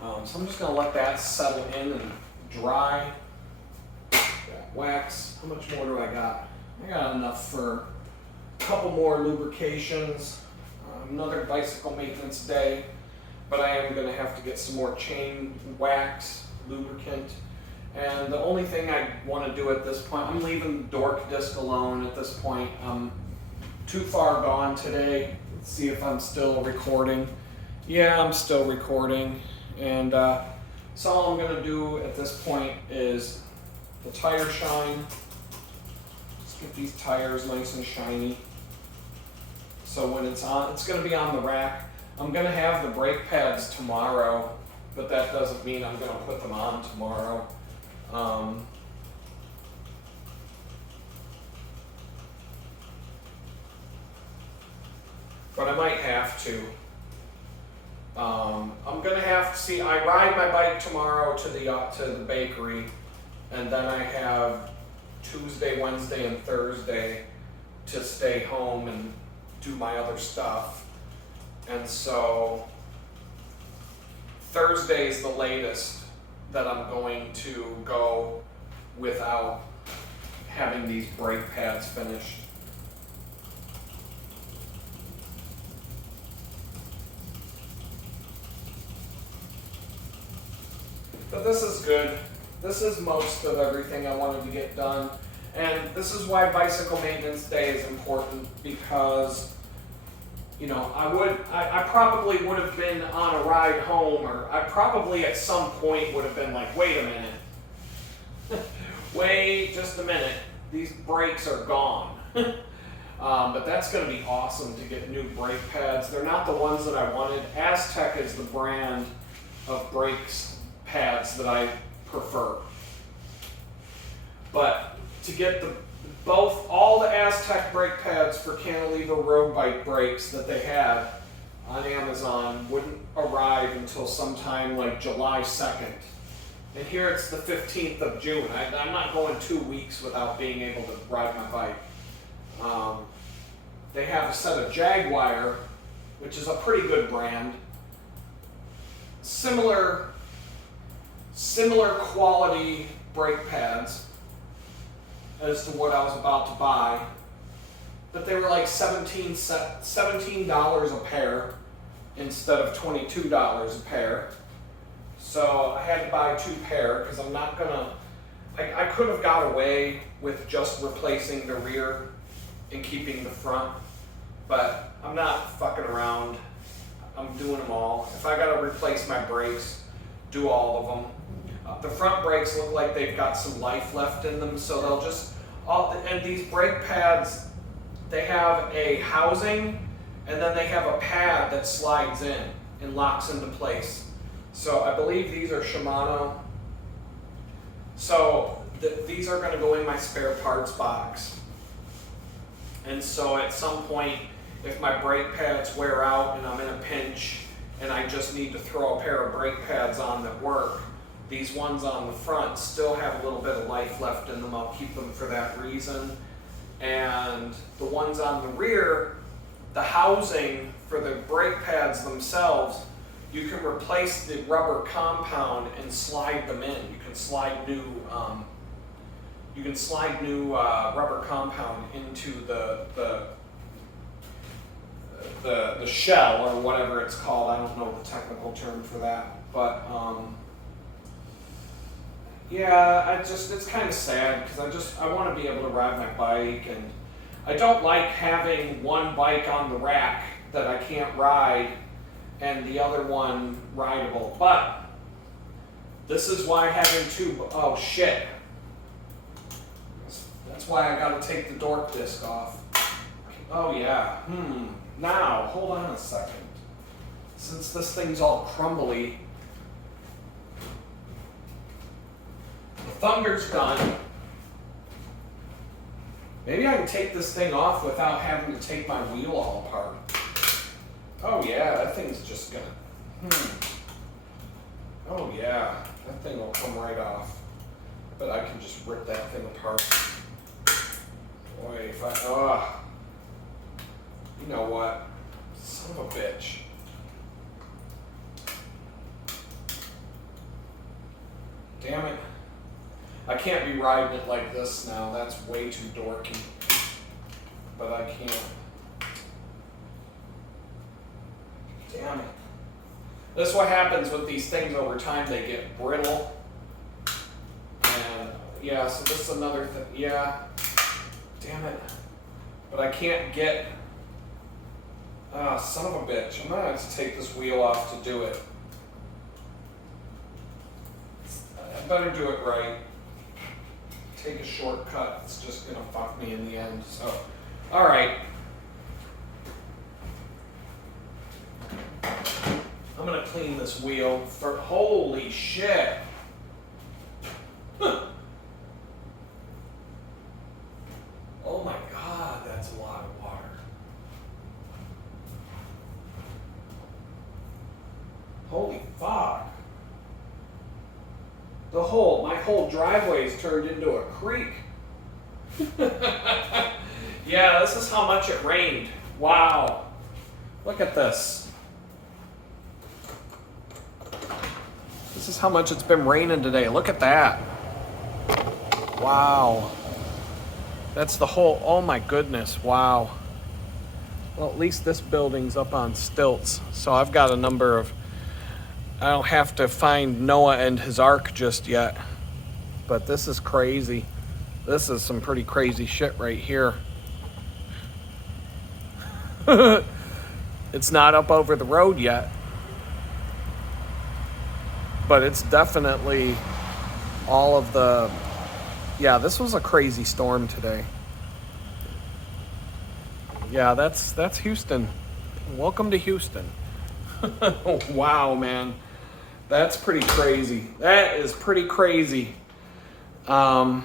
So I'm just going to let that settle in and dry. Got wax. How much more do I got? I got enough for a couple more lubrications. Another bicycle maintenance day, but I am going to have to get some more chain wax lubricant. And the only thing I want to do at this point, I'm leaving the Dork disc alone at this point. I'm too far gone today. Let's see if I'm still recording. Yeah, I'm still recording. And so all I'm going to do at this point is the tire shine. Just get these tires nice and shiny. So when it's on, it's going to be on the rack. I'm going to have the brake pads tomorrow, but that doesn't mean I'm going to put them on tomorrow. But I might have to. I'm going to have to see, I ride my bike tomorrow to the bakery, and then I have Tuesday, Wednesday, and Thursday to stay home and do my other stuff. And so Thursday is the latest that I'm going to go without having these brake pads finished. But this is good. This is most of everything I wanted to get done. And this is why Bicycle Maintenance Day is important, because I probably would have been on a ride home, or I probably at some point would have been like, wait a minute. Wait just a minute. These brakes are gone. But that's going to be awesome to get new brake pads. They're not the ones that I wanted. Aztec is the brand of brakes pads that I prefer. But to get all the Aztec brake pads for Cantilever road bike brakes that they had on Amazon wouldn't arrive until sometime like July 2nd. And here it's the 15th of June. I'm not going 2 weeks without being able to ride my bike. They have a set of Jaguar, which is a pretty good brand. Similar quality brake pads as to what I was about to buy, but they were like $17 a pair instead of $22 a pair. So I had to buy 2 pair because I'm not gonna I could have got away with just replacing the rear and keeping the front, but I'm not fucking around. I'm doing them all. If I gotta replace my brakes, do all of them. The front brakes look like they've got some life left in them, so they'll just, and these brake pads, they have a housing, and then they have a pad that slides in and locks into place. So I believe these are Shimano. So these are gonna go in my spare parts box. And so at some point, if my brake pads wear out and I'm in a pinch and I just need to throw a pair of brake pads on that work, these ones on the front still have a little bit of life left in them. I'll keep them for that reason. And the ones on the rear, the housing for the brake pads themselves, you can replace the rubber compound and slide them in. You can slide new rubber compound into the shell or whatever it's called. I don't know the technical term for that, but yeah, it's kind of sad because I want to be able to ride my bike, and I don't like having one bike on the rack that I can't ride and the other one rideable. But this is why having two, oh shit. That's why I gotta take the dork disc off. Oh yeah, now, hold on a second. Since this thing's all crumbly, the Thunder's done. Maybe I can take this thing off without having to take my wheel all apart. Oh yeah, that thing's just gonna, Oh yeah, that thing will come right off. But I can just rip that thing apart. Boy, if I, you know what? Son of a bitch. Damn it. I can't be riding it like this now. That's way too dorky. But I can't. Damn it. This is what happens with these things over time. They get brittle. And yeah, so this is another thing. Yeah. Damn it. But I can't get... son of a bitch. I'm going to have to take this wheel off to do it. I better do it right. Take a shortcut. It's just going to fuck me in the end. So, alright. I'm going to clean this wheel for... Holy shit. Huh. Oh my God, that's a lot of water. Holy fuck. My whole driveway's turned into a creek. Yeah, this is how much it rained. Wow. Look at this. This is how much it's been raining today. Look at that. Wow. That's the whole, oh my goodness, wow. Well, at least this building's up on stilts. So I've got a number of, I don't have to find Noah and his ark just yet. But this is crazy. This is some pretty crazy shit right here. It's not up over the road yet. But it's definitely all of the, yeah, this was a crazy storm today. Yeah, that's Houston. Welcome to Houston. Wow, man. That's pretty crazy. That is pretty crazy. I'm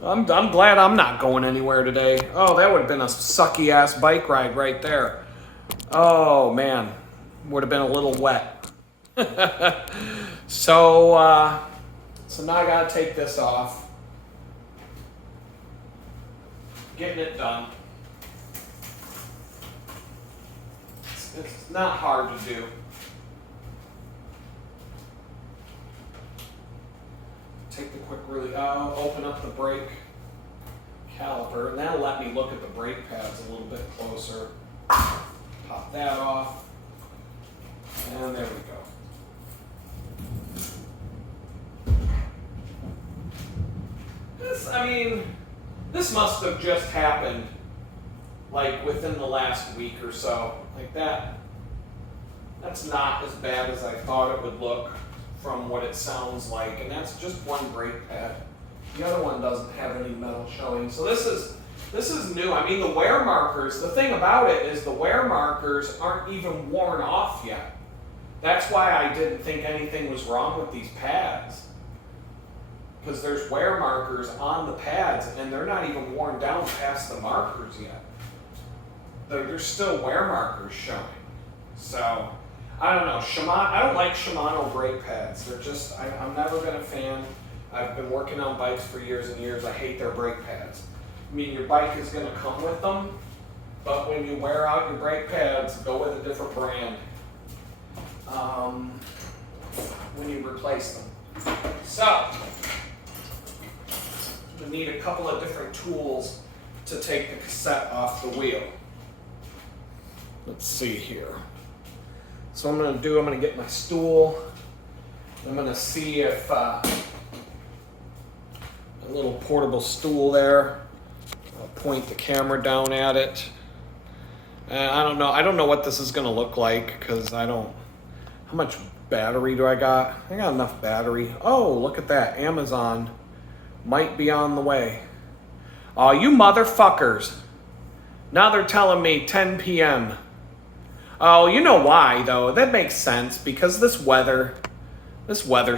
glad I'm not going anywhere today. Oh, that would have been a sucky ass bike ride right there. Oh man, would have been a little wet. So now I gotta take this off. Getting it done. It's not hard to do. Take the quick open up the brake caliper, and that'll let me look at the brake pads a little bit closer. Pop that off, and there we go. This must have just happened like within the last week or so. Like that. That's not as bad as I thought it would look from what it sounds like. And that's just one brake pad. The other one doesn't have any metal showing. So this is new. I mean, the wear markers, the thing about it is the wear markers aren't even worn off yet. That's why I didn't think anything was wrong with these pads. Because there's wear markers on the pads and they're not even worn down past the markers yet. There's still wear markers showing. So, I don't know. I don't like Shimano brake pads. They're just, I'm never been a fan. I've been working on bikes for years and years. I hate their brake pads. I mean, your bike is going to come with them, but when you wear out your brake pads, go with a different brand when you replace them. So, you need a couple of different tools to take the cassette off the wheel. Let's see here. So I'm going to get my stool. I'm going to see if a little portable stool there. I'll point the camera down at it. I don't know what this is going to look like because how much battery do I got? I got enough battery. Oh, look at that. Amazon might be on the way. Oh, you motherfuckers. Now they're telling me 10 p.m. Oh, you know why, though. That makes sense, because this weather's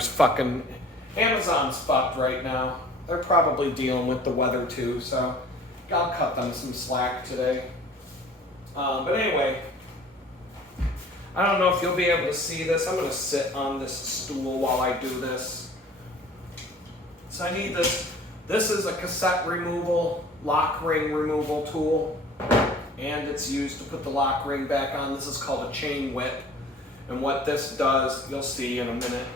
fucking... Amazon's fucked right now. They're probably dealing with the weather, too, so I'll cut them some slack today. But anyway, I don't know if you'll be able to see this. I'm going to sit on this stool while I do this. So I need this. This is a cassette removal, lock ring removal tool. And it's used to put the lock ring back on. This is called a chain whip. And what this does, you'll see in a minute.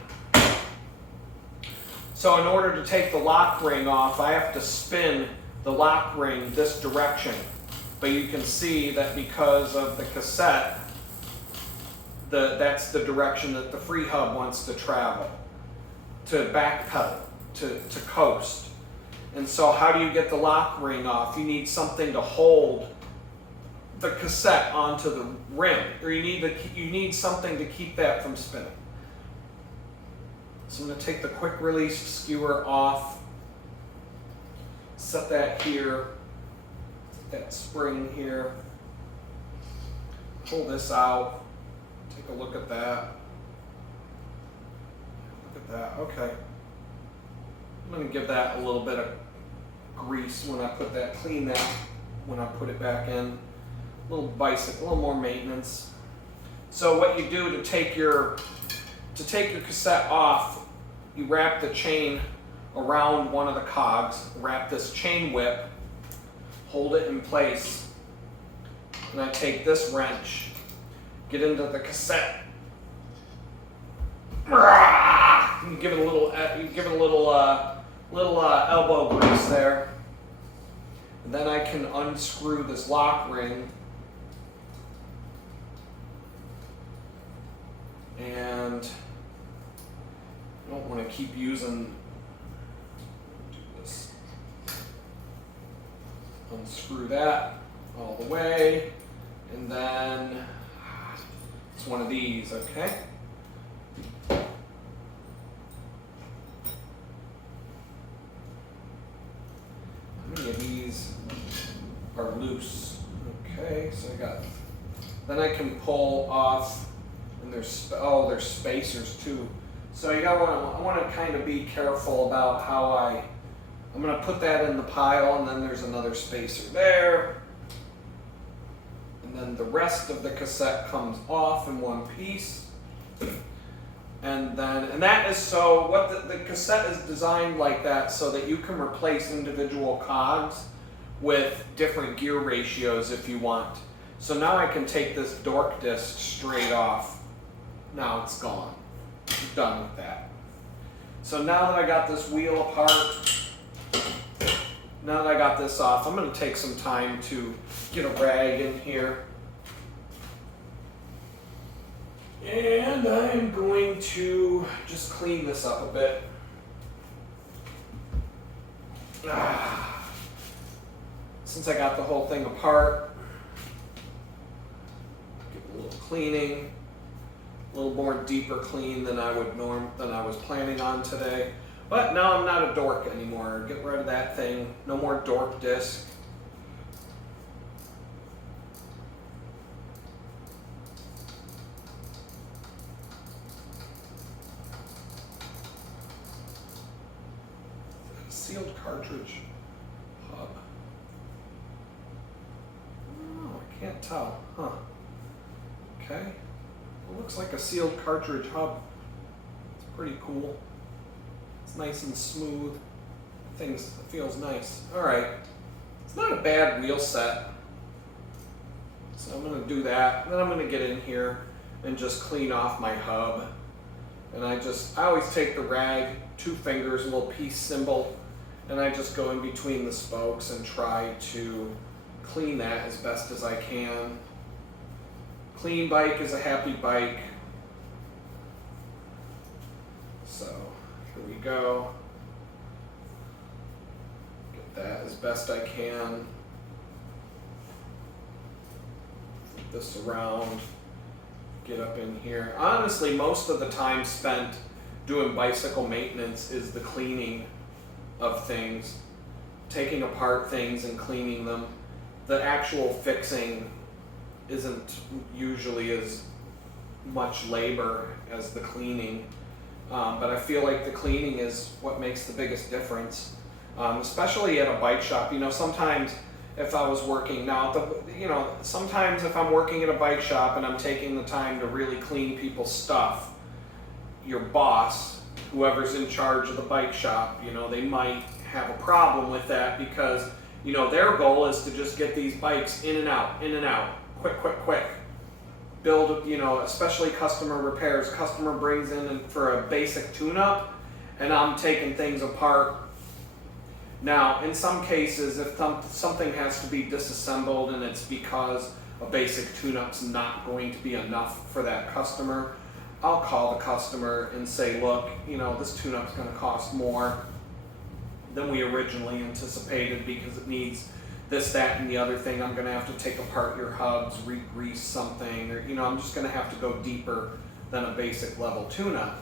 So in order to take the lock ring off, I have to spin the lock ring this direction. But you can see that because of the cassette, that's the direction that the free hub wants to travel, to backpedal, to coast. And so how do you get the lock ring off? You need something to hold the cassette onto the rim, or you need something to keep that from spinning. So I'm going to take the quick release skewer off, set that here, that spring here, pull this out, take a look at that. Look at that, okay. I'm going to give that a little bit of grease when I clean that when I put it back in. A little more maintenance. So what you do to take your cassette off, you wrap the chain around one of the cogs, wrap this chain whip, hold it in place, and I take this wrench, get into the cassette, and give it a little elbow grease there, and then I can unscrew this lock ring. And I don't want to keep using, do this, unscrew that all the way, and then it's one of these, okay? How many of these are loose? Okay, so then I can pull off. And there's spacers too. So I want to kind of be careful about how I'm going to put that in the pile, and then there's another spacer there. And then the rest of the cassette comes off in one piece. And that is so, the cassette is designed like that so that you can replace individual cogs with different gear ratios if you want. So now I can take this dork disc straight off. Now it's gone. I'm done with that. So now that I got this wheel apart, now that I got this off, I'm going to take some time to get a rag in here. And I'm going to just clean this up a bit. Since I got the whole thing apart, give it a little cleaning, a little more deeper clean than I was planning on today. But now I'm not a dork anymore. Get rid of that thing. No more dork disc. Sealed cartridge hub. Oh, I can't tell. Huh. Okay. It looks like a sealed cartridge hub. It's pretty cool. It's nice and smooth. It feels nice. Alright. It's not a bad wheel set. So I'm going to do that. Then I'm going to get in here and just clean off my hub. And I always take the rag, 2 fingers, a little peace symbol, and I just go in between the spokes and try to clean that as best as I can. Clean bike is a happy bike. So here we go. Get that as best I can. Flip this around. Get up in here. Honestly, most of the time spent doing bicycle maintenance is the cleaning of things, taking apart things and cleaning them. The actual fixing isn't usually as much labor as the cleaning, but I feel like the cleaning is what makes the biggest difference, especially at a bike shop. You know, sometimes if I was working sometimes if I'm working at a bike shop and I'm taking the time to really clean people's stuff, your boss, whoever's in charge of the bike shop, they might have a problem with that because, their goal is to just get these bikes in and out, quick. Build, especially customer repairs. Customer brings in for a basic tune-up and I'm taking things apart. Now, in some cases, if something has to be disassembled and it's because a basic tune-up's not going to be enough for that customer, I'll call the customer and say, look, this tune-up's going to cost more than we originally anticipated because it needs this, that, and the other thing. I'm going to have to take apart your hubs, re-grease something, or, I'm just going to have to go deeper than a basic level tune-up.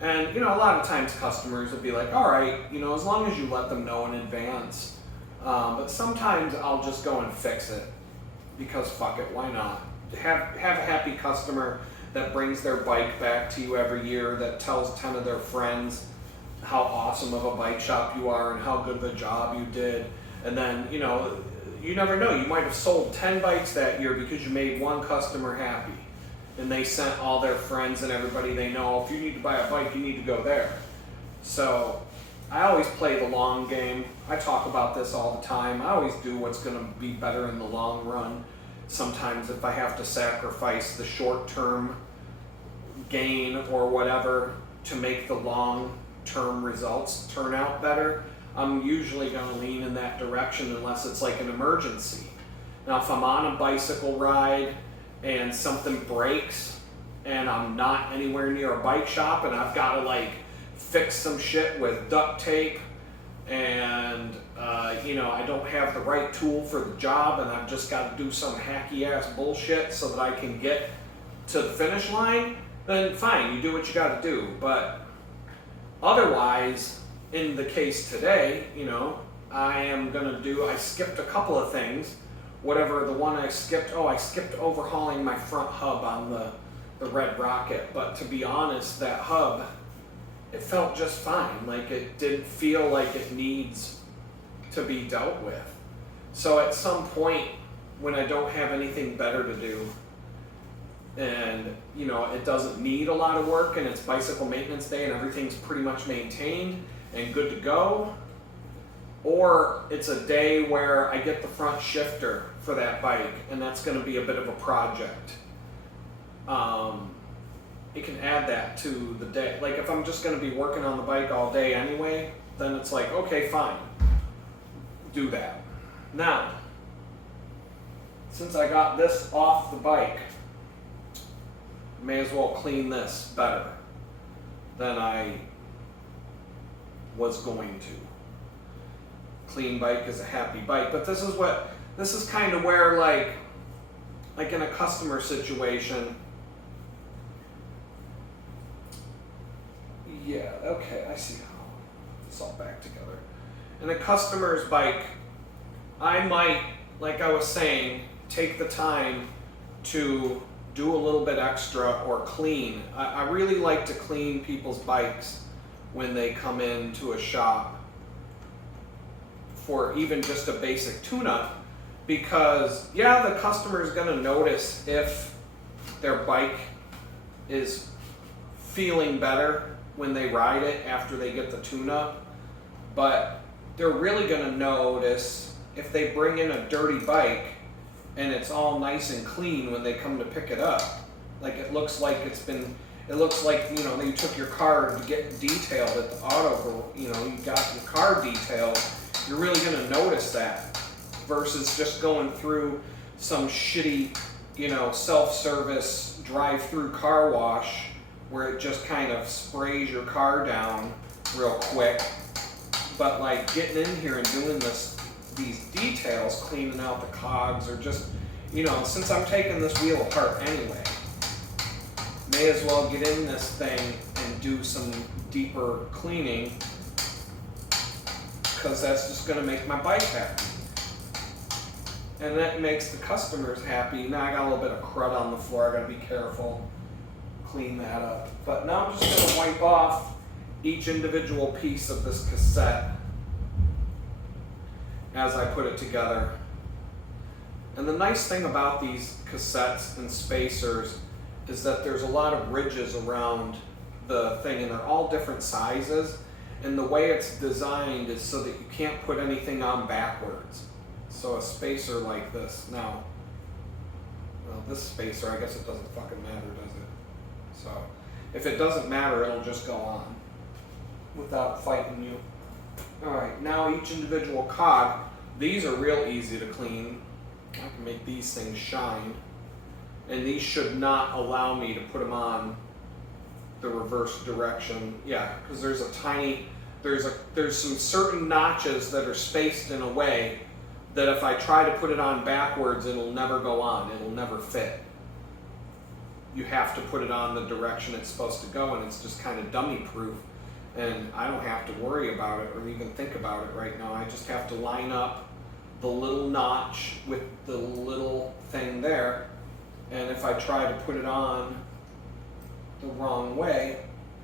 And, a lot of times customers will be like, all right, as long as you let them know in advance. But sometimes I'll just go and fix it because fuck it, why not? Have a happy customer that brings their bike back to you every year, that tells 10 of their friends how awesome of a bike shop you are and how good of a job you did. And then, you never know, you might have sold 10 bikes that year because you made one customer happy. And they sent all their friends and everybody they know, if you need to buy a bike, you need to go there. So I always play the long game. I talk about this all the time. I always do what's going to be better in the long run. Sometimes if I have to sacrifice the short-term gain or whatever to make the long-term results turn out better, I'm usually going to lean in that direction unless it's like an emergency. Now, if I'm on a bicycle ride and something breaks and I'm not anywhere near a bike shop and I've got to fix some shit with duct tape and I don't have the right tool for the job and I've just got to do some hacky ass bullshit so that I can get to the finish line, then fine, you do what you got to do. But otherwise, in the case today, I skipped a couple of things. Whatever the one I skipped overhauling my front hub on the Red Rocket. But to be honest, that hub, it felt just fine. It didn't feel like it needs to be dealt with. So at some point, when I don't have anything better to do, and it doesn't need a lot of work, and it's bicycle maintenance day, and everything's pretty much maintained and good to go, or it's a day where I get the front shifter for that bike, and that's going to be a bit of a project. It can add that to the day. If I'm just going to be working on the bike all day anyway, then it's okay, fine. Do that. Now, since I got this off the bike, I may as well clean this better than I was going to. clean bike is a happy bike. But this is kind of where like in a customer situation. Yeah, okay, I see how it's all back together. In a customer's bike, I might, like I was saying, take the time to do a little bit extra or clean. I really like to clean people's bikes when they come into a shop for even just a basic tune-up, because yeah, the customer is going to notice if their bike is feeling better when they ride it after they get the tune-up, but they're really going to notice if they bring in a dirty bike and it's all nice and clean when they come to pick it up. Like it looks like you know, you took your car to get detailed at the auto, you know, you got your car detailed. You're really going to notice that versus just going through some shitty, you know, self-service drive-through car wash where it just kind of sprays your car down real quick. But like getting in here and doing these details, cleaning out the cogs, or just, you know, since I'm taking this wheel apart anyway, may as well get in this thing and do some deeper cleaning, because that's just going to make my bike happy. And that makes the customers happy. Now I got a little bit of crud on the floor, I got to be careful, clean that up. But now I'm just going to wipe off each individual piece of this cassette as I put it together. And the nice thing about these cassettes and spacers is that there's a lot of ridges around the thing, and they're all different sizes, and the way it's designed is so that you can't put anything on backwards. So a spacer like this, now, well, this spacer, I guess it doesn't fucking matter, does it? So if it doesn't matter, it'll just go on without fighting you. Alright, now each individual cog, these are real easy to clean. I can make these things shine. And these should not allow me to put them on the reverse direction. Yeah, because there's some certain notches that are spaced in a way that if I try to put it on backwards, it'll never go on, it'll never fit. You have to put it on the direction it's supposed to go, and it's just kind of dummy proof. And I don't have to worry about it or even think about it right now. I just have to line up the little notch with the little thing there. And if I try to put it on the wrong way,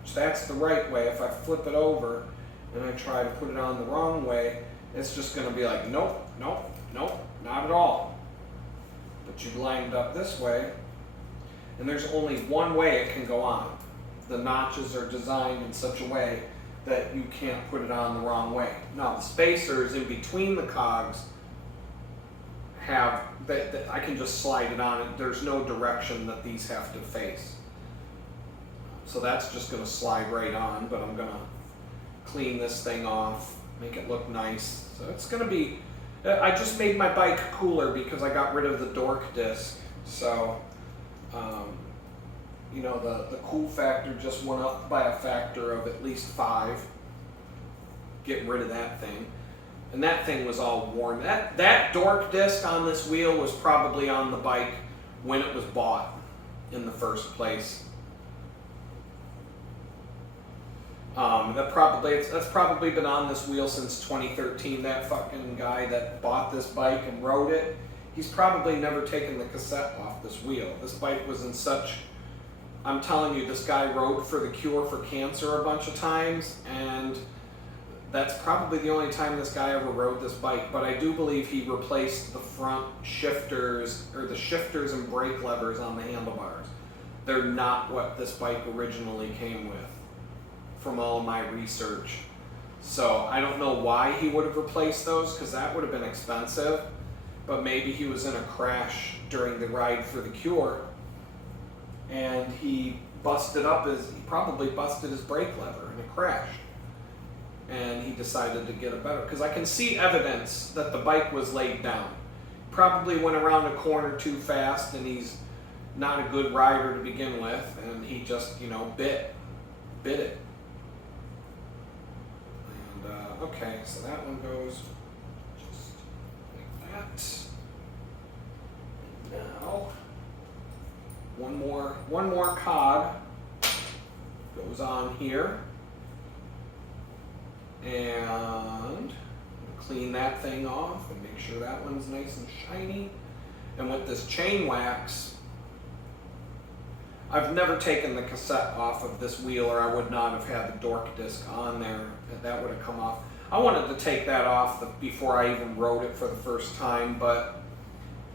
which that's the right way, if I flip it over and I try to put it on the wrong way, it's just going to be like, nope, nope, nope, not at all. But you lined up this way, and there's only one way it can go on. The notches are designed in such a way that you can't put it on the wrong way. Now the spacers in between the cogs have, I can just slide it on, and there's no direction that these have to face. So that's just going to slide right on, but I'm going to clean this thing off, make it look nice. So it's going to be, I just made my bike cooler because I got rid of the dork disc. So, you know, the cool factor just went up by a factor of at least 5. Getting rid of that thing. And that thing was all worn. That dork disc on this wheel was probably on the bike when it was bought in the first place. That's probably been on this wheel since 2013. That fucking guy that bought this bike and rode it, he's probably never taken the cassette off this wheel. This bike was in such, I'm telling you, this guy rode for the cure for cancer a bunch of times, and that's probably the only time this guy ever rode this bike. But I do believe he replaced the front shifters, or the shifters and brake levers on the handlebars. They're not what this bike originally came with, from all my research. So I don't know why he would have replaced those, because that would have been expensive. But maybe he was in a crash during the ride for the cure, and he probably busted his brake lever in a crash. And he decided to get a better, because I can see evidence that the bike was laid down. Probably went around a corner too fast, and he's not a good rider to begin with, and he just, you know, bit it. And okay, so that one goes that. Now, one more cog goes on here, and clean that thing off and make sure that one's nice and shiny. And with this chain wax, I've never taken the cassette off of this wheel, or I would not have had the Dork disc on there. That would have come off. I wanted to take that off before I even rode it for the first time, but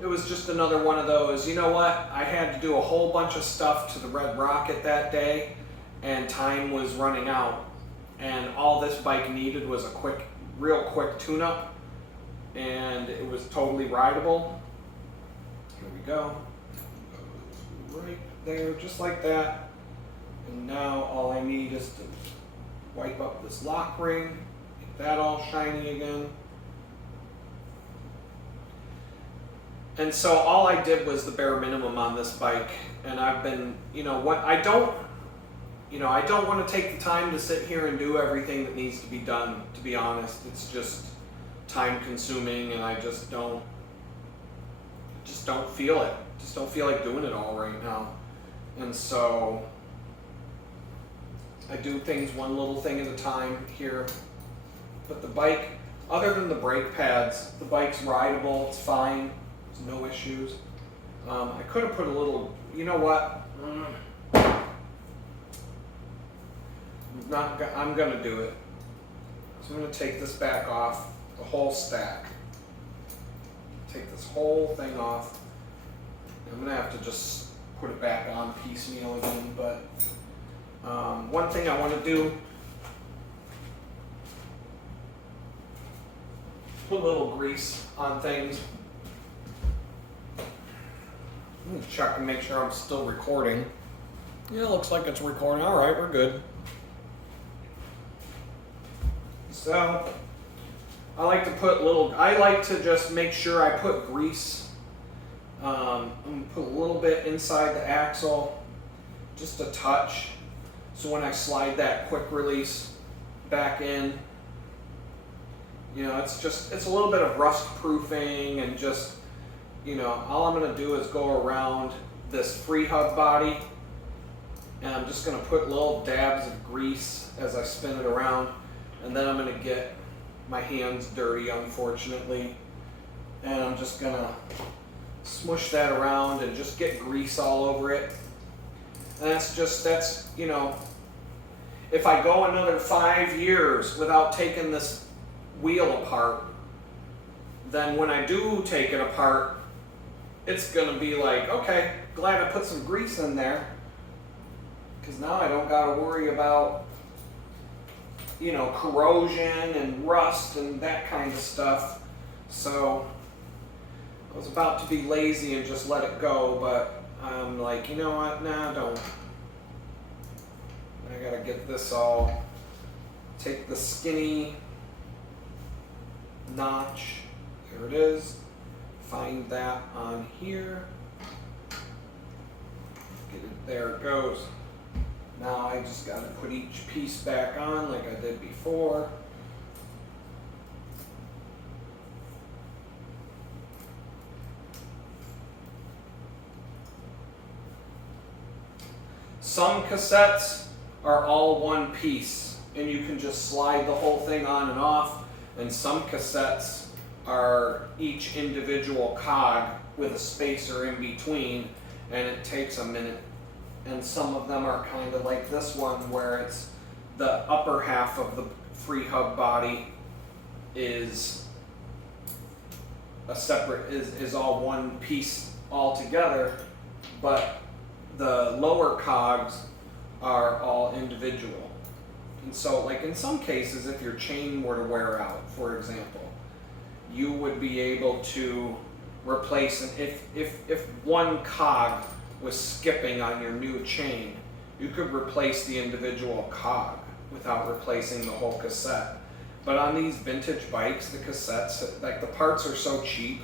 it was just another one of those, you know what, I had to do a whole bunch of stuff to the Red Rocket that day, and time was running out. And all this bike needed was a real quick tune-up, and it was totally rideable. Here we go. Right there, just like that. And now all I need is to wipe up this lock ring, get that all shiny again. And so all I did was the bare minimum on this bike, and I've been, I don't want to take the time to sit here and do everything that needs to be done, to be honest. It's just time consuming, and I just don't feel it. Just don't feel like doing it all right now. And so I do things one little thing at a time here. But the bike, other than the brake pads, the bike's rideable, it's fine. There's no issues. I could have put a little, you know what? I'm gonna do it. So I'm gonna take this back off, the whole stack. Take this whole thing off. I'm gonna have to just put it back on piecemeal again, but one thing I want to do, put a little grease on things. I'm gonna check and make sure I'm still recording. Yeah, it looks like it's recording. All right, we're good. So I like to just make sure I put grease. I'm gonna put a little bit inside the axle, just a touch. So when I slide that quick release back in, it's a little bit of rust proofing, and just, all I'm gonna do is go around this free hub body, and I'm just gonna put little dabs of grease as I spin it around, and then I'm gonna get my hands dirty, unfortunately, and I'm just gonna smush that around and just get grease all over it. And that's if I go another 5 years without taking this wheel apart, then when I do take it apart, it's gonna be like, okay, glad I put some grease in there, because now I don't gotta worry about corrosion and rust and that kind of stuff. So I was about to be lazy and just let it go, but I'm like, you know what, nah, don't. I gotta get this all, take the skinny notch, there it is, find that on here, get it, there it goes. Now I just gotta put each piece back on like I did before. Some cassettes are all one piece, and you can just slide the whole thing on and off, and some cassettes are each individual cog with a spacer in between, and it takes a minute. And some of them are kind of like this one, where it's the upper half of the free hub body is a separate, is all one piece all together, but the lower cogs are all individual. And so, like in some cases, if your chain were to wear out, for example, you would be able to replace, and if one cog was skipping on your new chain, you could replace the individual cog without replacing the whole cassette. But on these vintage bikes, the cassettes, like the parts are so cheap.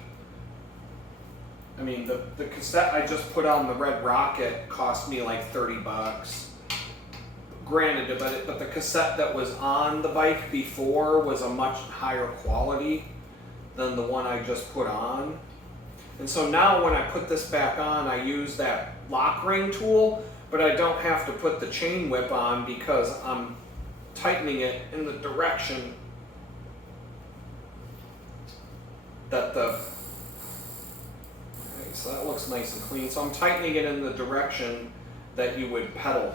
I mean, the cassette I just put on the Red Rocket cost me like $30. Granted, but the cassette that was on the bike before was a much higher quality. than the one I just put on. And so now when I put this back on, I use that lock ring tool, but I don't have to put the chain whip on because I'm tightening it in the direction that the, okay, so that looks nice and clean. So I'm tightening it in the direction that you would pedal.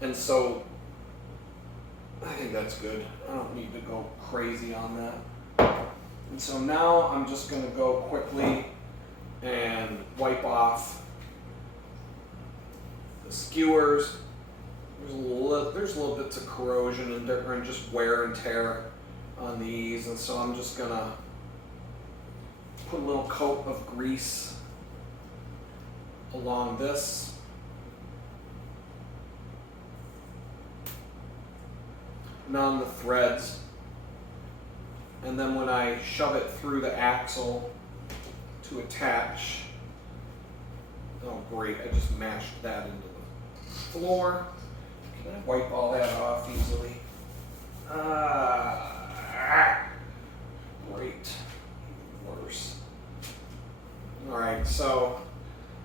And so I think that's good. I don't need to go crazy on that. And so now I'm just going to go quickly and wipe off the skewers. There's little bits of corrosion and just wear and tear on these, and so I'm just going to put a little coat of grease along this. And on the threads. And then when I shove it through the axle to attach, oh great, I just mashed that into the floor. Can I wipe all that off easily? Great, even worse. All right, so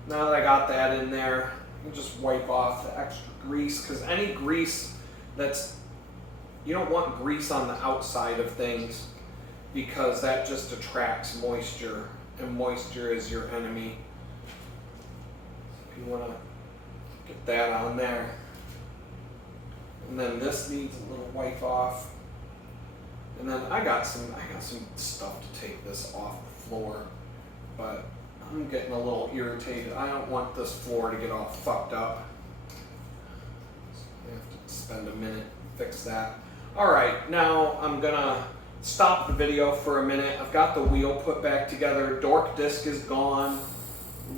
now that I got that in there, I'll just wipe off the extra grease, because any grease that's, you don't want grease on the outside of things, because that just attracts moisture, and moisture is your enemy. If you want to get that on there. And then this needs a little wipe off. And then I got some stuff to take this off the floor, but I'm getting a little irritated. I don't want this floor to get all fucked up. So I have to spend a minute and fix that. All right, now I'm gonna stop the video for a minute. I've got the wheel put back together. Dork disc is gone.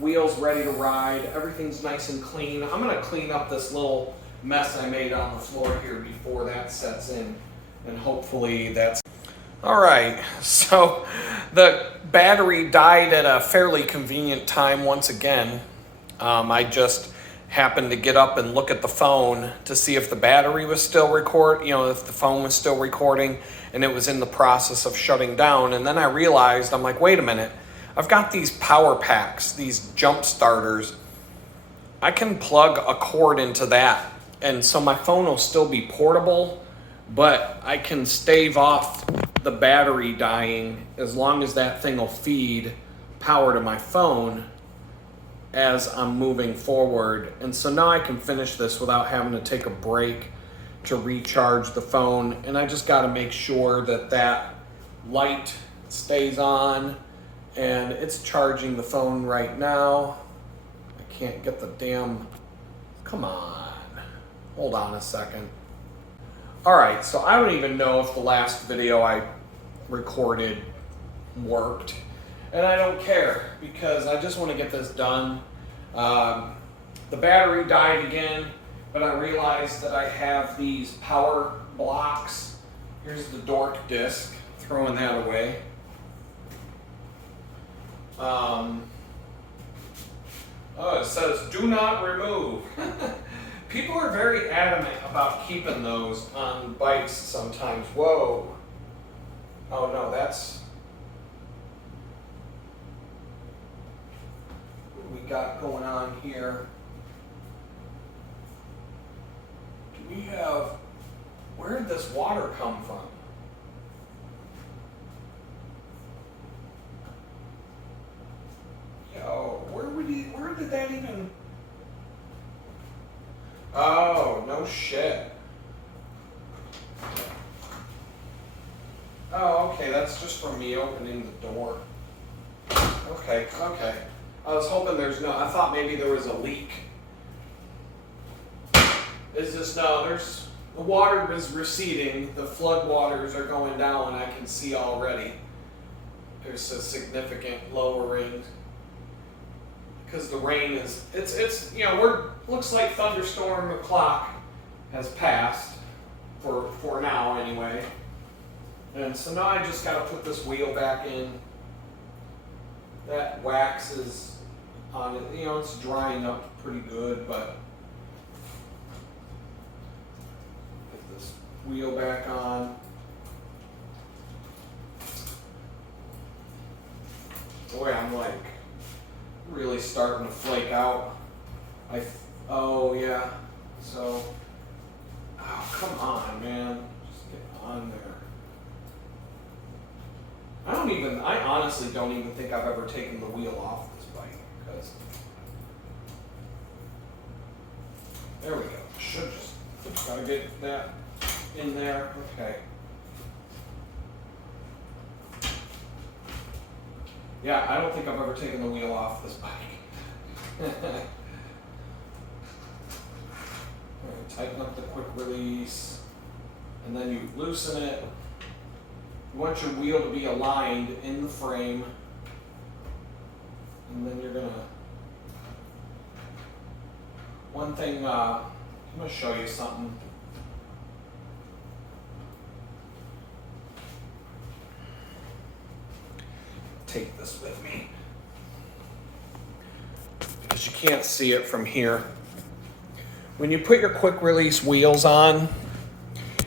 Wheel's ready to ride. Everything's nice and clean. I'm gonna clean up this little mess I made on the floor here before that sets in, and hopefully that's... All right, so the battery died at a fairly convenient time once again. I just happened to get up and look at the phone to see if the battery was still if the phone was still recording, and it was in the process of shutting down. And then I realized, I'm like, wait a minute, I've got these power packs, these jump starters. I can plug a cord into that, and so my phone will still be portable, but I can stave off the battery dying as long as that thing will feed power to my phone as I'm moving forward. And so now I can finish this without having to take a break to recharge the phone. And I just got to make sure that that light stays on, and it's charging the phone right now. I can't get the damn, come on, hold on a second. All right, so I don't even know if the last video I recorded worked, and I don't care because I just want to get this done. The battery died again, but I realized that I have these power blocks. Here's the Dork disc, throwing that away. Oh, it says do not remove. People are very adamant about keeping those on bikes sometimes. Whoa. Oh no, that's... What do we got going on here? Do we have... Where did this water come from? Yo, where did that even... Oh, no shit. Oh, okay, that's just from me opening the door. Okay. I was hoping I thought maybe there was a leak. The water is receding, the flood waters are going down, I can see already. There's a significant lowering. Because the rain is, looks like thunderstorm o'clock has passed, for now anyway. And so now I just got to put this wheel back in. That wax is on it, it's drying up pretty good, but put this wheel back on. I'm like really starting to flake out. Oh yeah, so, oh come on man, just get on there. I honestly don't even think I've ever taken the wheel off this bike, because, there we go, should just, gotta get that in there, okay. Yeah, I don't think I've ever taken the wheel off this bike. Alright, tighten up the quick release, and then you loosen it. You want your wheel to be aligned in the frame, and then you're gonna, one thing, I'm gonna show you something. Take this with me, because you can't see it from here. When you put your quick release wheels on,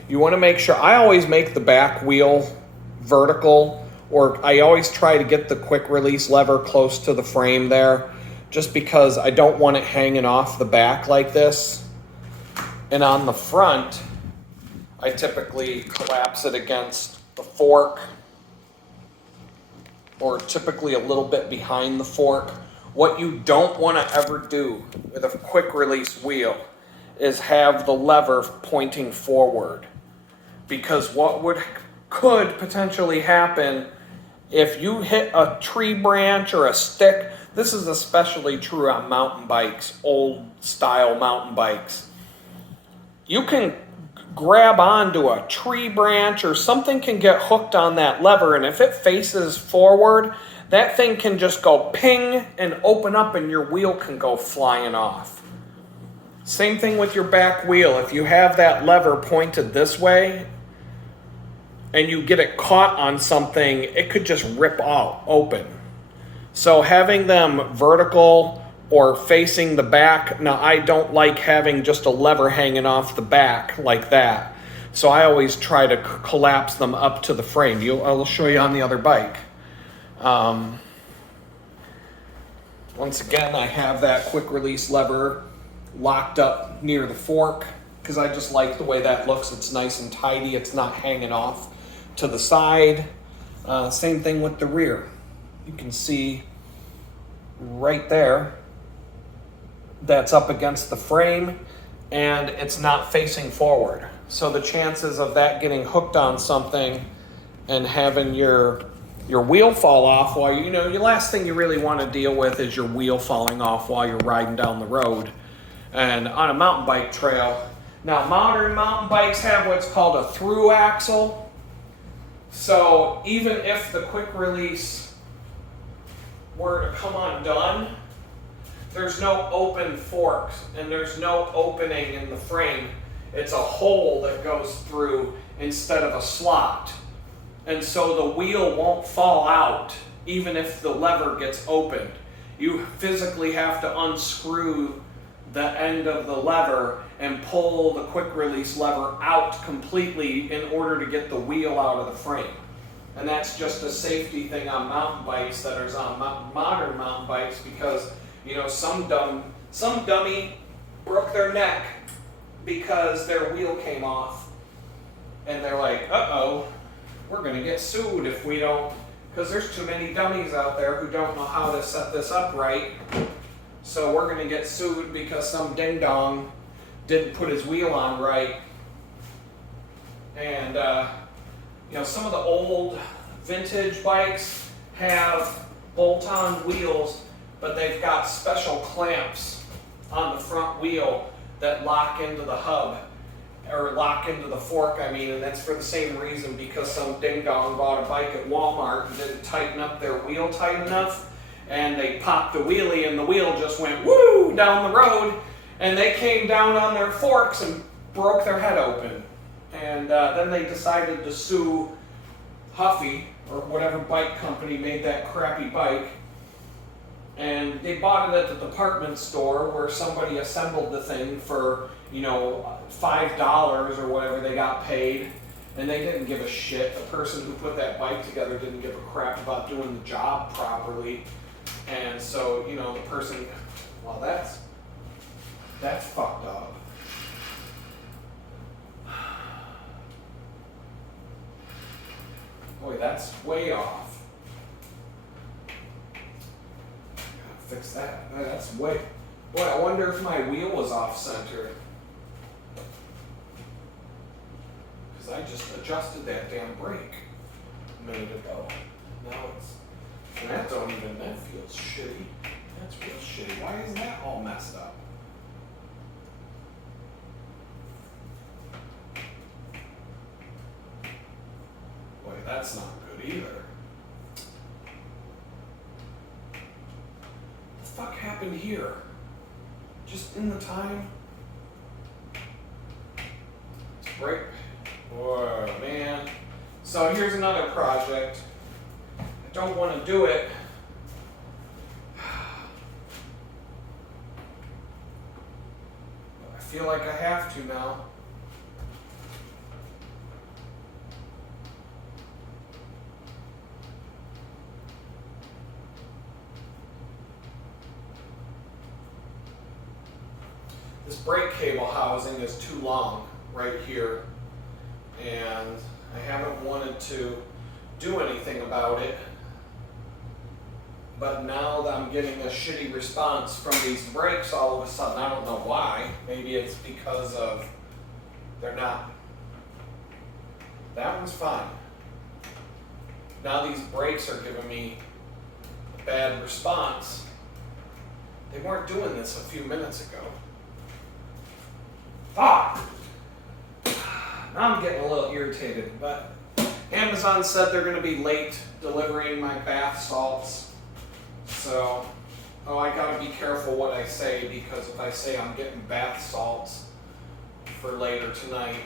you want to make sure, I always make the back wheel vertical, or I always try to get the quick release lever close to the frame there, just because I don't want it hanging off the back like this. And on the front, I typically collapse it against the fork, or typically a little bit behind the fork. What you don't want to ever do with a quick release wheel is have the lever pointing forward, because what could potentially happen if you hit a tree branch or a stick, this is especially true on mountain bikes, old style mountain bikes. You can grab onto a tree branch, or something can get hooked on that lever, and if it faces forward, that thing can just go ping and open up, and your wheel can go flying off. Same thing with your back wheel. If you have that lever pointed this way and you get it caught on something, it could just rip out open. So having them vertical or facing the back, now I don't like having just a lever hanging off the back like that. So I always try to collapse them up to the frame. I'll show you on the other bike. Once again, I have that quick release lever locked up near the fork, because I just like the way that looks. It's nice and tidy. It's not hanging off to the side. Same thing with the rear. You can see right there, that's up against the frame, and it's not facing forward. So the chances of that getting hooked on something and having your wheel fall off while your last thing you really want to deal with is your wheel falling off while you're riding down the road and on a mountain bike trail. Now, modern mountain bikes have what's called a through axle. So even if the quick release were to come undone, there's no open forks and there's no opening in the frame. It's a hole that goes through instead of a slot. And so the wheel won't fall out even if the lever gets opened. You physically have to unscrew the end of the lever and pull the quick release lever out completely in order to get the wheel out of the frame. And that's just a safety thing on mountain bikes that is on modern mountain bikes, because some dummy broke their neck because their wheel came off, and they're like, uh-oh, we're gonna get sued if we don't, because there's too many dummies out there who don't know how to set this up right. So we're gonna get sued because some ding dong didn't put his wheel on right. And some of the old vintage bikes have bolt-on wheels, but they've got special clamps on the front wheel that lock into the hub, or lock into the fork, and that's for the same reason, because some ding dong bought a bike at Walmart and didn't tighten up their wheel tight enough, and they popped a wheelie and the wheel just went woo down the road, and they came down on their forks and broke their head open. And then they decided to sue Huffy, or whatever bike company made that crappy bike, and they bought it at the department store where somebody assembled the thing for $5 or whatever they got paid, and they didn't give a shit. The person who put that bike together didn't give a crap about doing the job properly. And so, you know, the person, well, that's fucked up. Boy, that's way off. Gotta fix that. That's way. Boy, I wonder if my wheel was off center. Because I just adjusted that damn brake a minute ago. Now it's. And that feels shitty. That's real shitty. Why is that all messed up? Boy, that's not good either. What the fuck happened here? Just in the time? Let's break. Whoa, man. So here's another project. I don't want to do it. But I feel like I have to now. This brake cable housing is too long right here, and I haven't wanted to do anything about it. But now that I'm getting a shitty response from these brakes all of a sudden, I don't know why. Maybe it's because of they're not. That one's fine. Now these brakes are giving me a bad response. They weren't doing this a few minutes ago. Fuck! Now I'm getting a little irritated, but Amazon said they're going to be late delivering my bath salts. So, I gotta be careful what I say, because if I say I'm getting bath salts for later tonight,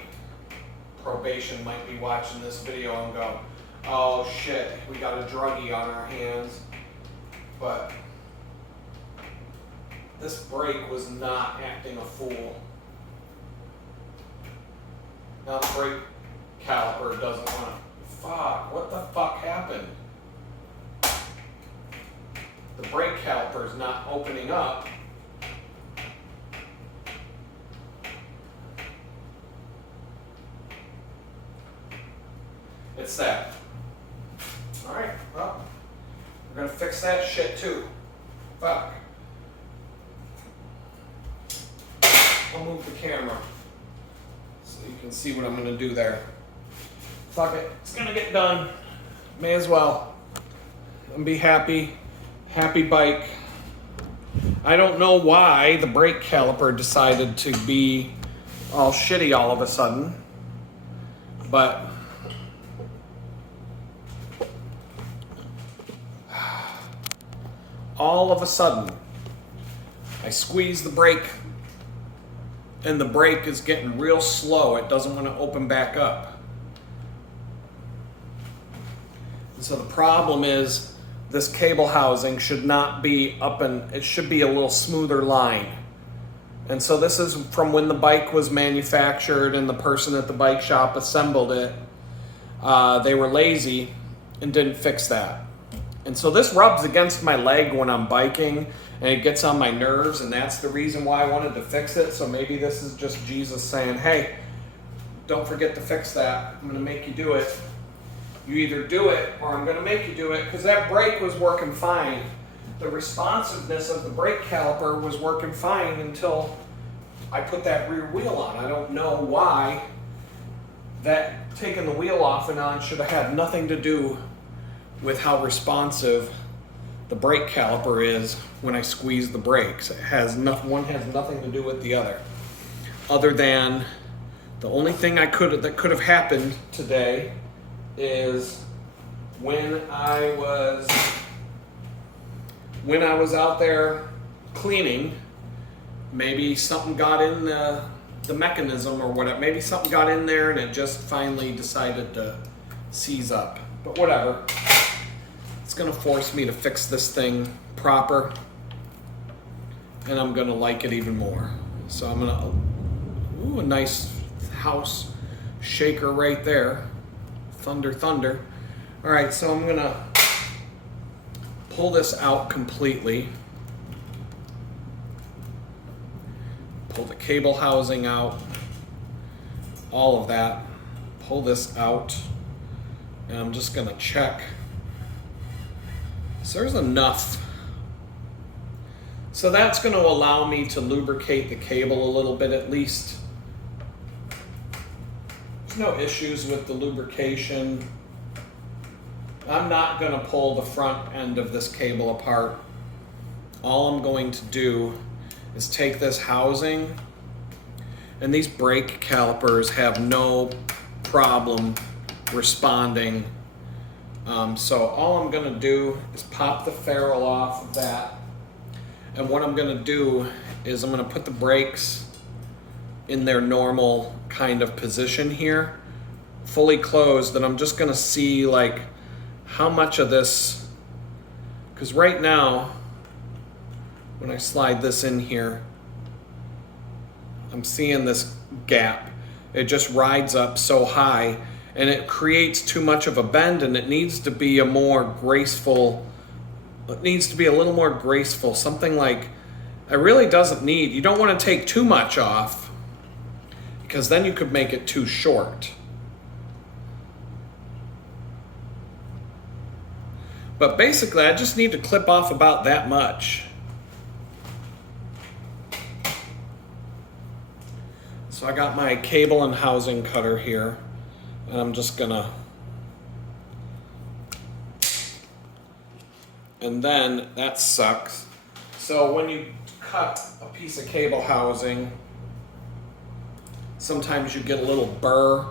probation might be watching this video and go, oh shit, we got a druggie on our hands. But this brake was not acting a fool. Now the brake caliper doesn't want to. Fuck, what the fuck happened? The brake caliper is not opening up. It's that. Alright, well, we're gonna fix that shit too. Fuck. I'll move the camera so you can see what I'm gonna do there. Fuck it, it's gonna get done. May as well. And be happy. Happy bike. I don't know why the brake caliper decided to be all shitty all of a sudden, but all of a sudden I squeeze the brake and the brake is getting real slow. It doesn't want to open back up. And so the problem is, this cable housing should not be up, and it should be a little smoother line. And so this is from when the bike was manufactured and the person at the bike shop assembled it. They were lazy and didn't fix that. And so this rubs against my leg when I'm biking, and it gets on my nerves, and that's the reason why I wanted to fix it. So maybe this is just Jesus saying, hey, don't forget to fix that. I'm gonna make you do it. You either do it or I'm going to make you do it, because that brake was working fine. The responsiveness of the brake caliper was working fine until I put that rear wheel on. I don't know why that taking the wheel off and on should have had nothing to do with how responsive the brake caliper is when I squeeze the brakes. It has one has nothing to do with the other than the only thing that could have happened today is when I was out there cleaning, maybe something got in the mechanism or whatever. Maybe something got in there and it just finally decided to seize up. But whatever. It's gonna force me to fix this thing proper, and I'm gonna like it even more. So I'm gonna, ooh, a nice house shaker right there. Thunder. All right, so I'm gonna pull this out completely. Pull the cable housing out, all of that. Pull this out, and I'm just gonna check. So there's enough. So that's gonna allow me to lubricate the cable a little bit at least. There's no issues with the lubrication. I'm not gonna pull the front end of this cable apart. All I'm going to do is take this housing, and these brake calipers have no problem responding. So all I'm gonna do is pop the ferrule off of that, and what I'm gonna do is I'm gonna put the brakes in their normal kind of position here, fully closed, and I'm just gonna see like how much of this, because right now when I slide this in here, I'm seeing this gap. It just rides up so high and it creates too much of a bend, and it needs to be a more graceful, it needs to be a little more graceful. Something like, it really doesn't need, you don't want to take too much off because then you could make it too short. But basically I just need to clip off about that much. So I got my cable and housing cutter here, and I'm just gonna, and then that sucks. So when you cut a piece of cable housing, sometimes you get a little burr,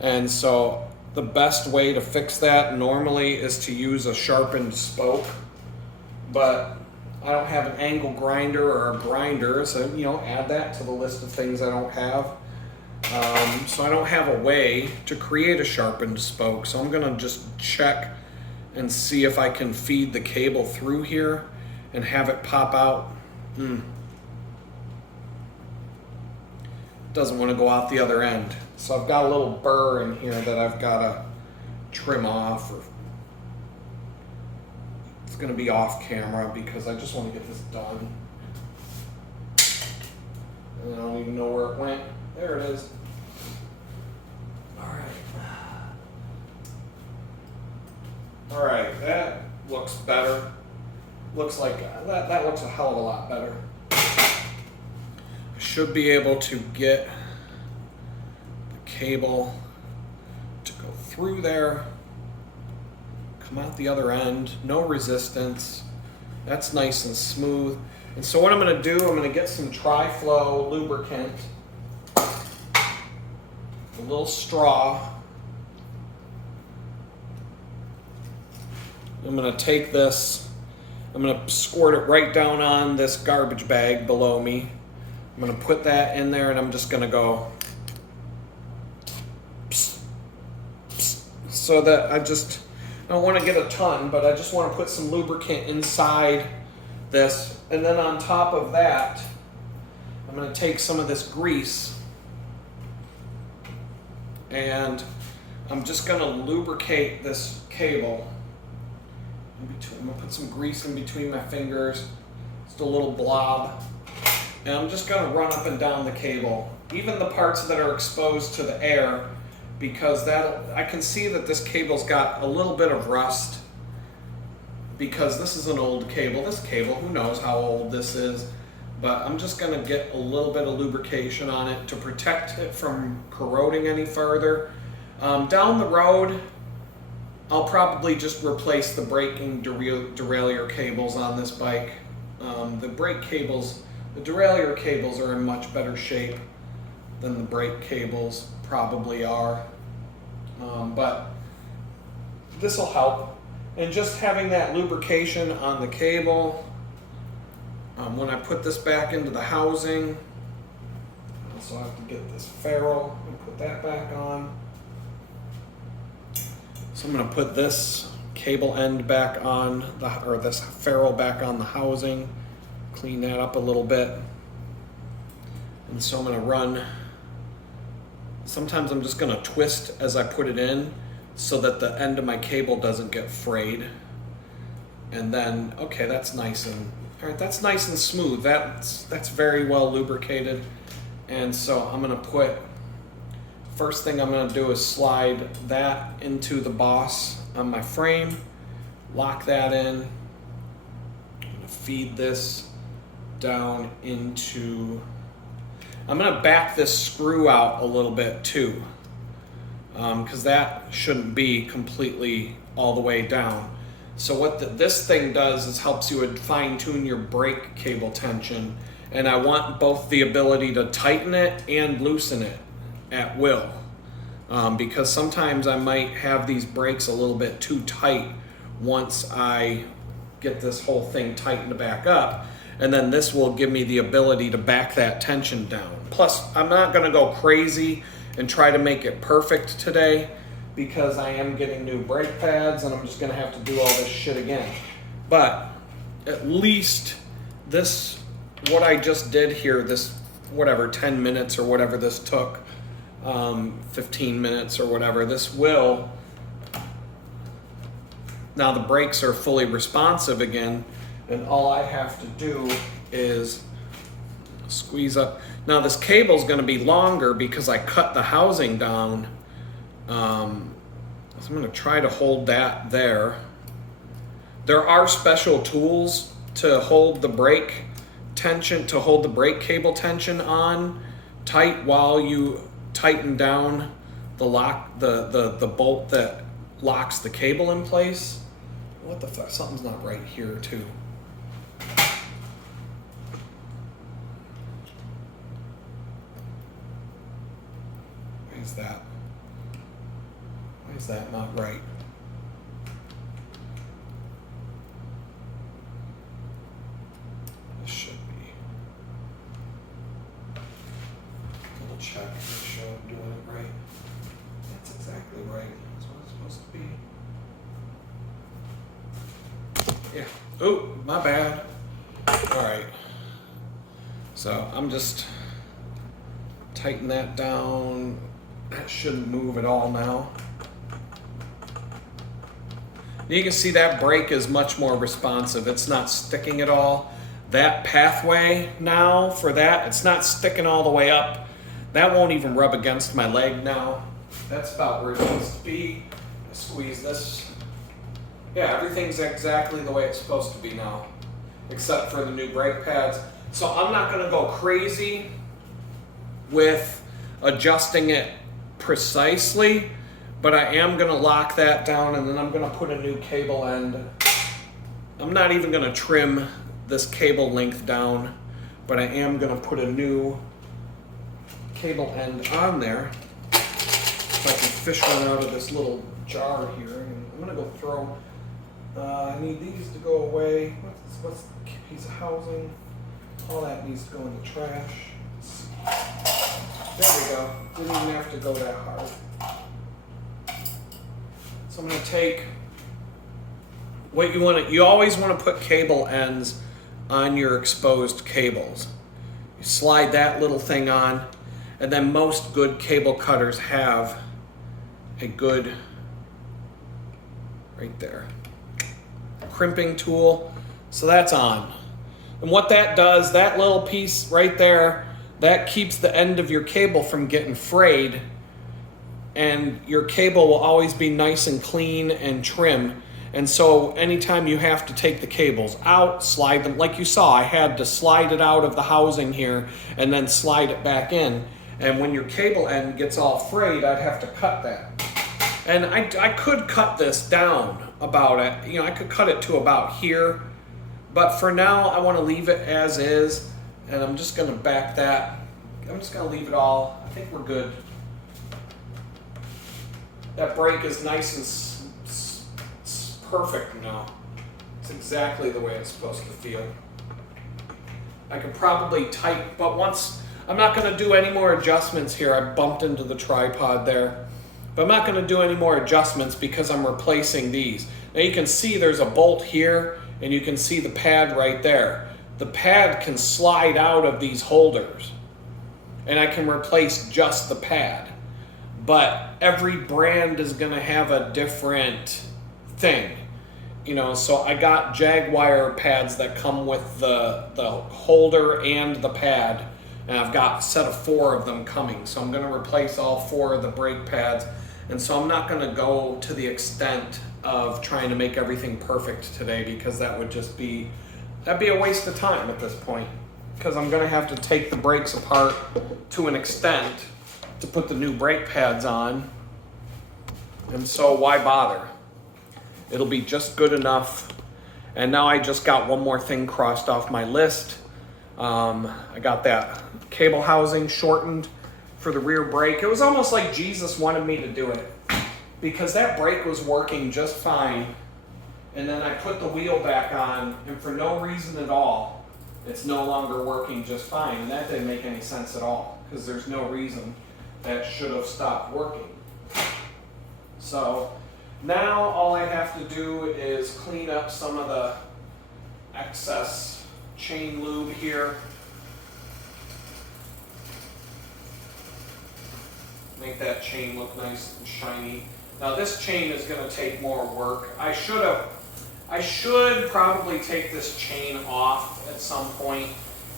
and so the best way to fix that normally is to use a sharpened spoke, but I don't have an angle grinder or a grinder, so add that to the list of things I don't have. So I don't have a way to create a sharpened spoke, so I'm gonna just check and see if I can feed the cable through here and have it pop out. Doesn't want to go out the other end. So I've got a little burr in here that I've got to trim off. It's going to be off camera because I just want to get this done. And I don't even know where it went. There it is. All right, that looks better. Looks like that looks a hell of a lot better. I should be able to get the cable to go through there, come out the other end, no resistance. That's nice and smooth. And so what I'm gonna do, I'm gonna get some Tri-Flow lubricant, a little straw. I'm gonna take this, I'm gonna squirt it right down on this garbage bag below me. I'm gonna put that in there and I'm just gonna go psst, psst, so that I don't wanna get a ton, but I just wanna put some lubricant inside this. And then on top of that, I'm gonna take some of this grease and I'm just gonna lubricate this cable. I'm gonna put some grease in between my fingers, just a little blob, and I'm just gonna run up and down the cable, even the parts that are exposed to the air, because I can see that this cable's got a little bit of rust, because this is an old cable. This cable, who knows how old this is, but I'm just gonna get a little bit of lubrication on it to protect it from corroding any further. Down the road, I'll probably just replace the braking derailleur cables on this bike. The brake cables, the derailleur cables are in much better shape than the brake cables probably are. But this will help. And just having that lubrication on the cable, when I put this back into the housing, I also have to get this ferrule and put that back on. So I'm going to put this cable end back on, or this ferrule back on the housing, clean that up a little bit. And so I'm going to run, sometimes I'm just going to twist as I put it in so that the end of my cable doesn't get frayed. And then, okay, that's nice and, all right, that's nice and smooth. That's very well lubricated. And so I'm gonna put, first thing I'm gonna do is slide that into the Boss on my frame, lock that in. I'm gonna feed this down into, I'm gonna back this screw out a little bit too, because that shouldn't be completely all the way down. So what this thing does is helps you fine tune your brake cable tension, and I want both the ability to tighten it and loosen it at will, because sometimes I might have these brakes a little bit too tight once I get this whole thing tightened back up, and then this will give me the ability to back that tension down. Plus, I'm not gonna go crazy and try to make it perfect today, because I am getting new brake pads and I'm just gonna have to do all this shit again. But at least this, what I just did here, this whatever 10 minutes or whatever this took, 15 minutes or whatever, this will, now the brakes are fully responsive again, and all I have to do is squeeze up. Now this cable is going to be longer because I cut the housing down. So I'm going to try to hold that there. There are special tools to hold the brake tension, to hold the brake cable tension on tight while you tighten down the lock, the bolt that locks the cable in place. What the fuck? Something's not right here too. That? Why is that not right? This should be. Double check, make sure I'm doing it right. That's exactly right. That's what it's supposed to be. Yeah. Oh, my bad. All right. So I'm just tighten that down. That shouldn't move at all now. You can see that brake is much more responsive. It's not sticking at all. That pathway now for that, it's not sticking all the way up. That won't even rub against my leg now. That's about where it needs to be. I squeeze this. Yeah, everything's exactly the way it's supposed to be now, except for the new brake pads. So I'm not gonna go crazy with adjusting it precisely, but I am going to lock that down, and then I'm going to put a new cable end. I'm not even going to trim this cable length down, but I am going to put a new cable end on there. If I can fish one out of this little jar here, and I'm going to go throw, I need these to go away. What's the piece of housing? All that needs to go in the trash. There we go. Didn't even have to go that hard. So I'm going to take what you want to, you always want to put cable ends on your exposed cables. You slide that little thing on, and then most good cable cutters have a good, right there, crimping tool. So that's on. And what that does, that little piece right there, that keeps the end of your cable from getting frayed, and your cable will always be nice and clean and trim. And so anytime you have to take the cables out, slide them, like you saw, I had to slide it out of the housing here and then slide it back in. And when your cable end gets all frayed, I'd have to cut that. And I could cut this down about it. You know, I could cut it to about here. But for now, I want to leave it as is. And I'm just going to back that. I'm just going to leave it all. I think we're good. That brake is nice and perfect now. It's exactly the way it's supposed to feel. I could probably tighten, but once, I'm not going to do any more adjustments here. I bumped into the tripod there. But I'm not going to do any more adjustments because I'm replacing these. Now you can see there's a bolt here, and you can see the pad right there. The pad can slide out of these holders, and I can replace just the pad. But every brand is going to have a different thing. So I got Jaguar pads that come with the holder and the pad, and I've got a set of 4 of them coming. So I'm going to replace all 4 of the brake pads, and so I'm not going to go to the extent of trying to make everything perfect today, because that'd be a waste of time at this point, because I'm going to have to take the brakes apart to an extent to put the new brake pads on, and so why bother? It'll be just good enough. And now I just got one more thing crossed off my list. I got that cable housing shortened for the rear brake. It was almost like Jesus wanted me to do it, because that brake was working just fine. And then I put the wheel back on, and for no reason at all, it's no longer working just fine. And that didn't make any sense at all, because there's no reason that should have stopped working. So now all I have to do is clean up some of the excess chain lube here. Make that chain look nice and shiny. Now this chain is going to take more work. I should probably take this chain off at some point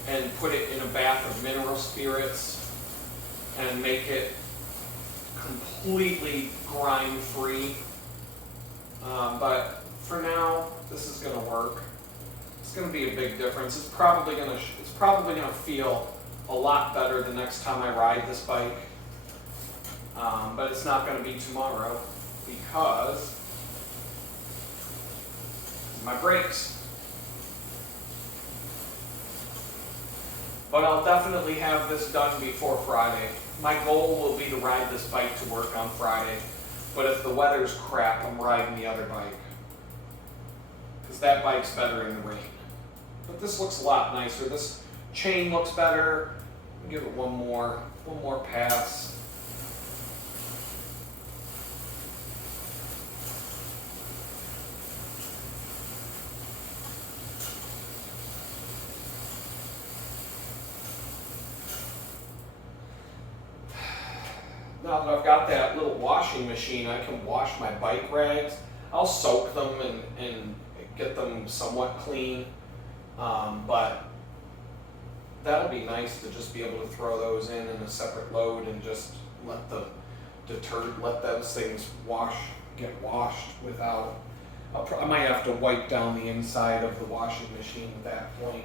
and put it in a bath of mineral spirits and make it completely grime free. But for now, this is going to work. It's going to be a big difference. It's probably going to feel a lot better the next time I ride this bike. But it's not going to be tomorrow, because my brakes. But I'll definitely have this done before Friday. My goal will be to ride this bike to work on Friday. But if the weather's crap, I'm riding the other bike, because that bike's better in the rain. But this looks a lot nicer. This chain looks better. I'll give it one more pass. Now that I've got that little washing machine, I can wash my bike rags. I'll soak them and get them somewhat clean, but that'll be nice to just be able to throw those in a separate load and just let those things get washed without. I might have to wipe down the inside of the washing machine at that point.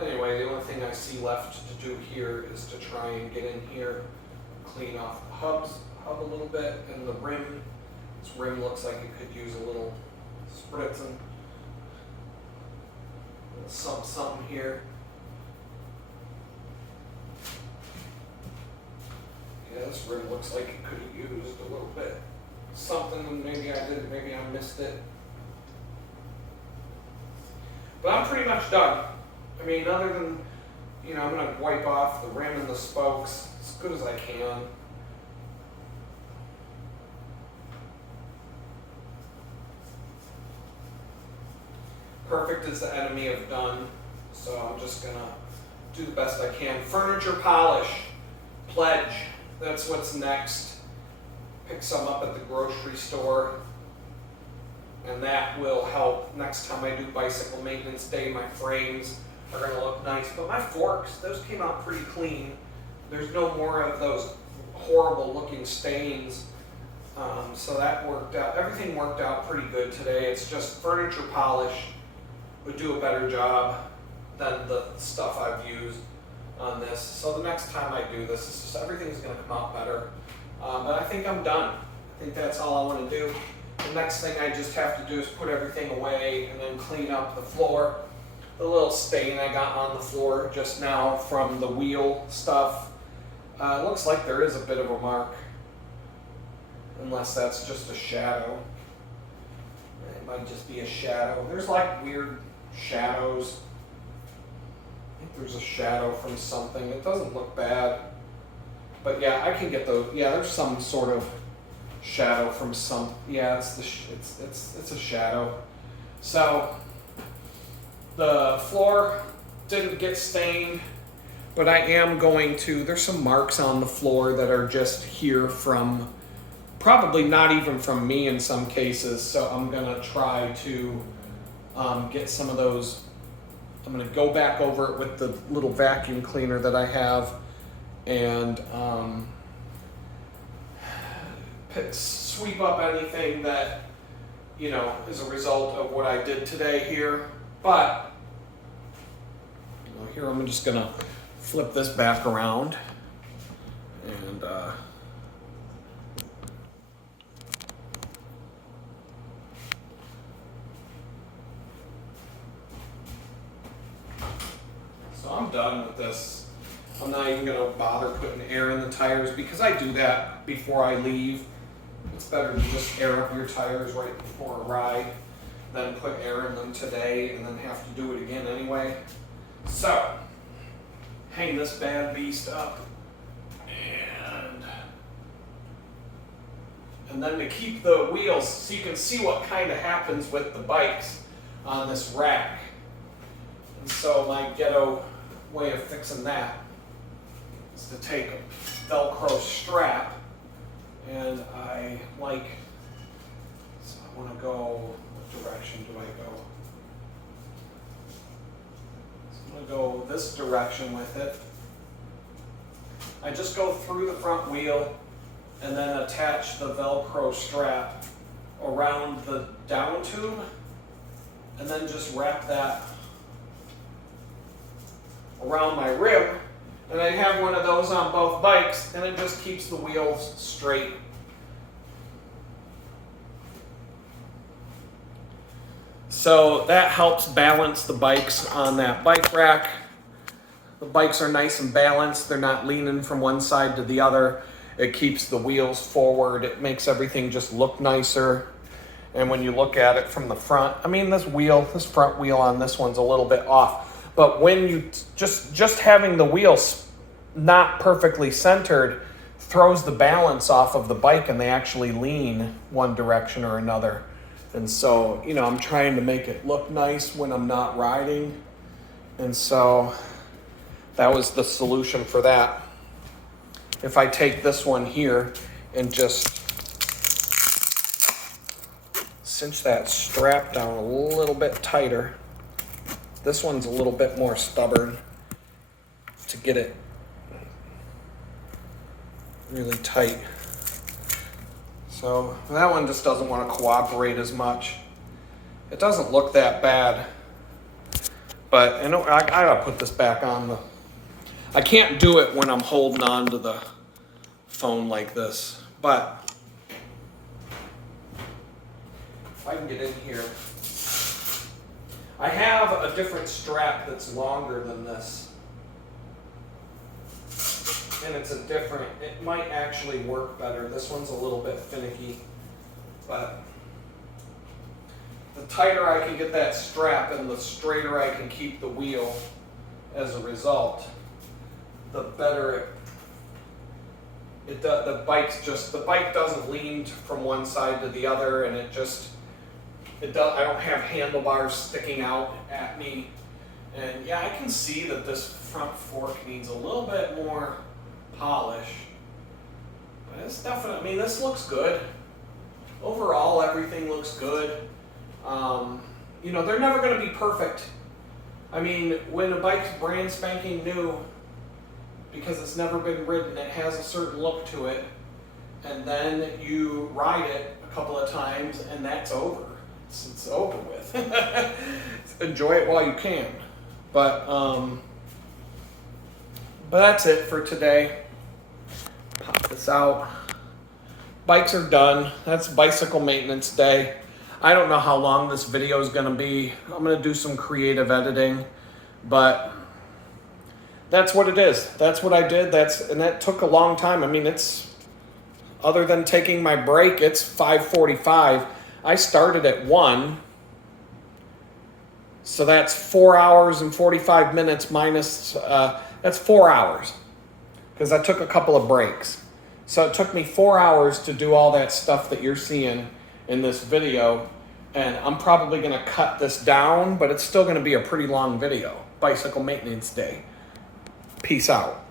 Anyway, the only thing I see left to do here is to try and get in here, clean off the hub a little bit, and the rim. This rim looks like it could use a little spritzing. Something here. Yeah, this rim looks like it could have used a little bit. Something, maybe I did, maybe I missed it. But I'm pretty much done. I mean, other than, I'm going to wipe off the rim and the spokes as good as I can. Perfect is the enemy of done, so I'm just going to do the best I can. Furniture polish, pledge, that's what's next. Pick some up at the grocery store. And that will help next time I do bicycle maintenance day. My frames are going to look nice, but my forks, those came out pretty clean. There's no more of those horrible looking stains, so that worked out. Everything worked out pretty good today. It's just furniture polish would do a better job than the stuff I've used on this. So the next time I do this, everything's going to come out better. But I think I'm done. I think that's all I want to do. The next thing I just have to do is put everything away and then clean up the floor. The little stain I got on the floor just now from the wheel stuff. Looks like there is a bit of a mark, unless that's just a shadow. It might just be a shadow. There's like weird shadows. I think there's a shadow from something. It doesn't look bad, but yeah, I can get those. Yeah, there's some sort of shadow from some. Yeah, it's a shadow. So the floor didn't get stained, but I am going to. There's some marks on the floor that are just here from probably not even from me in some cases. So I'm gonna try to get some of those. I'm gonna go back over it with the little vacuum cleaner that I have, and sweep up anything that, you know, is a result of what I did today here. But you know, here I'm just gonna flip this back around and so I'm done with this. I'm not even gonna bother putting air in the tires because I do that before I leave. It's better to just air up your tires right before a ride than put air in them today and then have to do it again anyway. So, hang this bad beast up, and then to keep the wheels so you can see what kind of happens with the bikes on this rack. And so my ghetto way of fixing that is to take a Velcro strap, and I want to go, what direction do I go? So I'm going to go this direction with it. I just go through the front wheel and then attach the Velcro strap around the down tube, and then just wrap that around my rib. And I have one of those on both bikes, and it just keeps the wheels straight. So that helps balance the bikes on that bike rack. The bikes are nice and balanced. They're not leaning from one side to the other. It keeps the wheels forward. It makes everything just look nicer. And when you look at it from the front, I mean, this front wheel on this one's a little bit off. But when you just having the wheels not perfectly centered throws the balance off of the bike, and they actually lean one direction or another. And so, you know, I'm trying to make it look nice when I'm not riding. And so that was the solution for that. If I take this one here and just cinch that strap down a little bit tighter. This one's a little bit more stubborn to get it really tight. So that one just doesn't want to cooperate as much. It doesn't look that bad, but I gotta put this back on I can't do it when I'm holding on to the phone like this, but if I can get in here. I have a different strap that's longer than this. And it might actually work better. This one's a little bit finicky, but the tighter I can get that strap and the straighter I can keep the wheel as a result, the better the bike doesn't lean from one side to the other, and I don't have handlebars sticking out at me. And yeah, I can see that this front fork needs a little bit more polish. But it's definitely, I mean, this looks good. Overall, everything looks good. You know, they're never going to be perfect. I mean, when a bike's brand spanking new, because it's never been ridden, it has a certain look to it. And then you ride it a couple of times, and that's over. It's over with. Enjoy it while you can. But that's it for today. Pop this out. Bikes are done. That's bicycle maintenance day. I don't know how long this video is going to be. I'm going to do some creative editing, but that's what it is. That's what I did. And that took a long time. I mean, other than taking my break, it's 5:45. I started at 1, so that's 4 hours and 45 minutes minus, that's 4 hours, because I took a couple of breaks. So it took me 4 hours to do all that stuff that you're seeing in this video, and I'm probably going to cut this down, but it's still going to be a pretty long video. Bicycle maintenance day. Peace out.